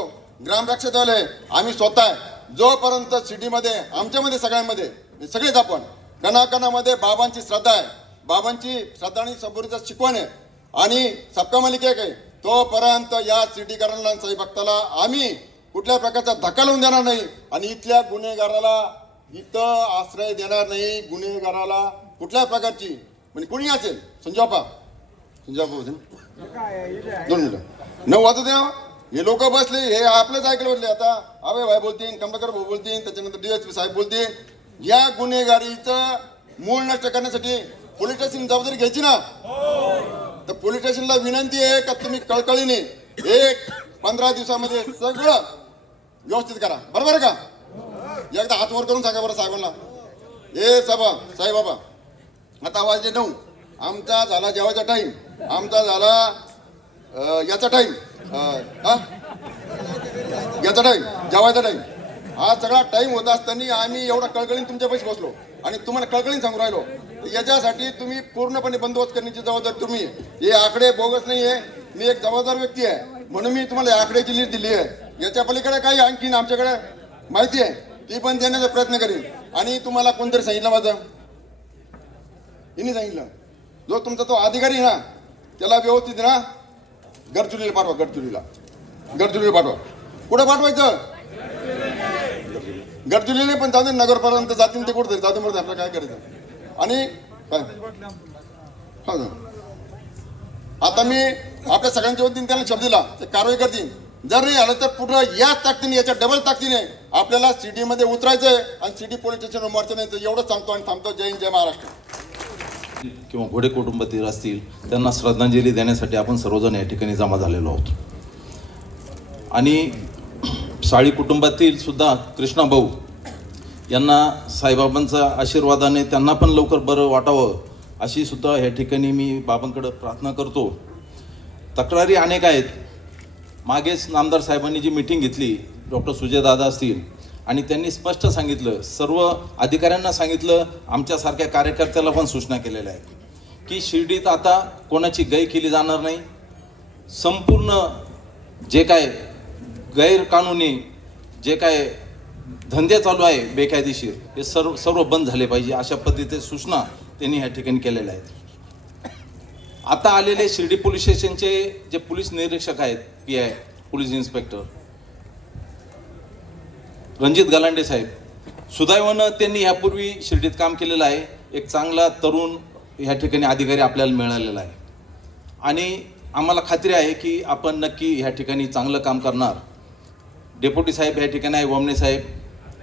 ग्रामरक्षकवाले आम्ही स्वतः जोपर्यंत सिटीमध्ये आमच्यामध्ये सगळ्यांमध्ये सगळेच आपण कणाकणामध्ये बाबांची श्रद्धा आहे, बाबांची श्रद्धा आणि सबुरीचं शिकवण आहे आणि सबका मालिक एक आहे, तोपर्यंत या सिटीकरांना साई भक्ताला आम्ही कुठल्या प्रकारचा धक्का लावून देणार नाही आणि इथल्या गुन्हेगाराला इथं आश्रय देणार नाही. गुन्हेगाराला कुठल्या प्रकारची म्हणजे कुणी असेल संजोपा 2 मिनिटं 9 वाजू द्या. हे लोक बसले, हे आपलेच ऐकलं बसले. आता अभय भाई बोलतील, कमलाकर भाऊ बोलतील, त्याच्यानंतर DSP साहेब बोलतील. या गुन्हेगारीचं मूळ नष्ट करण्यासाठी पोलीस स्टेशन जबाबदारी घ्यायची ना. तर पोलीस स्टेशनला विनंती आहे का तुम्ही कळकळीने 15 दिवसामध्ये सगळं व्यवस्थित करा. बरोबर का? एकदा हात वर करून सांगा बरं साहेबांना. साहेब बाबा आता वाजले 9, आमचा झाला जेवायचा टाईम, आमचा झाला याचा टाईम, याचा टाईम, जेवायचा टाईम, हा सगळा टाईम होत असताना आम्ही एवढा कळकळीने तुमच्या पैसे बसलो आणि तुम्हाला कळकळीने सांगू राहिलो. याच्यासाठी तुम्ही पूर्णपणे बंदोबस्त करण्याची जबाबदारी तुम्ही. हे आकडे बोगस नाही आहे, मी एक जबाबदार व्यक्ती आहे म्हणून मी तुम्हाला आकड्याची लिस्ट दिली आहे. याच्या पलीकडे काही आणखीन आमच्याकडे माहिती आहे ती पण देण्याचा प्रयत्न करेन. आणि तुम्हाला कोणतरी सांगितलं माझं, हिने सांगितलं, जो तुमचा तो अधिकारी ना त्याला व्यवस्थित ना गडचिरोलीला पाठवा. गडचिरोलीला पाठवा. कुठं पाठवायचं? गडचिरोलीला पण जाऊ दे, नगरपर्यंत जातील ते कुठं जाऊ दे, म्हणून आपल्याला काय करायचं. आणि काय आता मी आपल्या सगळ्यांच्या वतीने त्यांना शब्द दिला ते कारवाई करतील. जर नाही आलं तर पुढं याच ताकदीने, याच्या डबल ताकदीने आपल्याला सिटीमध्ये उतरायचंय आणि सिटी पोलीस स्टेशनवर मोर्चा न्यायचं. एवढंच सांगतो आणि थांबतो. जय हिंद, जय महाराष्ट्र. किंवा घोडे कुटुंबातील असतील त्यांना श्रद्धांजली देण्यासाठी आपण सर्वजण या ठिकाणी जमा झालेलो आहोत. आणि साळी कुटुंबातील सुद्धा कृष्णा भाऊ यांना साईबाबांच्या आशीर्वादाने त्यांना पण लवकर बरं वाटावं अशी सुद्धा या ठिकाणी मी बाबांकडे प्रार्थना करतो. तक्रारी अनेक आहेत. मागेच नामदार साहेबांनी जी मीटिंग घेतली, डॉक्टर सुजय दादा असतील, आणि त्यांनी स्पष्ट सांगितलं, सर्व अधिकाऱ्यांना सांगितलं, आमच्यासारख्या कार्यकर्त्याला पण सूचना केलेल्या आहेत की शिर्डीत आता कोणाची गय केली जाणार नाही. संपूर्ण जे काय गैरकानूनी जे काय धंदे चालू आहे बेकायदेशीर हे सर्व बंद झाले पाहिजे अशा पद्धतीचे सूचना त्यांनी या ठिकाणी केलेल्या आहेत. आता आलेले शिर्डी पोलीस स्टेशनचे जे पोलीस निरीक्षक आहेत, PI police inspector Ranjit Galande साहेब, सुदैवानं त्यांनी यापूर्वी शिर्डीत काम केलेलं आहे. एक चांगला तरुण ह्या ठिकाणी अधिकारी आपल्याला मिळालेला आहे आणि आम्हाला खात्री आहे की आपण नक्की ह्या ठिकाणी चांगलं काम करणार. डेप्युटी साहेब ह्या ठिकाणी आहे, वमने साहेब,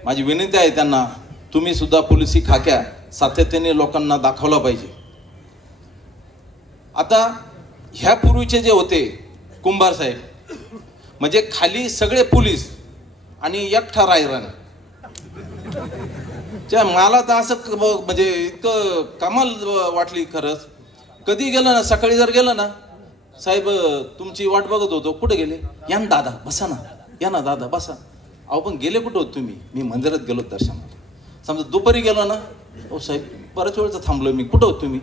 माझी विनंती आहे त्यांना, तुम्ही सुद्धा पोलिसी खाक्या सातत्याने लोकांना दाखवला पाहिजे. आता ह्यापूर्वीचे जे होते कुंभार साहेब, म्हणजे खाली सगळे पोलीस आणि एकटा रायरन, मला तर असं म्हणजे इतकं कमाल वाटली खरंच. कधी गेलं ना, सकाळी जर गेलं ना, साहेब तुमची वाट बघत होतो, कुठे गेले? या ना दादा बसा ना, या ना दादा बसा. अहो पण गेले कुठं होत तुम्ही? मी मंदिरात गेलो दर्शनाला. समजा दुपारी गेलो ना, हो साहेब बऱ्याच वेळचं थांबलो मी, कुठं होत तुम्ही?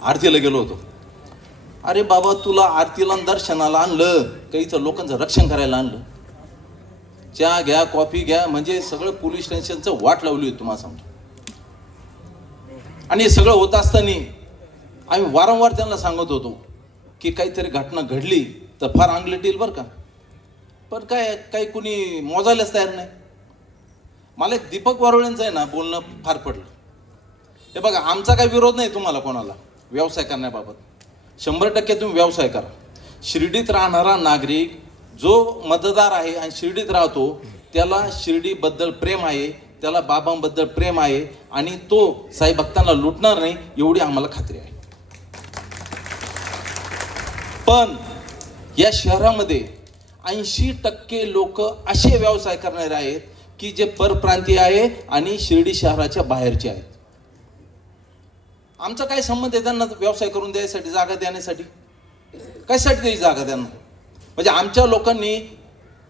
आरतीला गेलो होतो. अरे बाबा, तुला आरतीला दर्शनाला आणलं काहीचं लोकांचं रक्षण करायला आणलं? चहा घ्या, कॉफी घ्या, म्हणजे सगळं पोलीस स्टेशनचं वाट लावली होती तुम्हाला सांगतो. आणि हे सगळं होत असताना आम्ही वारंवार त्यांना सांगत होतो की काहीतरी घटना घडली तर फार अंगलट येईल बरं का, पण काय काही कुणी मोजायलाच तयार नाही. मला एक दीपक वारुळेंचं आहे ना बोलणं फार पडलं. हे बघा, आमचा काही विरोध नाही तुम्हाला कोणाला व्यवसाय करण्याबाबत, 100% तुम्ही व्यवसाय करा. शिर्डीत राहणारा नागरिक जो मतदार आहे आणि शिर्डीत राहतो त्याला शिर्डीबद्दल प्रेम आहे, त्याला बाबांबद्दल प्रेम आहे आणि तो साई भक्तांना लुटणार नाही एवढी आम्हाला खात्री आहे. पण या शहरामध्ये 80% लोक असे व्यवसाय करणारे आहेत की जे परप्रांतीय आहे आणि शिर्डी शहराच्या बाहेरचे आहेत. आमचा काय संबंध आहे त्यांना व्यवसाय करून द्यायसाठी, जागा देण्यासाठी? कशासाठी द्यायची जागा त्यांना? म्हणजे आमच्या लोकांनी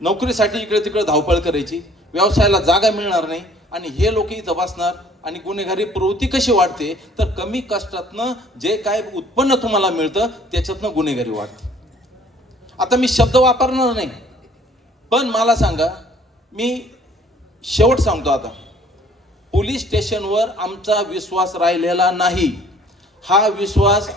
नोकरीसाठी इकडे तिकडे धावपळ करायची, व्यवसायाला जागा मिळणार नाही आणि हे लोक इथं बसणार आणि गुन्हेगारी प्रवृत्ती कशी वाढते तर कमी कष्टातनं जे काय उत्पन्न तुम्हाला मिळतं त्याच्यातनं गुन्हेगारी वाढते. आता मी शब्द वापरणार नाही, पण मला सांगा, मी शेवट सांगतो, आता पोलीस स्टेशनवर आमचा विश्वास राहिलेला नाही. हा विश्वास